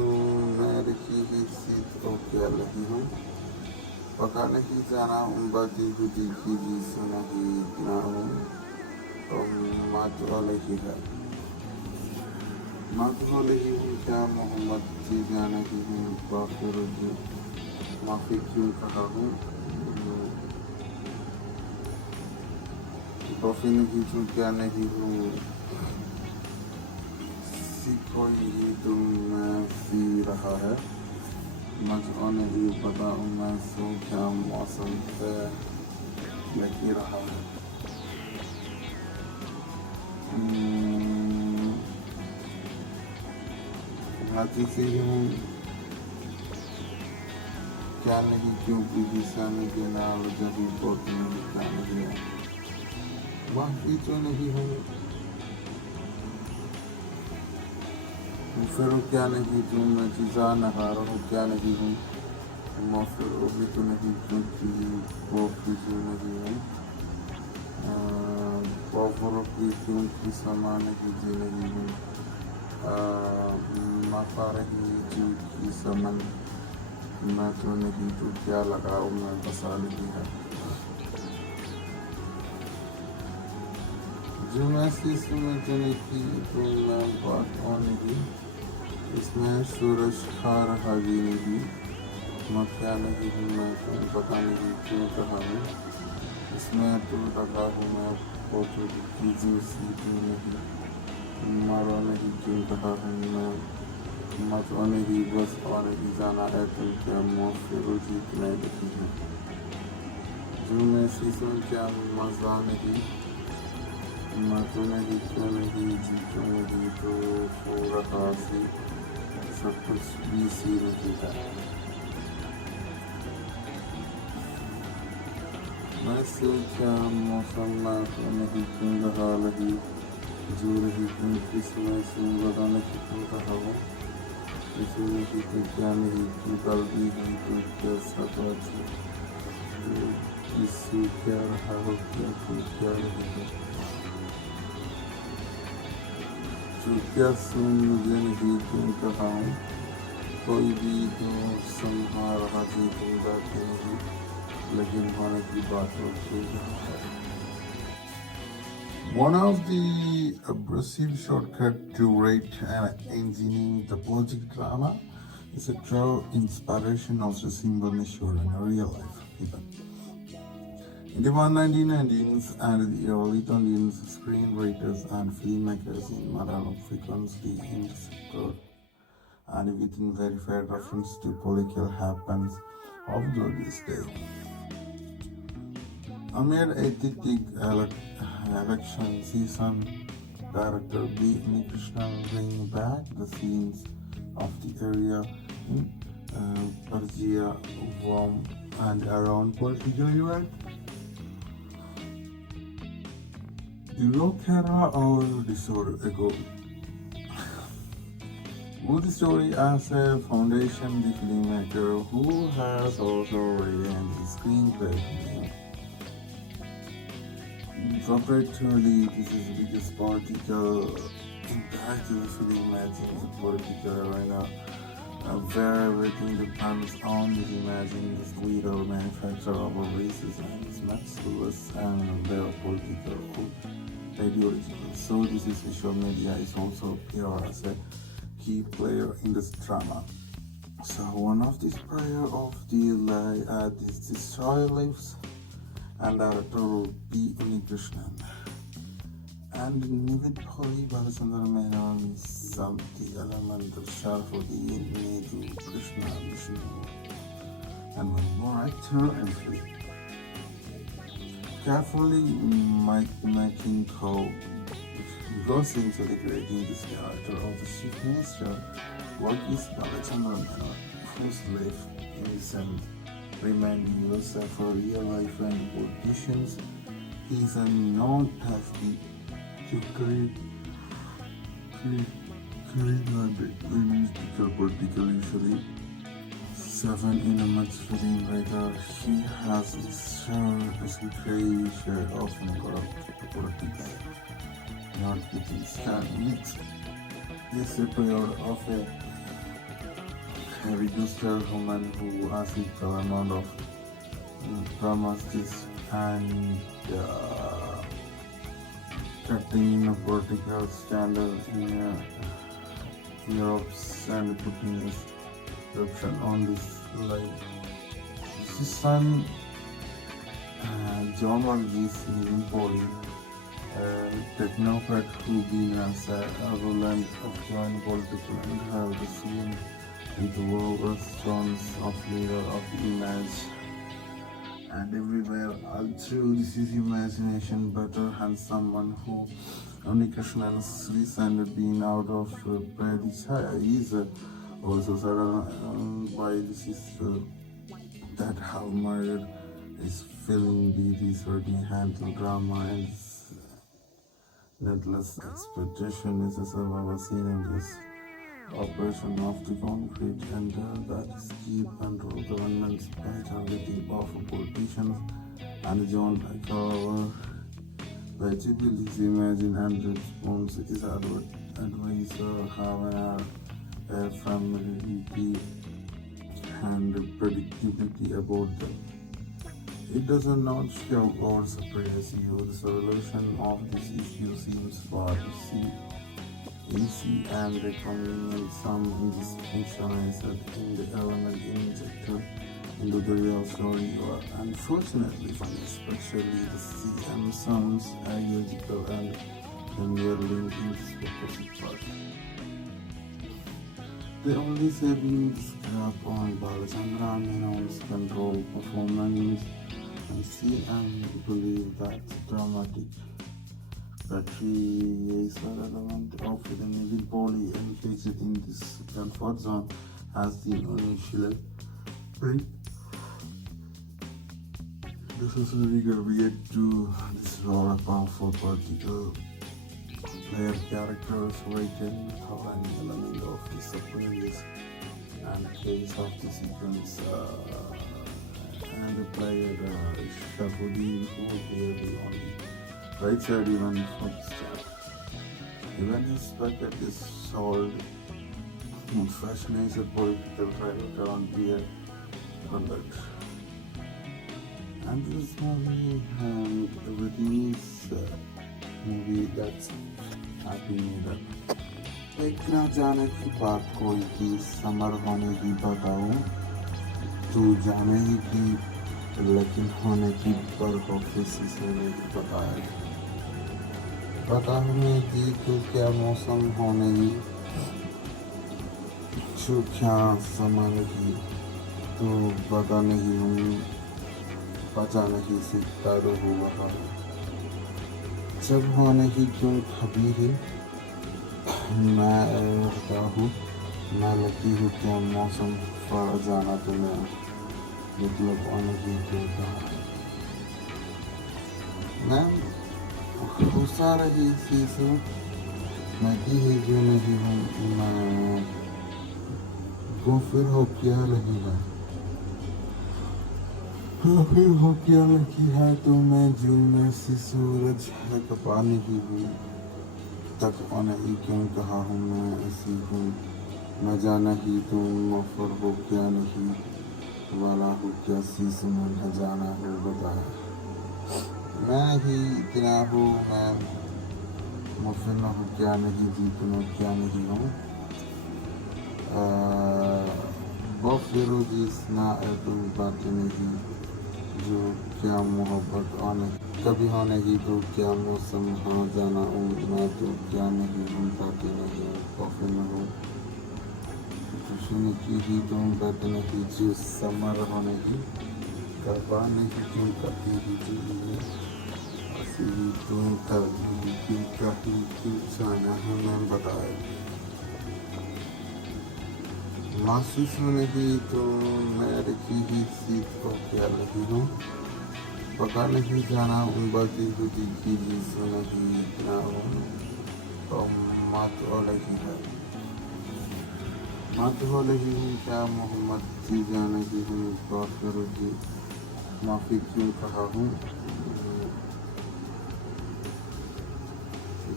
मैं रखी ही सीत और क्या लगी हूँ पका नहीं जाना बाती बुद्धि की जी सुना ही ना हूँ और मात वाले ही है मात वाले ही हूँ क्या मोहम्मद जी जाना ही हूँ बाफिर जी माफी क्यों कहा हूँ बाफी नहीं हूँ क्या नहीं हूँ किसी को ये तुम सी रहा है मुझको नहीं पता मैं सो क्या मौसम पे लगी रहा है हाथी हूँ क्या नहीं क्योंकि दिशा में के नाल जब बहुत नहीं क्या नहीं है बाकी तो नहीं हूँ फिर क्या नहीं तुम मैं चीज़ा नहारा हूँ क्या नहीं हूँ मैं फिर भी तो नहीं क्योंकि वो किसी नहीं है पॉपुलर की क्योंकि समान की जी नहीं हूँ माफारे की जी की समन मैं तो नहीं तो क्या लगाऊँ मैं बसा लगी है जो मैं इसमें तो नहीं की तो मैं बात होने की इसमें सूरज खा रहा जी नहीं मैं क्या नहीं हूँ मैं तुम्हें पता नहीं क्यों कहा मैं इसमें तो लगा हूँ मैं फोटो की सी क्यों नहीं मारो नहीं क्यों कहा हूँ मैं मत आने की बस आने की जाना है तुम क्या मुँह फिर जीत नहीं लिखी है जो मैं सीसों क्या मजा नहीं मैं तुम्हें ही क्यों नहीं जीतूँ नहीं तो पूरा खासी सब कुछ भी सी नहीं है मैं क्या मौसम में नहीं क्यों रहा लगी जो रही क्यों किसमें से बताने की क्यों रहा हूँ इसमें कि क्या नहीं क्यों कर दी गई तो कैसा बात है इससे क्या रहा हो क्या नहीं है जो क्या सुन मुझे नहीं क्यों कहा हूँ कोई भी तो संभा रहा जी तुम बात नहीं लेकिन होने की बात होती है One of the abrasive shortcut to write and engineering the political drama is a true inspiration of the symbol nature in a real life event. In the 1990s and the early 20s, screenwriters and filmmakers in Malayalam frequently intersected and within verified reference to political happenings of this day. Amid aesthetic election season, director Unnikrishnan bringing back the scenes of the area in Prathichaya and around political event. The rock era or disorder ago. With the story as a foundation, the filmmaker who has also written the screenplay. Comparatively, this is the biggest political impact of the film imagining a political arena where everything depends on the imagining the leader or manufacturer of races and its matchless and their political ideology. So this is visual media is also here as a key player in this drama. So one of these player of the destroy lives and director will be Unnikrishnan. And Nivin Pauly is some the element of Sharaf U Dheen, Unnikrishnan, and one more actor and three. Carefully making goes into the creating this character of the chief minister. What is Malayalam whose life innocent reminding yourself for real life and politicians is a known task to create political usually 7 in a month screenwriter. He has his share of politics, not with his with this period of a registered woman who has equal amount of promises and cutting in a political standard in Europe and putting his corruption on this life. His son John is Nivin Pauly technocrat who been as a rulant of joint political and have received into over stones of leader of image and everywhere all through this is imagination better and someone who Unnikrishnan recently been out of Prathichaya is also surrounded by this is that how murder is filling these already handle drama and needless expectation is a survivor scene in this operation of the concrete and that is keep control governments by targeting powerful politicians and John cover by typically imagine and response is advisor have a familiarity and predictability about them. It does not show or surprise you. The solution of this issue seems far easy and convenient. Some in this functionized in the element injected into the real story or unfortunately funny, especially the CM sounds illogical and then we are linked in this opposite part. The only saving scrap on Balachandra Menon's control performance and see and believe that dramatic Prathichaya is a relevant of the Nivin Pauly engaged in this comfort zone as the initial break. This is a rigor yet to this role a powerful political player characters written how an element of the surprise and case of the sequence and the player Sharaf U Dheen who appeared on the right side even for the start. Even his bucket is solved fascinated political trial on beer conduct. And this movie everything is movie that's happy made up. एक ना जाने की बात कोई की summer होने की बताऊं तू जाने ही की लेकिन होने की पर ऑफिस से पता हमें कि तू क्या मौसम होने की तू क्या समय की तो पता नहीं हूँ पता नहीं सीखता हुआ जब होने की क्यों खबी है मैं रहता हूँ मैं लगती हूँ क्या मौसम पर जाना तुम्हें मतलब होने की क्यों कहा मैं गुस्सा रही चीज़ों मैं की है जो नहीं हूँ मैं वो फिर हो क्या नहीं है फिर हो क्या लगी है तो मैं जो में सी सूरज है कपाने की हूँ तक आना ही क्यों कहा हूँ मैं ऐसी हूँ न जाना ही तुम मफर हो क्या नहीं वाला हो क्या शीश में न जाना हो बताया मैं ही इतना हूँ मैं मुफर न हो क्या नहीं जीतना क्या नहीं हूँ बहुत फिरोजी इतना तुम बातें नहीं जो क्या मोहब्बत आने कभी होने की तो क्या मौसम हाँ जाना हूँ मैं तो क्या नहीं हूँ बातें नहीं कॉफी न हो सुनी की ही तुम बातें नहीं जो समर होने की करवा नहीं क्यों करती ही तुम कभी क्यों जाना है मैं बताया महसूस होने की तो मैं रखी ही सीट को क्या लगी हूँ पता नहीं जाना उन बाकी होती की सुना की इतना हूँ तो मत हो लगी है मत हो लगी हूँ क्या मोहम्मद जी जाने की हूँ बहुत करोगी माफ़ी क्यों कहा हूँ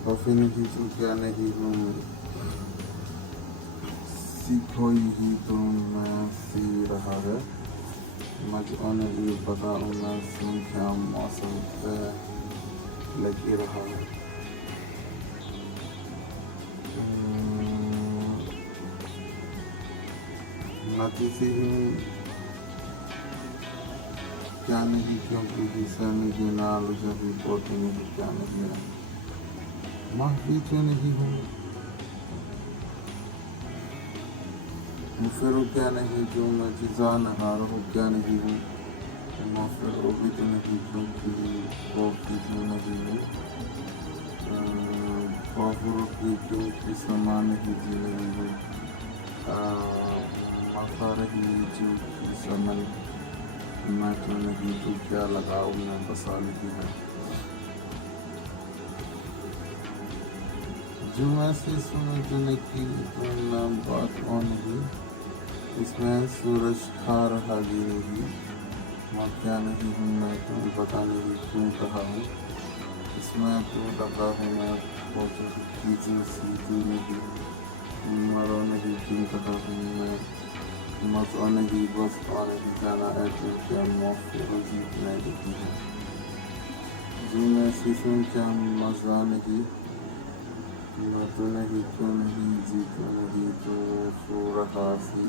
काफ़ी नहीं तो क्या नहीं हूँ सीखो ही तो मैं सी रहा है मुझे नहीं पता मैं सुन क्या मौसम पे लगी रहा है नतीजे क्या नहीं क्योंकि हिस्सा में जो नाल जब रिपोर्ट नहीं क्या नहीं है माफी तो नहीं हूँ, मुफिर क्या नहीं जो मैं जिजा नहार हो क्या नहीं हूँ, मुफिर भी तो नहीं क्योंकि वो भी तो नहीं हूँ, काफिरों की क्योंकि समान नहीं जी नहीं हूँ, मफा रही जो की समन मैं तो नहीं तो क्या लगाऊँ मैं बसा नहीं है, जो ऐसे सुने जो नहीं तो नाम बात और नहीं, इसमें सूरज खा रहा गिरेगी, मैं क्या नहीं हूँ मैं तो पता नहीं क्यों कहा हूँ, इसमें तो लगा हूँ मैं फोटो कीजिए सीधी नहीं, मरो नहीं क्यों कहा हूँ मैं, मत और नहीं बस और नहीं जाना है तो क्या मौत जीतना देती है, जो मैं सीखूँ क्या मजा नहीं, मैं तो नहीं क्यों नहीं जीतू नहीं तो सो रहा सी,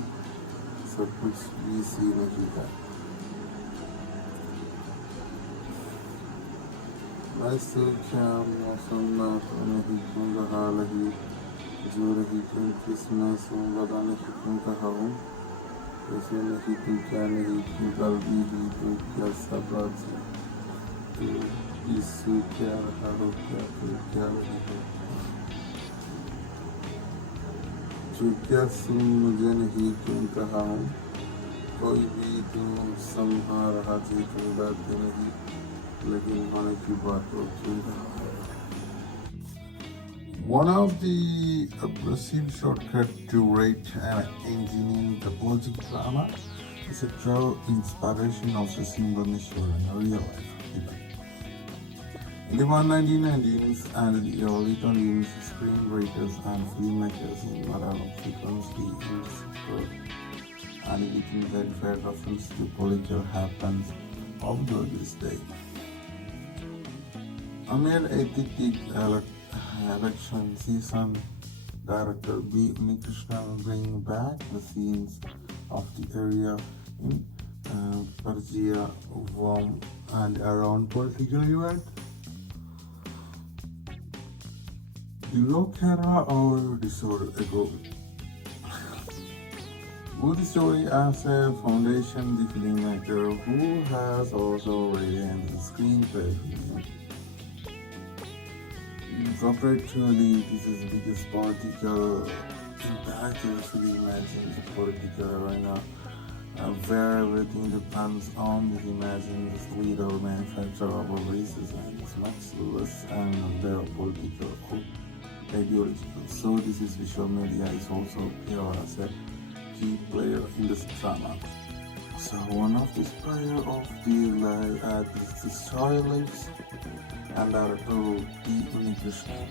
सब कुछ भी सी नहीं है, मैं क्या मौसम ना तो नहीं क्यों रहा नहीं, जो रही क्यों किसमें सो बता नहीं क्यों कहा हूँ, ऐसे नहीं क्यों क्या नहीं क्यों कल भी तो क्या सब रात से तो इससे क्या रहा हो क्या नहीं हो, जो क्या सुन मुझे नहीं क्यों कहा हूँ, कोई भी तुम संभा रहा थी तुम बात नहीं, लेकिन होने की बात हो क्यों कहा है। One of the aggressive shortcut to rate and engineering the political drama is a true inspiration of the symbol issue in a real life event. In the 1990s and the early 20s, screenwriters and filmmakers in Malayalam frequently used animating verified reference to political happenings of this day. Amid ethic election season, director B. Unnikrishnan bring back the scenes of the area in Prathichaya and around political event. Kerala or disorder ago. With the story as a foundation, the filmmaker who has also written the screenplay. Comparatively, this is the biggest political impact you actually imagine a political arena where everything depends on the imagine the leader or manufacturer of a races and it's much less and their political or ideological. So this is visual media is also here as a key player in this drama. So one of the player of the story lives and director B. Unnikrishnan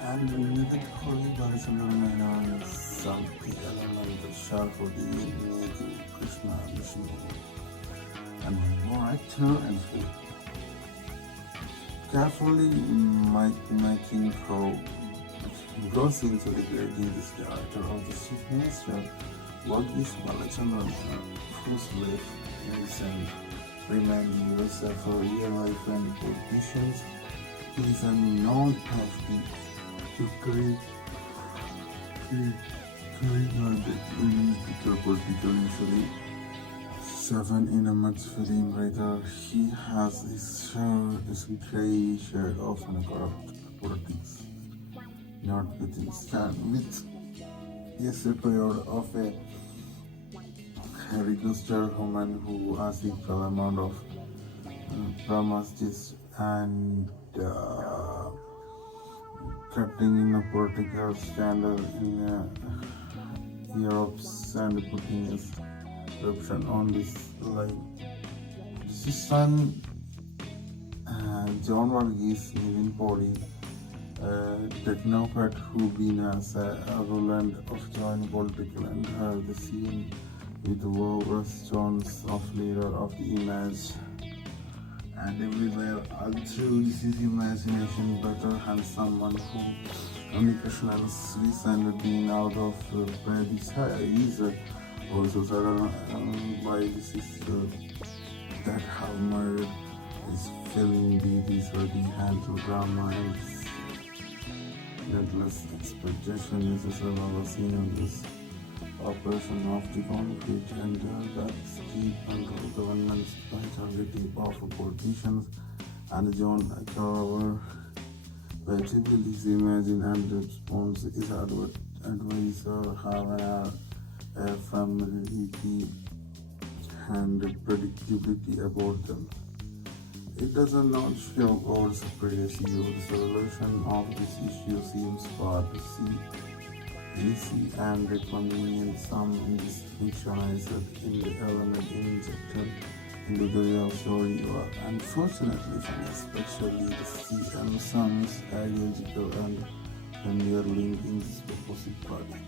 and Nivin Pauly is another something element of Sharaf U Dheen, Unnikrishnan, and one more actor and film. Carefully making how goes into the creating this character of the chief minister, what is Malayalam, whose life in the center, reminding us of our real life and politicians, is a non-hefty to create political usually. 7 in a month film writer, he has his gray shade of corrupt politics. Not within stand with a superior of a registered woman who has equal amount of promises and cutting in a political standard in Europe and putting his corruption on this line. This is son John Varghese, Nivin Pauly, technocrat who been as a Roland of joining political and have the scene with the restaurants of leader of the image and everywhere through this is imagination better and someone who Unnikrishna's recent been out of Prathichaya is also surrounded by this is that how murder is filling these already handle drama and Needless expectation is a survival scene of this operation of the concrete and that's keep control governments by targeting powerful politicians and John Carver Vegetables imagine and response is advisor have a familiarity and predictability about them. It does not show or separate issue. The solution of this issue seems far to see easy and convenient. Some in this fictionized in the element injected into the real story or unfortunately funny, especially the CM songs ideological and familiar link in this opposite party.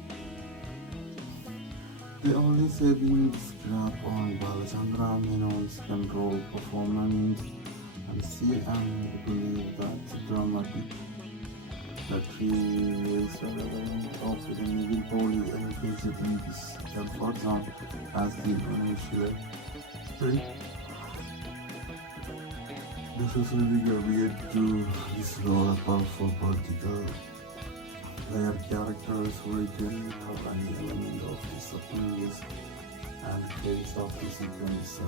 The only saving scrap on Balachandra Menon's control performance and CM believe that dramatic that he is of the Nivin Pauly engaged in this for example as the initial print. This is really weird to explore a powerful political player characters written of any element of the surprise and case of the sequence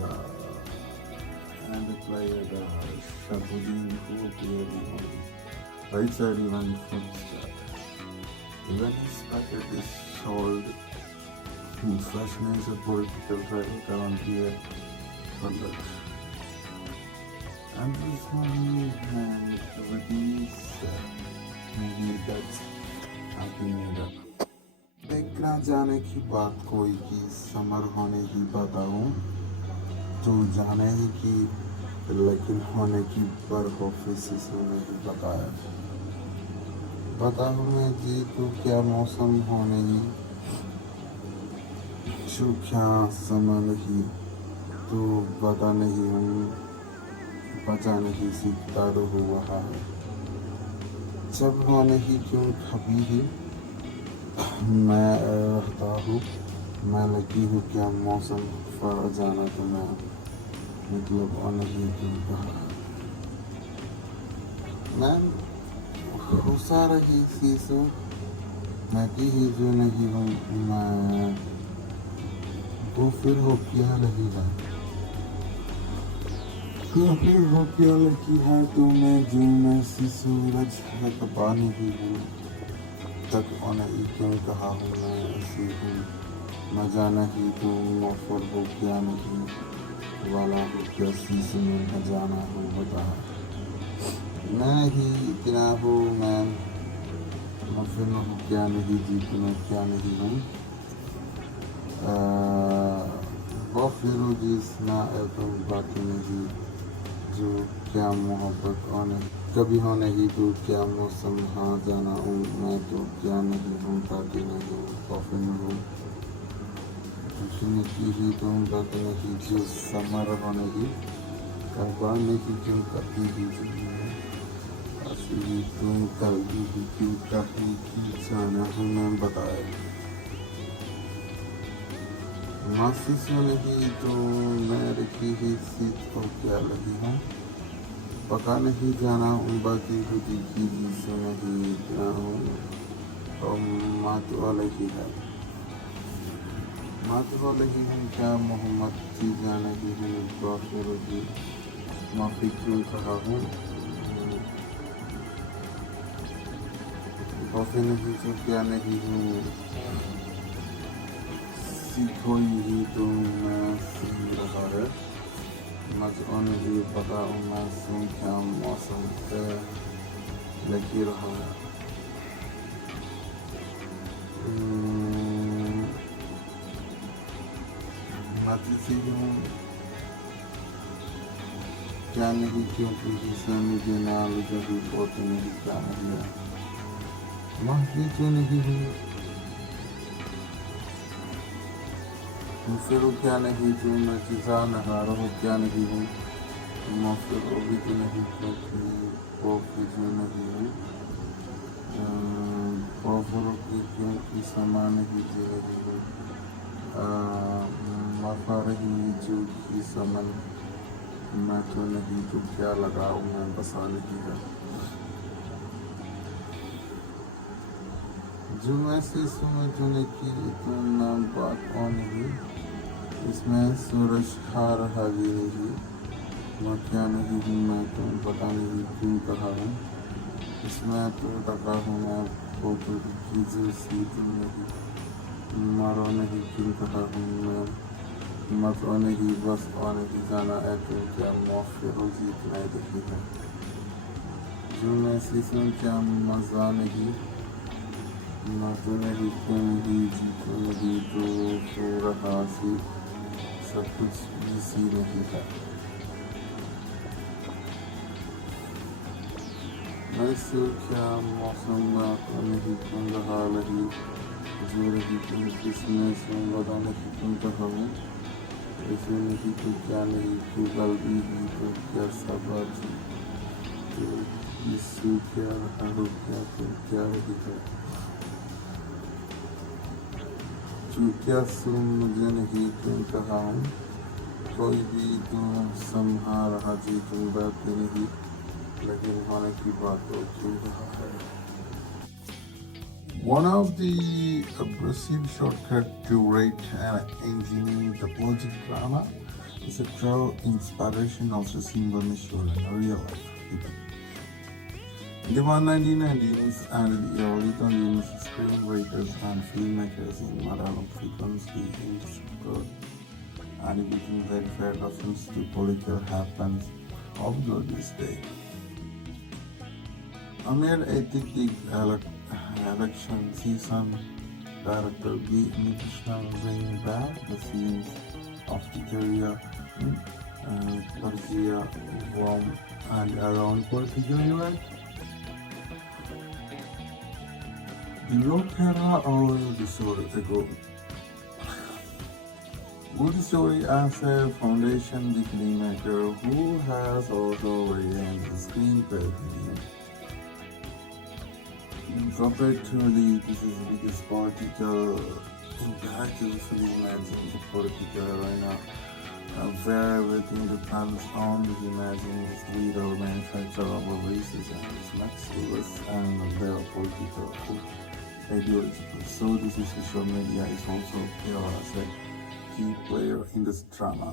and the player Sharaf U Dheen who appeared on right side even from start. When his packet is sold, his freshness of political trial around here conduct. And this one and everything is maybe that's happy made up. देखना जाने की बात कोई की summer होने की बताऊं तो जाने ही की लेकिन होने की पर ऑफिस होने की बताऊं मैं जी तो क्या मौसम होने ही जो क्या समय नहीं तो बता नहीं हूँ बचा नहीं सीखता हुआ है जब होने ही क्यों कभी ही मैं रहता हूँ मैं लगी हूँ क्या मौसम पर जाना तो मैं मतलब होने ही क्यों कहा मैं गुस्सा रही सीसू मैं की ही जो नहीं हूँ मैं वो फिर हो क्या नहीं है तो फिर हो क्या लगी है तो मैं जो मैं सी सूरज है तो पानी भी हूँ तक उन्हें क्यों कहा हूँ मैं ऐसी हूँ मैं जाना ही तो मौफर हो क्या नहीं वाला हो क्या शीश में न जाना हो बता मैं ही इतना हूँ मैं फिर हो क्या नहीं जीत में क्या नहीं हूँ बहुत फिर जिसना तुम बातें नहीं जो क्या मोहब्बत होने कभी होने ही तो क्या मौसम हाँ जाना हूँ मैं तो क्या नहीं हूँ ताकि नहीं कॉफी में हूँ की ही तुम बातें नहीं जो समर होने की करवा नहीं क्यों करती ही असली तुम कल भी क्यों कभी की जाना हूँ मैं बताए मासी सोने की तो मैं रखी ही सीट को क्या लगी हूँ पका नहीं जाना उन बाकी खुदी की से नहीं इतना हूँ और मात वाले ही है मात वाले ही हूँ क्या मोहम्मद जी जाने की हूँ काफिर की माफी क्यों कहा हूँ काफी नहीं जो क्या नहीं हूँ सीखो ही तो मैं सीख रहा है मजन भी पता हूँ मैं सुन क्या मौसम पे लगी रहा है मैं किसी हूँ क्या नहीं क्योंकि हिस्सा मुझे नाल जब बहुत नहीं क्या नहीं है माफी क्यों नहीं हूँ फिर क्या नहीं जो मैं चीज़ा नहारा हो क्या नहीं हूँ मैं फिर भी तो नहीं क्योंकि वो जो नहीं हूँ कॉफरों की क्योंकि समान ही जी रही हूँ मफा रही जो की समन मैं तो नहीं तो क्या लगाऊँ मैं बसा नहीं है जुम्मे से सुबह जुने की तुम नाम बात कौन नहीं, इसमें सूरज खा रहा भी नहीं, मैं क्या नहीं मैं तुम पता नहीं क्यों कहा हूँ, इसमें तो टका हूँ मैं फोटो की जैसी तुम नहीं, मारो नहीं क्यों कहा हूँ मैं, मत और नहीं बस और नहीं जाना है तुम क्या मौके रोजी इतना देखी है, जुम्मे से सुन क्या मज़ा नहीं, ना तो नहीं क्यों नहीं जी तो नहीं जो सो रहा सी सब कुछ इसी नहीं है, ऐसे क्या मौसम ना तो नहीं क्यों रहा नहीं, जो रही तुम किसने सुन बता नहीं क्यों कहा हूँ, ऐसे नहीं तो क्या नहीं क्यों कल भी तो क्या सब आज तो इससे क्या रहा हो क्या तो क्या रही है, जो क्या सुन मुझे नहीं क्यों कहा हूँ, कोई भी तो संभा रहा जी तुम बात नहीं, लेकिन होने की बात तो क्यों रहा है। One of the aggressive shortcut to write and engineer the political drama is a true inspiration also seen by in real life. In the 1990s and the early 20s, screenwriters and filmmakers in Malayalam frequently interspersed and became verified reference to political happens of this day. Amid ethic election season, director Unnikrishnan bring back the scenes of the career Prathichaya from and around political event. The wrote Kannada over the story ago. Good story as a foundation, the filmmaker who has also written the screenplay. Comparatively, this is the biggest political impact of the film as in the political arena, where everything depends on the imagine the leader or manufacturer of a races and its maximals and their political ideology. So this is social media is also here as a key player in this drama.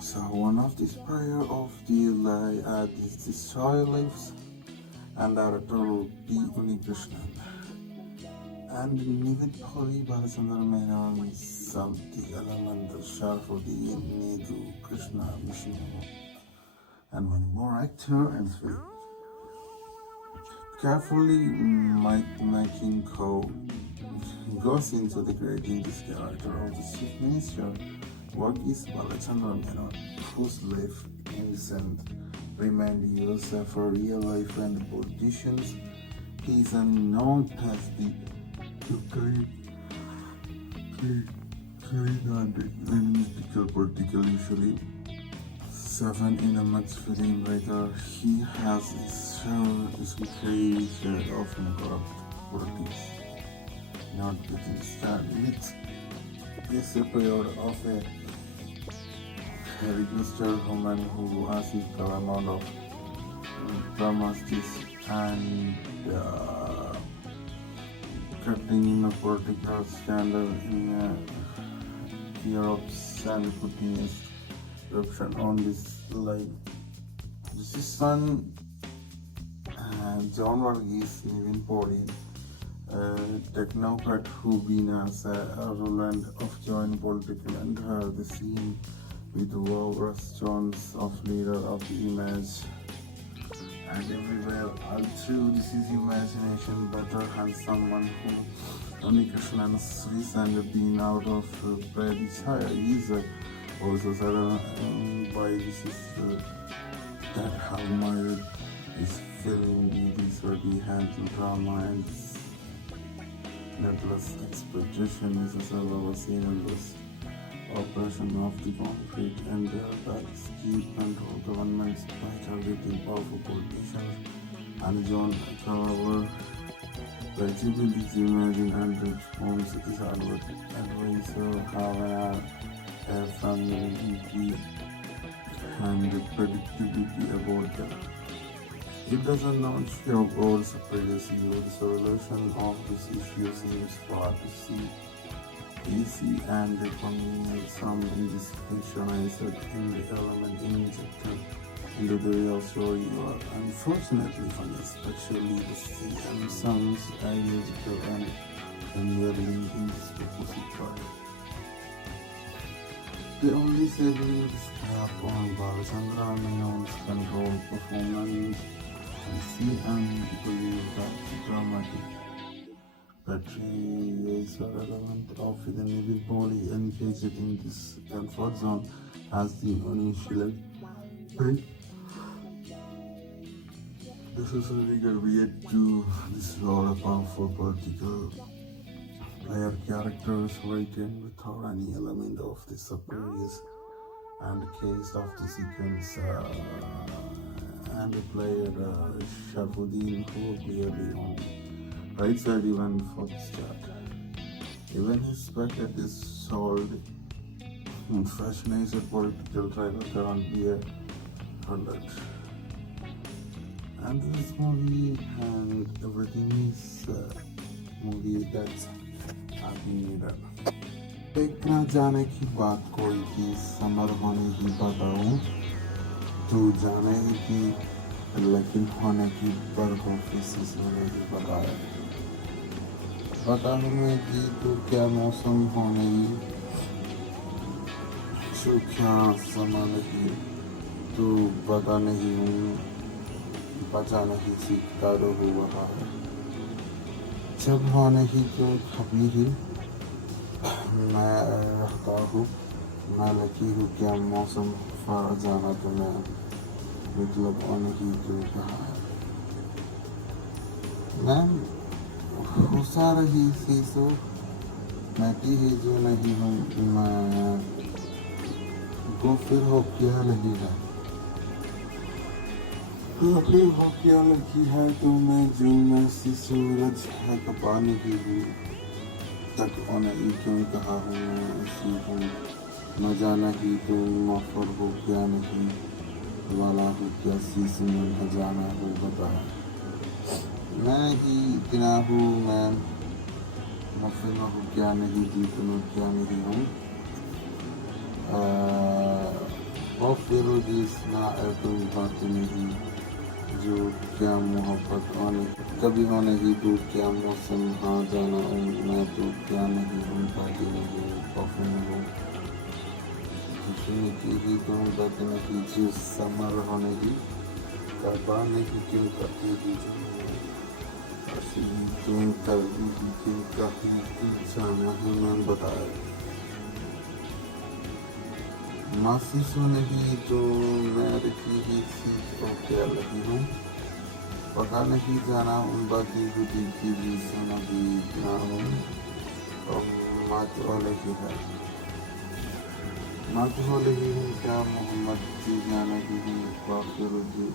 So one of the player of the this child lives and director B. Unnikrishnan and Nivin Pauly, Menon, Samti Element, Sharaf U Dheen, Unnikrishnan, and one more actor and three. Carefully making goes into the creating this character of the chief minister. Work is Menon, whose life innocent remind yourself for real life and politicians. He is known as the analytical political usually 7 in a max film writer. He has his share of corrupt politics. Not getting started with this period of a registered woman who has a amount of promises and cutting a political scandal in Europe and putting his eruption on this line. This is son John Varghese, Nivin Pauly, technocrat who been as a Roland of joint political and the scene with restaurants of leader of the image and everywhere. Although this is imagination better and someone who Unnikrishnan recently been out of Prathichaya is also said by this is that how married is film these were the handle drama and needless exploitation is as well as seen in this operation of the concrete and that keep control governments by targeting powerful politicians and John however flexibility imagine and response is advisor have a familiarity and predictability about the It doesn't launch your goals previous you. The solution of this issue seems far to see easy and convenient. Some indiscriminate in the element injected into the real story are unfortunately funny, especially the sea and sounds illogical and nearly disproportionate. The only saving is scrap on Balachandra Menon's control performance and see and believe that dramatic Prathichaya is relevant of the Nivin Pauly engaged in this comfort zone as the initial print. This is a legal way to dissolve a powerful political player characters written without any element of the surprise and the case of the sequence and the player Sharaf U Dheen who clearly on the right side even for this chart. Even his packet is sold in fascinated political trailer can't be a 100. And this movie and everything is movie that's needed. एक ना जाने की बात कोई की summer होने की बताऊं तू जाने की लेकिन होने की बरखोफी सिलसिले की बताए बताऊं मैं कि तू क्या मौसम होने की तू क्या समय नहीं तू बता नहीं हूँ बचा नहीं सीखता रो हुआ है जब होने की क्यों कभी ही मैं रहता हूँ मैं लकी हूँ क्या मौसम फार जाना तो मैं मतलब होने की क्यों कहा है मैं हुसा रही सी सो मैं की ही जो नहीं हूँ मैं को फिर हो क्या नहीं है अपनी हो क्या लगी है तो मैं जो मैं सी सूरज है कपाने की भी तक होने ही क्यों कहा हूँ मैं ऐसी हूँ न जाना ही तो मफर हो क्या नहीं वाला हूँ क्या सी सुमन है जाना हो बता मैं ही इतना हूँ मैं मफर में हो क्या नहीं जीत में क्या नहीं हूँ और फिर जिसना कोई बात नहीं जो क्या मोहब्बत होने कभी होने की तू क्या मौसम हाँ जाना हूँ मैं तो क्या नहीं हूँ बाकी नहीं कॉफी में हूँ की ही तो बात नहीं जो समर होने की करवाने की क्यों करती थी तुम करती थी क्यों काफी जाना है मैं बताया मासी सो नहीं तो मैं रखी ही सीख को क्या लगी हूँ पता नहीं जाना उन बाकी बुद्धि की भी सुना भी ना हूँ और मात वाले की है मात वाले ही हूँ क्या मोहम्मद की जाना ही हूँ काफी रुझी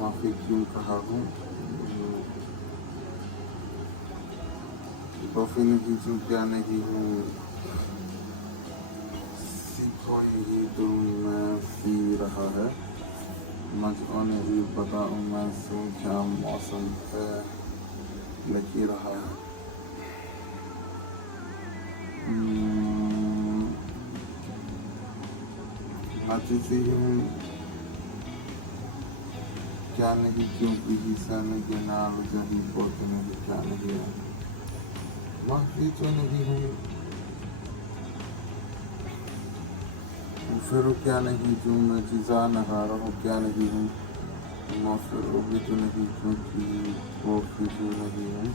माफी क्यों कहा हूँ काफी नहीं जो क्या नहीं हूँ कोई ही तो मैं सी रहा है मजोने भी बताऊँ मैं सो क्या मौसम पे लगी रहा है मची हूँ क्या नहीं क्योंकि हिस्सा के नाल जही पोत नहीं क्या नहीं है माफी तो नहीं हूँ फिर क्या नहीं जो मैं जीजा नहा रहा हूँ क्या नहीं हूँ मैं फिर भी तो नहीं क्योंकि वो फिर जो नहीं हूँ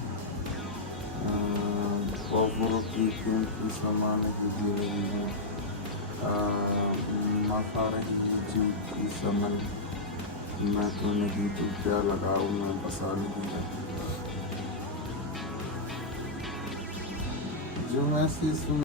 वो की क्योंकि सामान की भी नहीं हूँ माफा रही जो की समन मैं तो नहीं तो क्या लगाऊँ मैं बसा नहीं है जो मैं सी